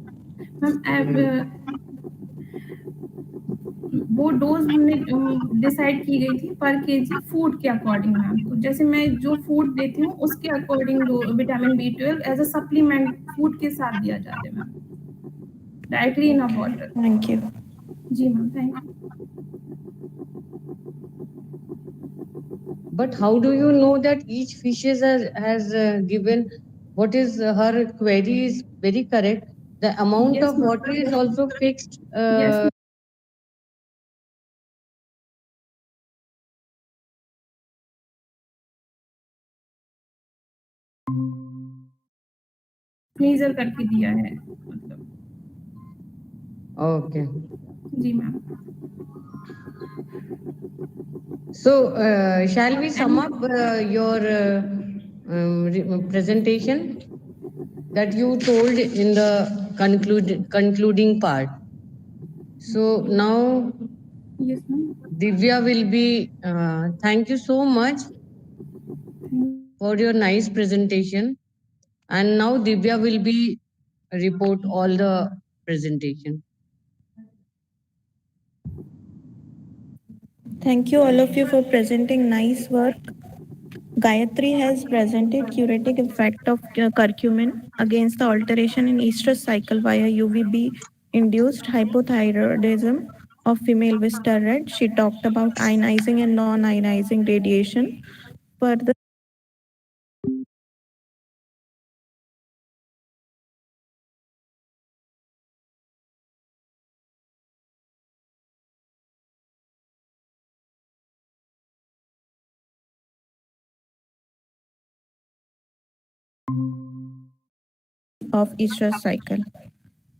वो dose हमने decide की गई थी पर KG food के according ma'am. तो जैसे मैं जो फूड देती हूँ उसके according vitamin B12 as a supplement food के साथ दिया जाता है ma'am, directly in a water. Thank you. जी ma'am, thank you. But how do you know that each fishes has given what is her query is very correct? The amount Yes, of ma'am. water is also fixed. Yes, ma'am. Freezer करके दिया है मतलब। Okay. जी ma'am. So, shall we sum up your presentation that you told in the concluding part? So now Yes, ma'am. Divya will be. Thank you so much for your nice presentation. And now Divya will be report all the presentation. Thank you all of you for presenting nice work. Gayatri has presented curative effect of curcumin against the alteration in estrous cycle via UVB induced hypothyroidism of female Vista red. She talked about ionizing and non-ionizing radiation. Further of estrous cycle.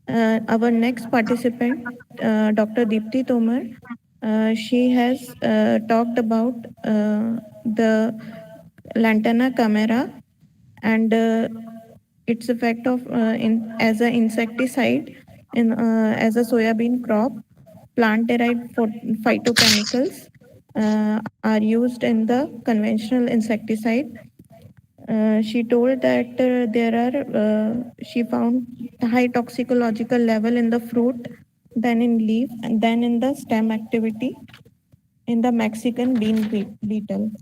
Our next participant, Dr. Deepti Tomar, she has talked about the lantana camera and its effect of in as an insecticide in as a soybean crop. Plant derived phytochemicals are used in the conventional insecticide. She told that she found high toxicological level in the fruit, then in leaf, and then in the stem activity in the Mexican bean beetle.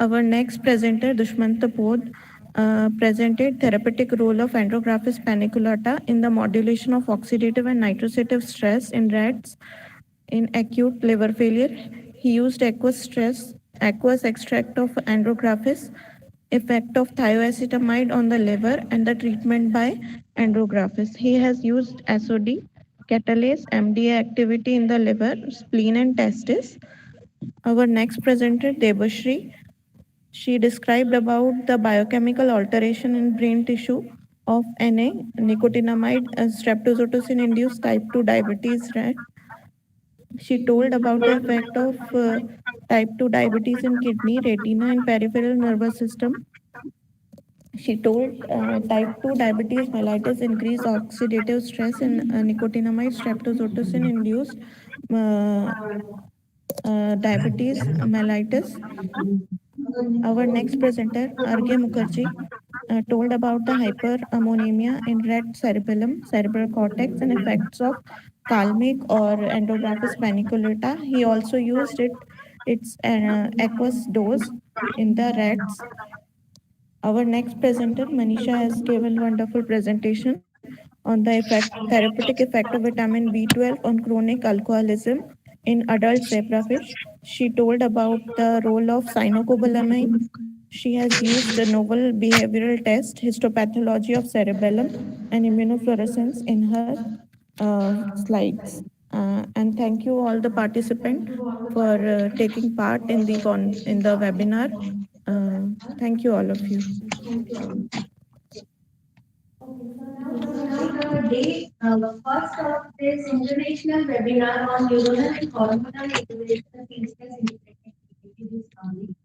Our next presenter, Dushmant Pod, presented therapeutic role of Andrographis paniculata in the modulation of oxidative and nitrosative stress in rats in acute liver failure. He used aqueous extract of Andrographis, effect of thioacetamide on the liver, and the treatment by Andrographis. He has used SOD, catalase, MDA activity in the liver, spleen, and testis. Our next presenter, Debashri, she described about the biochemical alteration in brain tissue of NA, nicotinamide, streptozotocin induced type 2 diabetes rat. She told about the effect of type 2 diabetes in kidney, retina, and peripheral nervous system. She told type 2 diabetes mellitus increased oxidative stress in nicotinamide streptozotocin induced uh, diabetes mellitus. Our next presenter, Argya Mukherjee, told about the hyperammonemia in red cerebellum, cerebral cortex, and effects of calmic or endographis paniculata. He also used its aqueous dose in the rats. Our next presenter, Manisha, has given wonderful presentation on the therapeutic effect of vitamin B12 on chronic alcoholism in adult zebrafish. She told about the role of cyanocobalamin. She has used a novel behavioral test, histopathology of cerebellum, and immunofluorescence in her slides. And thank you all the participants for taking part in the webinar. Thank you all of you. Now the day first of this international webinar on neuronal and hormonal integration in stress is coming.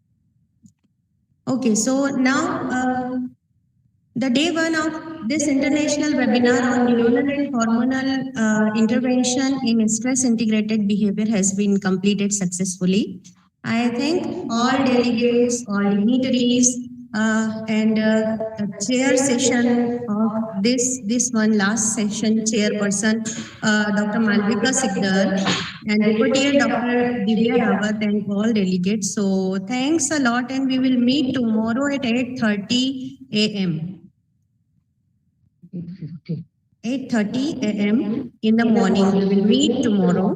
Okay, so now the day one of this international webinar on neuronal and hormonal intervention in stress integrated behavior has been completed successfully. I thank all delegates, all dignitaries, and chair session of this one last session chairperson, Dr. Malvika Sigdal, and deputy Dr. Divya Rawat, and all delegates. So thanks a lot, and we will meet tomorrow at 8:30 a.m. 8:30 a.m. in the morning. We will meet tomorrow.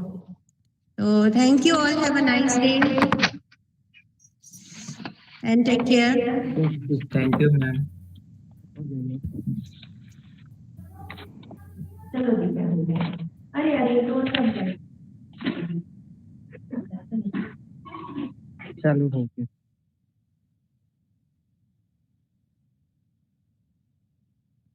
So thank you all. Have a nice day and take care. Thank you, ma'am. चलो ठीक है